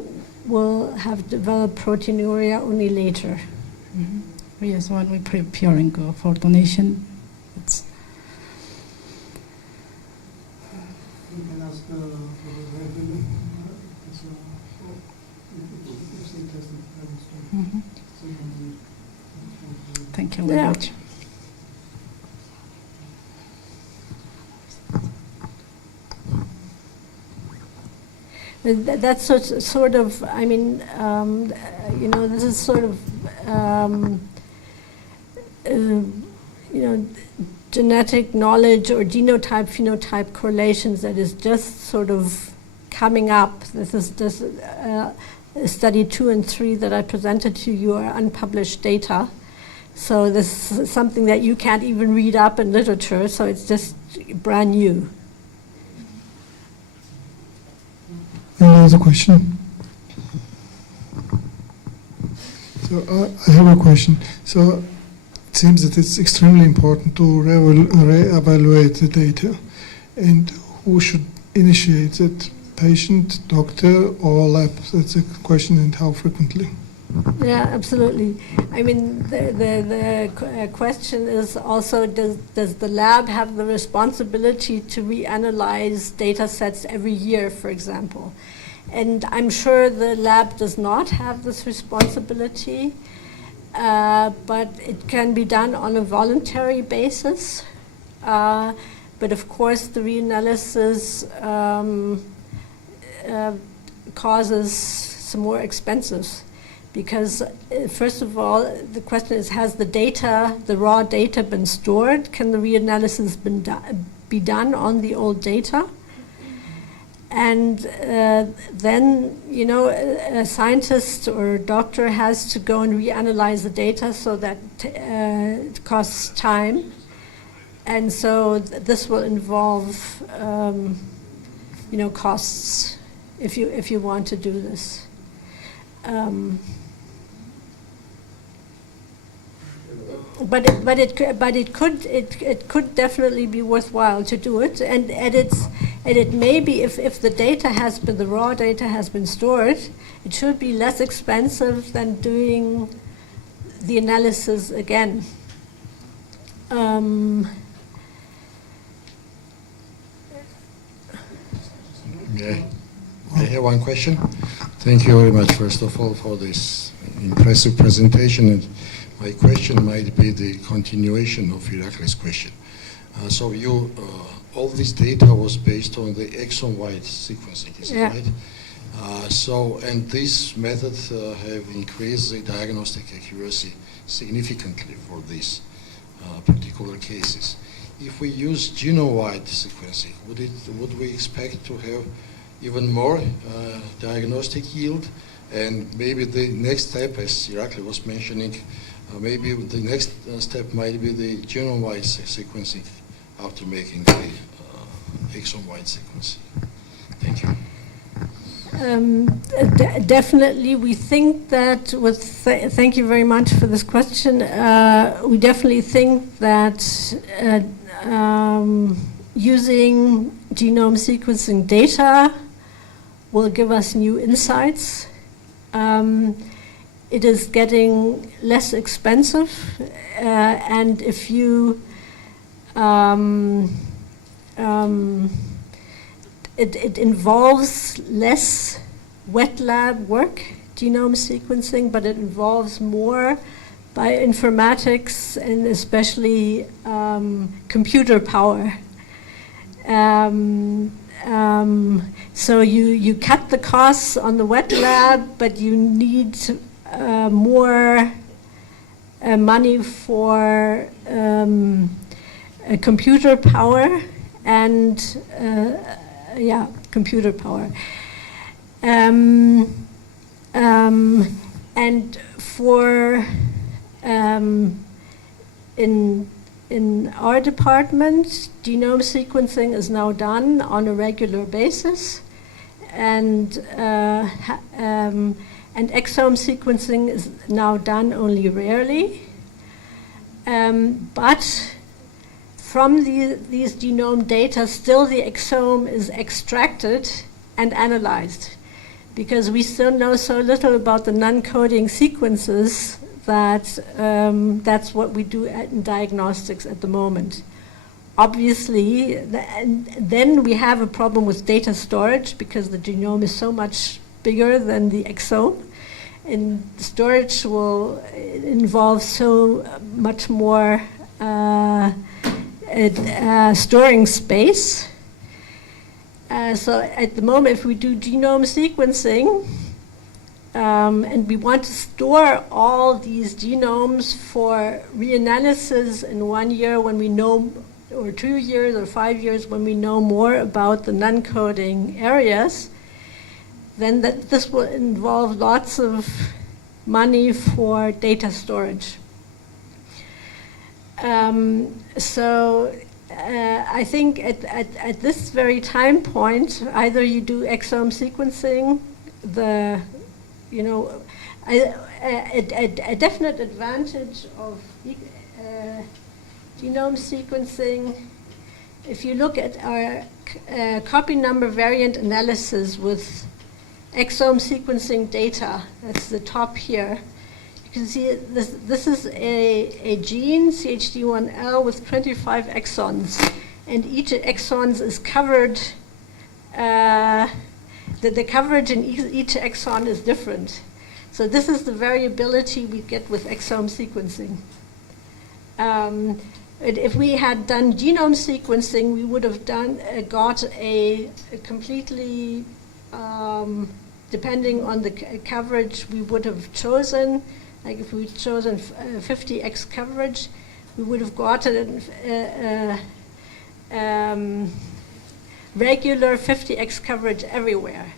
will have developed proteinuria only later. Yes, when we're preparing for donation, it's. You can ask Mrcheveli, if they tested parents too. Thank you very much. That's sort of, this is sort of, genetic knowledge or genotype-phenotype correlations that is just sort of coming up. This is just study 2 and 3 that I presented to you are unpublished data. So this is something that you can't even read up in literature, so it's just brand new. Another question. So I have a question. So it seems that it's extremely important to re-evaluate the data. And who should initiate it? Patient, doctor, or lab? That's a question, and how frequently? Yeah, absolutely. The question is also, does the lab have the responsibility to reanalyze data sets every year, for example? And I'm sure the lab does not have this responsibility, but it can be done on a voluntary basis. But of course, the reanalysis causes some more expenses. Because first of all, the question is, has the data, the raw data, been stored? Can the reanalysis be done on the old data? and then, you know, a scientist or a doctor has to go and reanalyze the data, so that it costs time. And so this will involve, you know, costs if you want to do this. But it could definitely be worthwhile to do it, and it may be, if the data has been, the raw data has been stored, it should be less expensive than doing the analysis again. I have one question. Thank you very much, first of all, for this impressive presentation. And my question might be the continuation of Irakli's question. So all this data was based on the exome-wide sequencing, is it right? And this method have increased the diagnostic accuracy significantly for these particular cases. If we use genome-wide sequencing, would we expect to have even more diagnostic yield? And maybe the next step, as Irakli was mentioning, maybe the next step might be the genome-wide sequencing after making the exome-wide sequencing. Thank you. Definitely, we think that thank you very much for this question. We definitely think that using genome sequencing data will give us new insights. It is getting less expensive, and if you it involves less wet lab work, genome sequencing, but it involves more bioinformatics and especially computer power. So you cut the costs on the wet lab, but you need more money for computer power and computer power. And for in our department, genome sequencing is now done on a regular basis, and exome sequencing is now done only rarely. But from these genome data, still the exome is extracted and analyzed, because we still know so little about the non-coding sequences that that's what we do in diagnostics at the moment. Obviously, then we have a problem with data storage, because the genome is so much bigger than the exome, and storage will involve so much more storing space. So at the moment, if we do genome sequencing, and we want to store all these genomes for reanalysis in 1 year when we know, or 2 years or 5 years when we know more about the non-coding areas, then this will involve lots of money for data storage. I think at this very time point, either you do exome sequencing, a definite advantage of genome sequencing, if you look at our copy number variant analysis with exome sequencing data, that's the top here, you can see this is a gene, CHD1L, with 25 exons, and each exon is covered, the coverage in each exon is different. So this is the variability we get with exome sequencing. If we had done genome sequencing, we would have got a completely, depending on the coverage we would have chosen, like if we'd chosen 50x coverage, we would have gotten regular 50x coverage everywhere.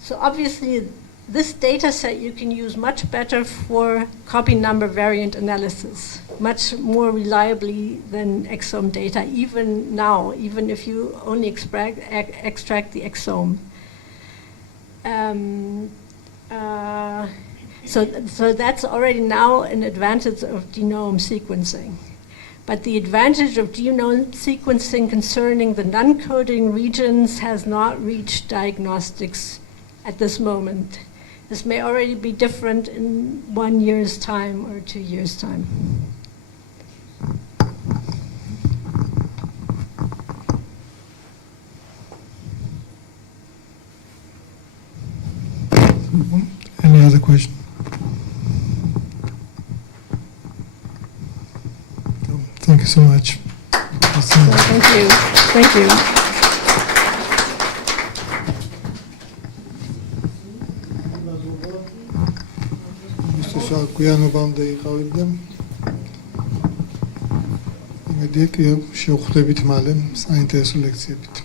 So obviously, this data set you can use much better for copy number variant analysis, much more reliably than exome data, even now, even if you only extract the exome. So that's already now an advantage of genome sequencing. But the advantage of genome sequencing concerning the non-coding regions has not reached diagnostics at this moment. This may already be different in 1 year's time or 2 years' time. Any other question? Thank you so much. Thank you. Thank you. Mr. Shakuyanovam დაიყავებდა. იმედია კი შევხვდებით მალე საინტერესო ლექციებით.